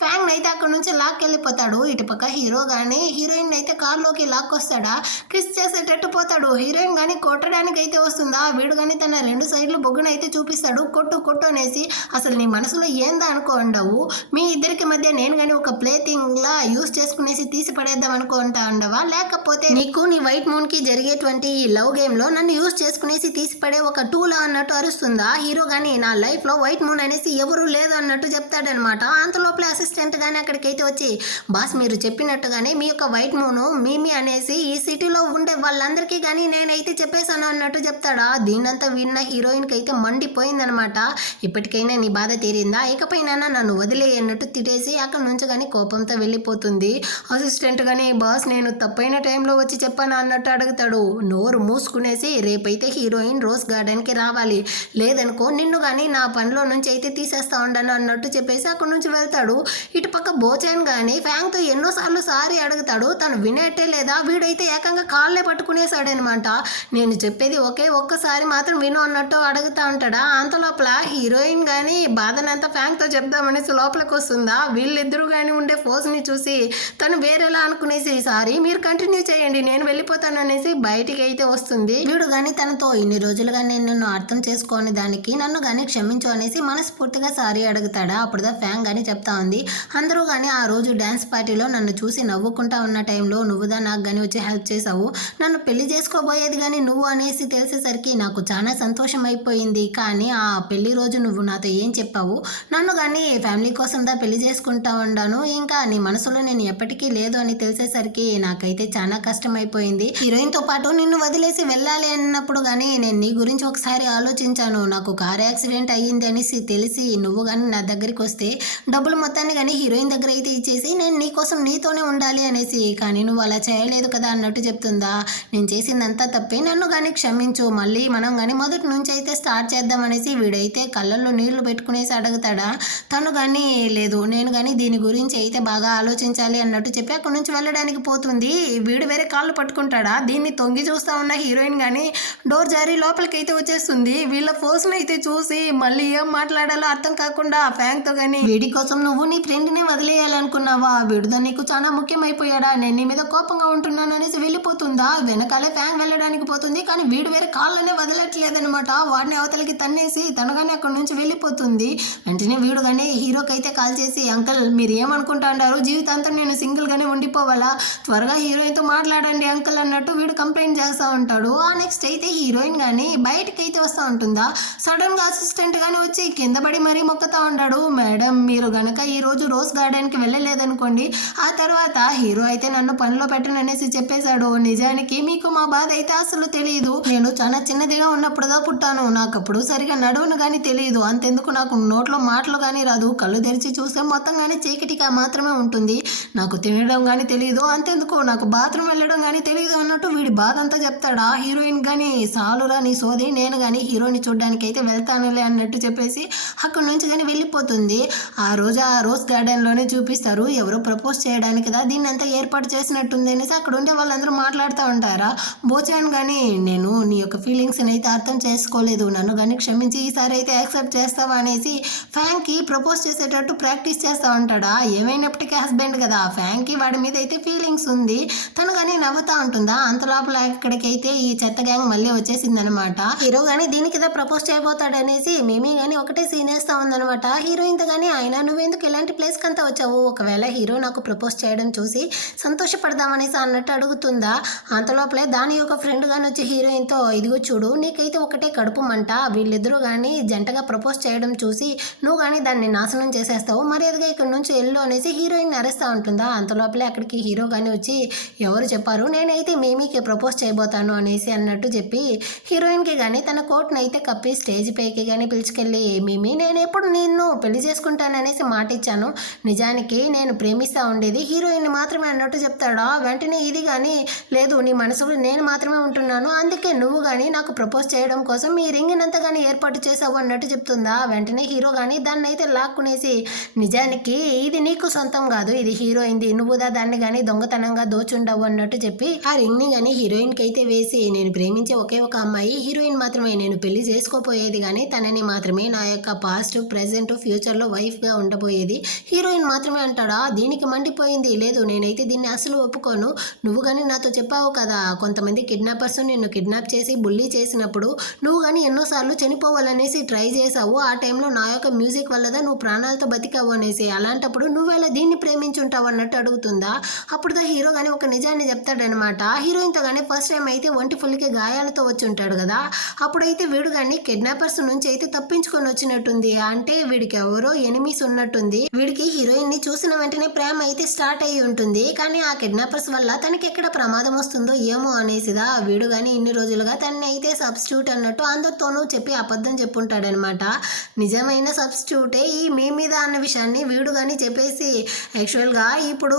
ఫ్యాంగ్ అయితే అక్కడ నుంచి లాక్కెళ్ళిపోతాడు. ఇటుపక్క హీరో కానీ హీరోయిన్ అయితే కార్లోకి లాక్కొస్తాడా, కిస్ చేసేటట్టు పోతాడు. హీరోయిన్ కానీ కొట్టడానికి అయితే వస్తుందా. వీడు కానీ తన 2 సైడ్లు బొగ్గున అయితే చూపిస్తాడు, కొట్టు కొట్టు అనేసి. అసలు నీ మనసులో ఏందా అనుకోండవు, మీ ఇద్దరికి మధ్య నేను కానీ ఒక ప్లే థింగ్ లా యూస్ చేసుకునేసి తీసి పడేద్దాం అనుకుంటా ఉండవా, లేకపోతే నీకు నీ వైట్ మూన్ కి జరిగేటువంటి ఈ లవ్ గేమ్ లో నన్ను యూస్ చేసుకునేసి తీసి పడే ఒక టూలా అన్నట్టు అరుస్తుందా. హీరో కానీ నా లైఫ్ లో వైట్ మూన్ అనేసి ఎవరు లేదు అన్నట్టు చెప్తాడనమాట. అంతలోపల అసిస్టెంట్ కానీ అక్కడికైతే వచ్చి బాస్ మీరు చెప్పినట్టుగానే మీ యొక్క వైట్ మూన్ మీమి అనేసి ఈ సిటీలో ఉండే వాళ్ళందరికీ కానీ నేనైతే చెప్పేశాను అన్నట్టు చెప్తాడా. దీన్నంతా విన్న హీరోయిన్కి అయితే మండిపోయిందనమాట. ఇప్పటికైనా నీ బాధ తీరిందా, ఇకపైనా నన్ను వదిలేయన్నట్టు తిట్టేసి అక్కడ నుంచి కానీ కోపంతో వెళ్ళిపోతుంది. అసిస్టెంట్ కానీ బాస్ నేను తప్పైన టైంలో వచ్చి చెప్పాను అన్నట్టు అడుగుతాడు. నోరు మూసుకునేసి రేపైతే హీరోయిన్ రోజ్ గార్డెన్కి రావాలి, లేదనుకో నిన్ను కానీ నా పనిలో నుంచి అయితే తీసేస్తా ఉండను అన్నట్టు చెప్పేసి అక్కడ నుంచి వెళ్తాడు. ఇటుపక్క బోచాన్ కానీ ఫ్యాంగ్తో ఎన్నోసార్లు సారీ అడుగుతాడు, తను వినేట్టే లేదా. వీడైతే ఏకంగా కాళ్ళే పట్టుకునేసాడనమాట. నేను చెప్పేది ఒక్కసారి మాత్రం విను అన్నట్టు అడుగుతా ఉంటాడా. అంతలోపల హీరోయిన్ కానీ బాధన జరిగిందంతా ఫ్యాంక్తో చెప్దామనేసి లోపలికి వస్తుందా. వీళ్ళిద్దరూ కానీ ఉండే ఫోర్స్ని చూసి తను వేరేలా అనుకునేసి సారీ మీరు కంటిన్యూ చేయండి నేను వెళ్ళిపోతాను అనేసి బయటికి అయితే వస్తుంది. వీడు కానీ తనతో ఇన్ని రోజులుగా నేను నన్ను అర్థం చేసుకోని దానికి నన్ను కానీ క్షమించు అనేసి మనస్ఫూర్తిగా సారీ అడుగుతాడా. అప్పుడుదా ఫ్యాంక్ కానీ చెప్తా ఉంది, అందరూ కానీ ఆ రోజు డ్యాన్స్ పార్టీలో నన్ను చూసి నవ్వుకుంటా ఉన్న టైంలో నువ్వుదా నాకు కానీ వచ్చి హెల్ప్ చేసావు, నన్ను పెళ్లి చేసుకోబోయేది కానీ నువ్వు అనేసి తెలిసేసరికి నాకు చాలా సంతోషం అయిపోయింది. కానీ ఆ పెళ్లి రోజు నువ్వు నాతో ఏం చెప్పావు, నన్ను కానీ ఫ్యామిలీ కోసం దా పెళ్లి చేసుకుంటా ఉన్నాను, ఇంకా నీ మనసులో నేను ఎప్పటికీ లేదు అని తెలిసేసరికి నాకైతే చాలా కష్టం అయిపోయింది. హీరోయిన్తో పాటు నిన్ను వదిలేసి వెళ్ళాలి అన్నప్పుడు కానీ నేను నీ గురించి ఒకసారి ఆలోచించాను. నాకు కార్ యాక్సిడెంట్ అయ్యింది అనేసి తెలిసి నువ్వు కానీ నా దగ్గరికి వస్తే డబ్బులు మొత్తాన్ని కానీ హీరోయిన్ దగ్గర అయితే ఇచ్చేసి నేను నీకోసం నీతోనే ఉండాలి అనేసి, కానీ నువ్వు అలా చేయలేదు కదా అన్నట్టు చెప్తుందా. నేను చేసిందంతా తప్పే, నన్ను కానీ క్షమించు, మళ్ళీ మనం కానీ మొదటి నుంచి అయితే స్టార్ట్ చేద్దాం అనేసి వీడైతే కళ్ళల్లో నీళ్లు పెట్టుకునేసి అడుగుతాడా. తను కానీ లేదు నేను కానీ దీని గురించి అయితే బాగా ఆలోచించాలి అన్నట్టు చెప్పి అక్కడి నుంచి వెళ్ళడానికి పోతుంది. వీడు వేరే కాళ్ళు పట్టుకుంటాడా. దీన్ని తొంగి చూస్తా ఉన్న హీరోయిన్ కానీ డోర్ జారీ లోపలికి అయితే వచ్చేస్తుంది. వీళ్ళ ఫోర్స్ని అయితే చూసి మళ్ళీ ఏం మాట్లాడాలో అర్థం కాకుండా ఫ్యాంక్తో కానీ వీడి కోసం నువ్వు నీ ఫ్రెండ్నే వదిలేయాలనుకున్నావా, వీడితో నీకు చాలా ముఖ్యమైపోయాడా, నేను నీ మీద కోపంగా ఉంటున్నాను అనేసి వెళ్ళిపోతుందా. వెనకాలే ఫ్యాంక్ వెళ్ళడానికి పోతుంది కానీ వీడు వేరే కాళ్ళనే వదలట్లేదనమాట. వాడిని అవతలికి తన్నేసి తనగానే అక్కడి నుంచి వెళ్ళిపోతుంది. వెంటనే వీడు కానీ హీరోకి అయితే కాల్ చేసి అంకుల్ మీరు ఏమనుకుంటా అంటారు, జీవితాంతం నేను సింగిల్గానే ఉండిపోవాలా, త్వరగా హీరోయిన్తో మాట్లాడండి అంకుల్ అన్నట్టు వీడు కంప్లైంట్ చేస్తూ ఉంటాడు. ఆ నెక్స్ట్ అయితే హీరోయిన్ కానీ బయటకి అయితే వస్తూ ఉంటుందా. సడన్గా అసిస్టెంట్ కానీ వచ్చి కింద పడి మరీ మొక్కుతూ ఉంటాడు. మేడం మీరు గనక ఈరోజు రోజ్ గార్డెన్కి వెళ్ళలేదనుకోండి, ఆ తర్వాత హీరో అయితే నన్ను పనిలో పెట్టను అనేసి చెప్పేశాడు. నిజానికి మీకు మా బాధ అయితే అసలు తెలియదు, నేను చాలా చిన్నదిగా ఉన్నప్పుడుదా పుట్టాను, నాకు అప్పుడు సరిగా నడువును కానీ తెలియదు, అంతెందుకు నాకు నోట్లో మాటలు కానీ రాదు, కళ్ళు తెరిచి చూస్తే మొత్తం కానీ చీకటిగా మాత్రమే ఉంటుంది, నాకు తినడం కానీ తెలియదు, అంతెందుకు నాకు బాత్రూమ్ వెళ్ళడం కానీ తెలియదు అన్నట్టు వీడి బాధ అంతా చెప్తాడా. హీరోయిన్ కానీ సాలురా నీ సోది, నేను కానీ హీరోని చూడడానికి అయితే వెళ్తానులే అన్నట్టు చెప్పేసి అక్కడి నుంచి కానీ వెళ్ళిపోతుంది. ఆ రోజు ఆ రోజ్ గార్డెన్లోనే చూపిస్తారు ఎవరో ప్రపోజ్ చేయడానికి కదా దీన్ని అంతా ఏర్పాటు చేసినట్టుంది అనేసి అక్కడ ఉండే వాళ్ళందరూ మాట్లాడుతూ ఉంటారా. బోచాన్ కానీ నేను నీ యొక్క ఫీలింగ్స్ని అయితే అర్థం చేసుకోలేదు, నన్ను కానీ క్షమించి ఈసారి అయితే యాక్సెప్ట్ చేస్తావా అనేసి ఫ్యాంక్కి ప్రపోజ్ చేసేటట్టు ప్రాక్టీస్ చేస్తూ ఉంటాడా. ఏమైనప్పటికీ హస్బెండ్ కదా ఫ్యాంక్కి వాడి మీద అయితే ఫీలింగ్స్ ఉంది. తను కానీ నవ్వుతూ ఉంటుందా. అంత లోపల ఇక్కడికైతే ఈ చెత్త గ్యాంగ్ మళ్ళీ వచ్చేసింది అనమాట. హీరో కానీ దీనికి ఏదో ప్రపోజ్ చేయబోతాడు అనేసి మేమీ కానీ ఒకటే సీన్ వేస్తూ ఉందనమాట. హీరోయిన్తో కానీ ఆయన నువ్వెందుకు ఇలాంటి ప్లేస్కి అంతా వచ్చావు, ఒకవేళ హీరో నాకు ప్రపోజ్ చేయడం చూసి సంతోషపడదామనేసి అన్నట్టు అడుగుతుందా. అంత లోపలే దాని యొక్క ఫ్రెండ్ కానీ వచ్చి హీరోయిన్తో ఇదిగో చూడు నీకైతే ఒకటే కడుపు మంట, వీళ్ళిద్దరూ కానీ జంటగా ప్రపోజ్ చేయడం చూసి నువ్వు కానీ దాన్ని నాశనం చేసేస్తావు, మర్యాదగా ఇక్కడ నుంచి వెళ్ళు అనేసి హీరోయిన్ అరేస్తూ ఉంటుందా. అంత లోపలే అక్కడికి హీరో కానీ వచ్చి ఎవరు చెప్పారు నేనైతే మేమీకి ప్రపోజ్ చేయబోతాను అనేసి అన్నట్టు చెప్పి హీరోయిన్కి కానీ తన కోట్ని అయితే కప్పి స్టేజ్ పైకి కానీ పిలుచుకెళ్ళి మేమీ నేను ఎప్పుడు నిన్ను పెళ్లి చేసుకుంటాననేసి మాట ఇచ్చాను, నిజానికి నేను ప్రేమిస్తూ ఉండేది హీరోయిన్ మాత్రమే అన్నట్టు చెప్తాడా. వెంటనే ఇది కానీ లేదు నీ మనసులో నేను మాత్రమే ఉంటున్నాను, అందుకే నువ్వు కానీ నాకు ప్రపోజ్ చేయడం కోసం ఈ రింగినంతా కానీ ఏర్పాటు చేసావు అన్నట్టు చెప్తుందా. వెంటనే హీరో కానీ దాన్ని అయితే లాక్కునేసి నిజానికి ఇది నీకు సొంతం కాదు, ఇది హీరోయిన్ది, నువ్వుదా దాన్ని కానీ దొంగతనంగా దోచుండవు అన్నట్టు చెప్పి ఆ రింగ్ని కానీ హీరోయిన్కి అయితే వేసి నేను ప్రేమించే ఒకే ఒక అమ్మాయి హీరోయిన్ మాత్రమే, నేను పెళ్లి చేసుకోపోయేది కానీ తనని మాత్రమే నా యొక్క పాస్ట్ ప్రెజెంట్ ఫ్యూచర్లో వైఫ్గా ఉండబోయేది, హీరోయిన్ మాత్రమే అంటాడా. దీనికి మండిపోయింది లేదు నేనైతే దీన్ని అసలు ఒప్పుకోను, నువ్వు కానీ నాతో చెప్పావు కదా కొంతమంది కిడ్నాపర్స్ నిన్ను కిడ్నాప్ చేసి బుల్లీ చేసినప్పుడు నువ్వు కానీ ఎన్నోసార్లు చనిపోవాలనేసి ట్రై చేసావు, ఆ టైంలో నా యొక్క మ్యూజిక్ వల్లదా నువ్వు ప్రాణాలతో బతికావు అనేసి, అలాంటప్పుడు నువ్వెలా దీన్ని ప్రేమించుంటావు అన్నట్టు అడుగుతుందా. అప్పుడుదా హీరో కానీ ఒక నిజాన్ని చెప్తాడనమాట. హీరోయిన్తో కానీ ఫస్ట్ టైం అయితే ఒంటి ఫుల్కి గాయాలతో వచ్చి ఉంటాడు కదా, అప్పుడైతే వీడు కానీ కిడ్నాపర్స్ నుంచి అయితే తప్పించుకొని వచ్చినట్టుంది, అంటే వీడికి ఎవరో ఎనిమీస్ ఉన్నట్టుంది. వీడికి హీరోయిన్ ని చూసిన వెంటనే ప్రేమ అయితే స్టార్ట్ అయ్యి ఉంటుంది, కానీ ఆ కిడ్నాపర్స్ వల్ల తనకి ఎక్కడ ప్రమాదం వస్తుందో ఏమో అనేసిదా వీడు కానీ ఇన్ని రోజులుగా తనని అయితే సబ్స్టిట్యూట్ అన్నట్టు అందరితోనూ చెప్పి అబద్ధం చెప్పుంటాడనమాట. నిజమైన సబ్స్టిట్యూటే ఈ మీ మీద అన్న విషయాన్ని వీడు కానీ చెప్పేసి యాక్చువల్గా ఇప్పుడు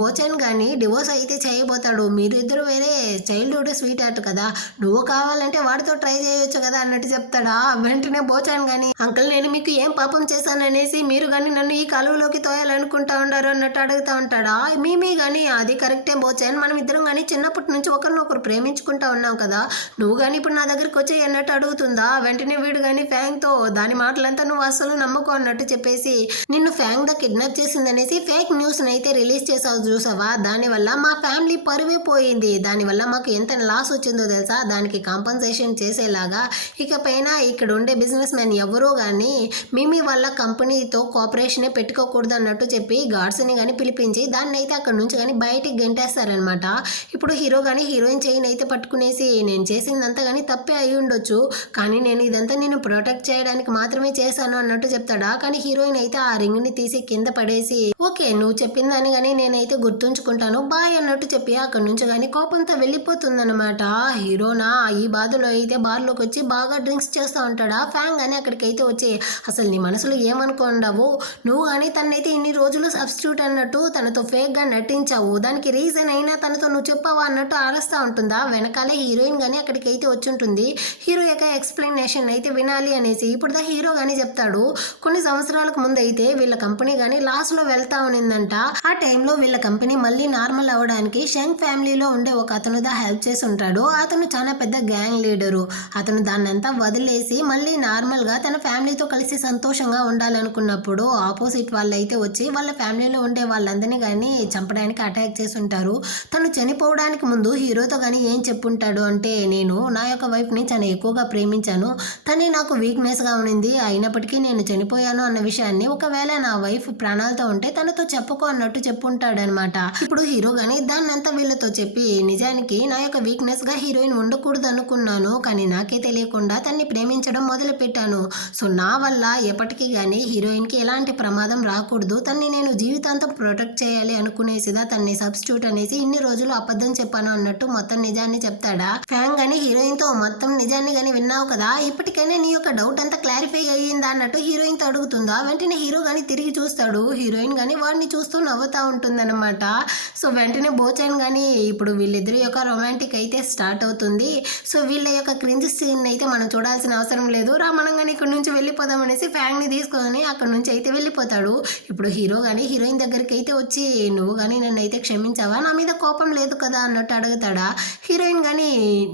బోచన్ కానీ డివోర్స్ అయితే చేయబోతాడు, మీరిద్దరు వేరే చైల్డ్హుడ్ స్వీట్ హార్ట్ కదా, నువ్వు కావాలంటే వాడితో ట్రై చేయొచ్చు కదా అన్నట్టు చెప్తాడా. వెంటనే బోచాన్ కానీ అంకుల్ నేను మీకు ఏం పాపం చేశాననేసి మీరు కానీ నన్ను ఈ కాలువలోకి తోయాలనుకుంటా ఉండారు అన్నట్టు అడుగుతూ ఉంటాడా. మేమీ కానీ అది కరెక్టే బోచాన్, మనం ఇద్దరం కానీ చిన్నప్పటి నుంచి ఒకరినొకరు ప్రేమించుకుంటా ఉన్నాం కదా, నువ్వు కానీ ఇప్పుడు నా దగ్గరికి వచ్చి అన్నట్టు అడుగుతుందా. వెంటనే వీడు కానీ ఫ్యాంక్తో దాని మాటలంతా నువ్వు అసలు నమ్మకం అన్నట్టు చెప్పేసి నిన్ను ఫ్యాంగ్ ద కిడ్నాప్ చేసిందనేసి ఫేక్ న్యూస్ అయితే రిలీజ్ చేసావు చూసావా, దానివల్ల మా ఫ్యామిలీ పరువే పోయింది, దానివల్ల మాకు ఎంత లాస్ వచ్చిందో తెలుసా, దానికి కాంపన్సేషన్ చేసేలాగా ఇకపైన ఇక్కడ ఉండే బిజినెస్ మ్యాన్ ఎవరో కానీ మీ వాళ్ళ కంపెనీతో కోఆపరేషనే పెట్టుకోకూడదు అన్నట్టు చెప్పి గార్డ్స్ని కానీ పిలిపించి దాన్ని అయితే అక్కడ నుంచి కానీ బయటికి గెంటేస్తారనమాట. ఇప్పుడు హీరో కానీ హీరోయిన్ చైన్ అయితే పట్టుకునేసి నేను చేసిందంతా కానీ తప్పే అయి ఉండొచ్చు, కానీ నేను ఇదంతా నేను ప్రొటెక్ట్ చేయడానికి మాత్రమే చేశాను అన్నట్టు చెప్తాడా. కానీ హీరోయిన్ అయితే ఆ రింగ్ని తీసి కింద పడేసి ఓకే నువ్వు చెప్పిందని కానీ నేనైతే గుర్తుంచుకుంటాను బాయ్ అన్నట్టు చెప్పి అక్కడి నుంచి కానీ కోపంతో వెళ్ళిపోతుందన్నమాట. హీరోనా ఈ బాధలో అయితే బార్లోకి వచ్చి బాగా డ్రింక్స్ చేస్తూ ఉంటాడా. ఫ్యాంగ్ అని అక్కడికైతే వచ్చి అసలు నీ మనసులో ఏమనుకోండావు, నువ్వు కానీ తనైతే ఇన్ని రోజులు సబ్స్టిట్యూట్ అన్నట్టు తనతో ఫేక్గా నటించావు, దానికి రీజన్ అయినా తనతో నువ్వు చెప్పావా అన్నట్టు ఆరస్తూ ఉంటుందా. వెనకాలే హీరోయిన్ కానీ అక్కడికైతే వచ్చి ఉంటుంది. హీరో యొక్క ఎక్స్ప్లెనేషన్ అయితే వినాలి అనేసి ఇప్పుడు హీరో కానీ చెప్తాడు. కొన్ని సంవత్సరాలకు ముందు అయితే వీళ్ళ కంపెనీ కానీ లాస్లో వెళ్తా ఉన్నిందంట. ఆ టైంలో వీళ్ళ కంపెనీ మళ్ళీ నార్మల్ అవ్వడానికి షెంగ్ ఫ్యామిలీలో ఉండే ఒక అతను హెల్ప్ చేసి ఉంటాడు. అతను చాలా పెద్ద గ్యాంగ్ లీడరు. అతను దాన్నంతా వదిలేసి మళ్ళీ నార్మల్గా తన ఫ్యామిలీతో కలిసి సంతోషంగా ఉండాలనుకున్నప్పుడు ఆపోజిట్ వాళ్ళు అయితే వచ్చి వాళ్ళ ఫ్యామిలీలో ఉండే వాళ్ళందరినీ కానీ చంపడానికి అటాక్ చేసి ఉంటారు. తను చనిపోవడానికి ముందు హీరోతో కానీ ఏం చెప్పుంటాడు అంటే నేను నా యొక్క వైఫ్ని చాలా ఎక్కువగా ప్రేమించాను, తనే నాకు వీక్నెస్గా ఉన్నింది, అయినప్పటికీ నేను చనిపోయాను అన్న విషయాన్ని ఒకవేళ నా వైఫ్ ప్రాణాలతో ఉంటే తనతో చెప్పుకో అన్నట్టు చెప్పుంటాడనమాట. ఇప్పుడు హీరో కానీ దాన్నంతా వీళ్ళతో చెప్పి నిజానికి నా యొక్క వీక్నెస్గా హీరోయిన్ ఉండకూడదు అనుకున్నాను, కానీ నాకే తెలియకుండా తన్ని ప్రేమించడం మొదలు పెట్టాను. సో నా వల్ల ఎప్పటికీ కానీ హీరోయిన్కి ఎలాంటి ప్రమాదం రాకూడదు, తన్ని నేను జీవితాంతం ప్రొటెక్ట్ చేయాలి అనుకునేసిదా తన్ని సబ్స్టిట్యూట్ అనేసి ఇన్ని రోజులు అబద్ధం చెప్పాను అన్నట్టు మొత్తం నిజాన్ని చెప్తాడా. ఫ్యాంగ్ అని హీరోయిన్తో మొత్తం నిజాన్ని కానీ విన్నావు కదా, ఇప్పటికైనా నీ యొక్క డౌట్ అంతా క్లారిఫై అయ్యిందా అన్నట్టు హీరోయిన్తో అడుగుతుందా. వెంటనే హీరో కానీ తిరిగి చూస్తాడు. హీరోయిన్ కానీ వాడిని చూస్తూ నవ్వుతూ ఉంటుందన్నమాట. సో వెంటనే బోచాన్ కానీ ఇప్పుడు వీళ్ళిద్దరి యొక్క రొమాంటిక్ అయితే స్టార్ట్ అవుతుంది. సో వీళ్ళ యొక్క క్రింజ్ సీన్ అయితే మనం చూడాల్సిన అవసరం లేదు, మనం కానీ ఇక్కడ నుంచి వెళ్ళిపోదాం అనేసి ఫ్యాంగ్ని తీసుకొని అక్కడ నుంచి అయితే వెళ్ళిపోతాడు. ఇప్పుడు హీరో కానీ హీరోయిన్ దగ్గరికి అయితే వచ్చి నువ్వు కానీ నన్ను అయితే క్షమించావా, నా మీద కోపం లేదు కదా అన్నట్టు అడుగుతాడా. హీరోయిన్ కానీ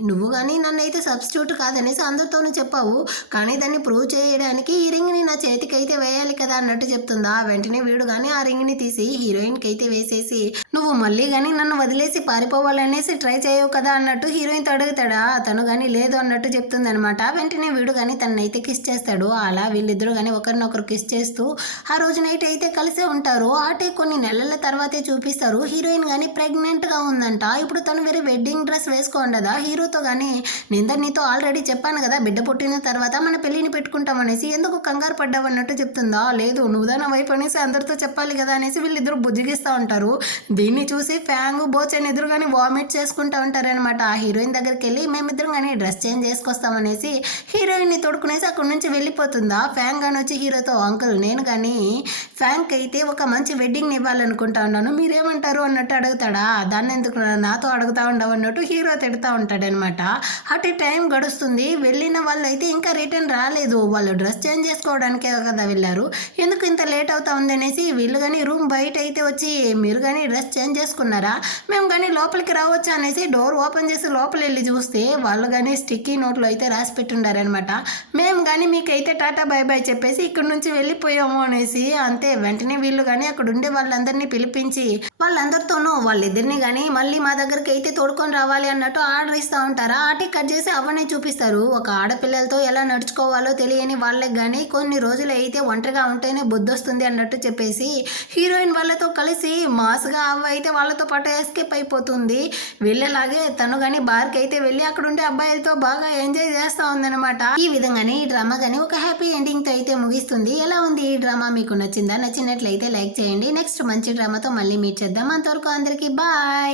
నువ్వు కానీ నన్ను అయితే సబ్స్టిట్యూట్ కాదనేసి అందరితోనూ చెప్పావు, కానీ దాన్ని ప్రూవ్ చేయడానికి ఈ రింగ్ని నా చేతికి అయితే వేయాలి కదా అన్నట్టు చెప్తుందా. వెంటనే వీడు కానీ ఆ రింగ్ని తీసి హీరోయిన్కి అయితే వేసేసి నువ్వు మళ్ళీ కానీ నన్ను వదిలేసి పారిపోవాలనేసి ట్రై చేయవు కదా అన్నట్టు హీరోయిన్తో అడుగుతాడా. తను కానీ లేదు అన్నట్టు చెప్తుంది అనమాట. వెంటనే వీడు కానీ తనైతే కిస్ చేస్తాడు. అలా వీళ్ళిద్దరూ కానీ ఒకరినొకరు కిస్ చేస్తూ ఆ రోజు నైట్ అయితే కలిసే ఉంటారు. అంటే కొన్ని నెలల తర్వాతే చూపిస్తారు. హీరోయిన్ కానీ ప్రెగ్నెంట్గా ఉందంట. ఇప్పుడు తను వేరే వెడ్డింగ్ డ్రెస్ వేసుకోండదా హీరోతో కానీ నేను నీతో ఆల్రెడీ చెప్పాను కదా బిడ్డ పుట్టిన తర్వాత మన పెళ్ళిని పెట్టుకుంటామనేసి ఎందుకు కంగారు పడ్డావు అన్నట్టు చెప్తుందా. లేదు నువ్వుదా నా వైపు అనేసి అందరితో చెప్పాలి కదా అనేసి వీళ్ళిద్దరూ బుజ్జిగిస్తూ ఉంటారు. దీన్ని చూసి ఫ్యాంగ్ బోచన్ ఎదురుగానే వామిట్ చేసుకుంటూ ఉంటారనమాట. ఆ హీరోయిన్ దగ్గరికి వెళ్ళి మేమిద్దరం కానీ డ్రెస్ చేంజ్ చేసుకొస్తామనేసి హీరోయిన్ని తోడుకునేసి అక్కడి నుంచి వెళ్ళిపోతుందా. ఫ్యాంగ్ కానీ వచ్చి హీరోతో అంకుల్ నేను కానీ ఫ్యాంక్ అయితే ఒక మంచి వెడ్డింగ్ ఇవ్వాలనుకుంటా ఉన్నాను, మీరేమంటారు అన్నట్టు అడుగుతాడా. దాన్ని ఎందుకు నాతో అడుగుతా ఉండవు అన్నట్టు హీరో తిడుతూ ఉంటాడనమాట. అటు టైం గడుస్తుంది. వెళ్ళిన వాళ్ళు అయితే ఇంకా రిటర్న్ రాలేదు. వాళ్ళు డ్రెస్ చేంజ్ చేసుకోవడానికే కదా వెళ్ళారు, ఎందుకు ఇంత లేట్ అవుతా ఉంది అనేసి వీళ్ళు కానీ రూమ్ బయట అయితే వచ్చి మీరు కానీ డ్రెస్ చేంజ్ చేసుకున్నారా, మేము కానీ లోపలికి రావచ్చా అనేసి డోర్ ఓపెన్ చేసి లోపల వెళ్ళి చూస్తే వాళ్ళు కానీ స్టిక్కీ నోట్లో అయితే రాసి పెట్టుండారనమాట. మేము కానీ మీకైతే టాటా బై బై చెప్పేసి ఇక్కడ నుంచి వెళ్ళిపోయాము అనేసి. అంతే వెంటనే వీళ్ళు కానీ అక్కడ ఉండే వాళ్ళందరినీ పిలిపించి వాళ్ళందరితోనూ వాళ్ళిద్దరిని కానీ మళ్ళీ మా దగ్గరికి అయితే తోడుకొని రావాలి అన్నట్టు ఆర్డర్ ఇస్తూ ఉంటారా. అటు కట్ చేసి అవన్నీ చూపిస్తారు. ఒక ఆడపిల్లలతో ఎలా నడుచుకోవాలో తెలియని వాళ్ళకి కానీ కొన్ని రోజులు అయితే ఒంటరిగా ఉంటేనే బుద్ధి వస్తుంది అన్నట్టు చెప్పేసి హీరోయిన్ వాళ్ళతో కలిసి మాస్గా అవ్వ అయితే వాళ్ళతో పాటు ఎస్కేప్ అయిపోతుంది. వీళ్ళలాగే తను కానీ బార్కి అయితే వెళ్ళి అక్కడ ఉండే అబ్బాయిలతో బాగా ఎంజాయ్ చేస్తూ ఉందన్నమాట. ఈ విధంగానే ఈ డ్రామా కానీ ఒక హ్యాపీ ఎండింగ్తో అయితే ముగిస్తుంది. ఎలా ఉంది ఈ డ్రామా, మీకు నచ్చిందా? నచ్చినట్లయితే లైక్ చేయండి. నెక్స్ట్ మంచి డ్రామాతో మళ్ళీ మీట్ చేద్దాం. అంతవరకు అందరికీ బాయ్.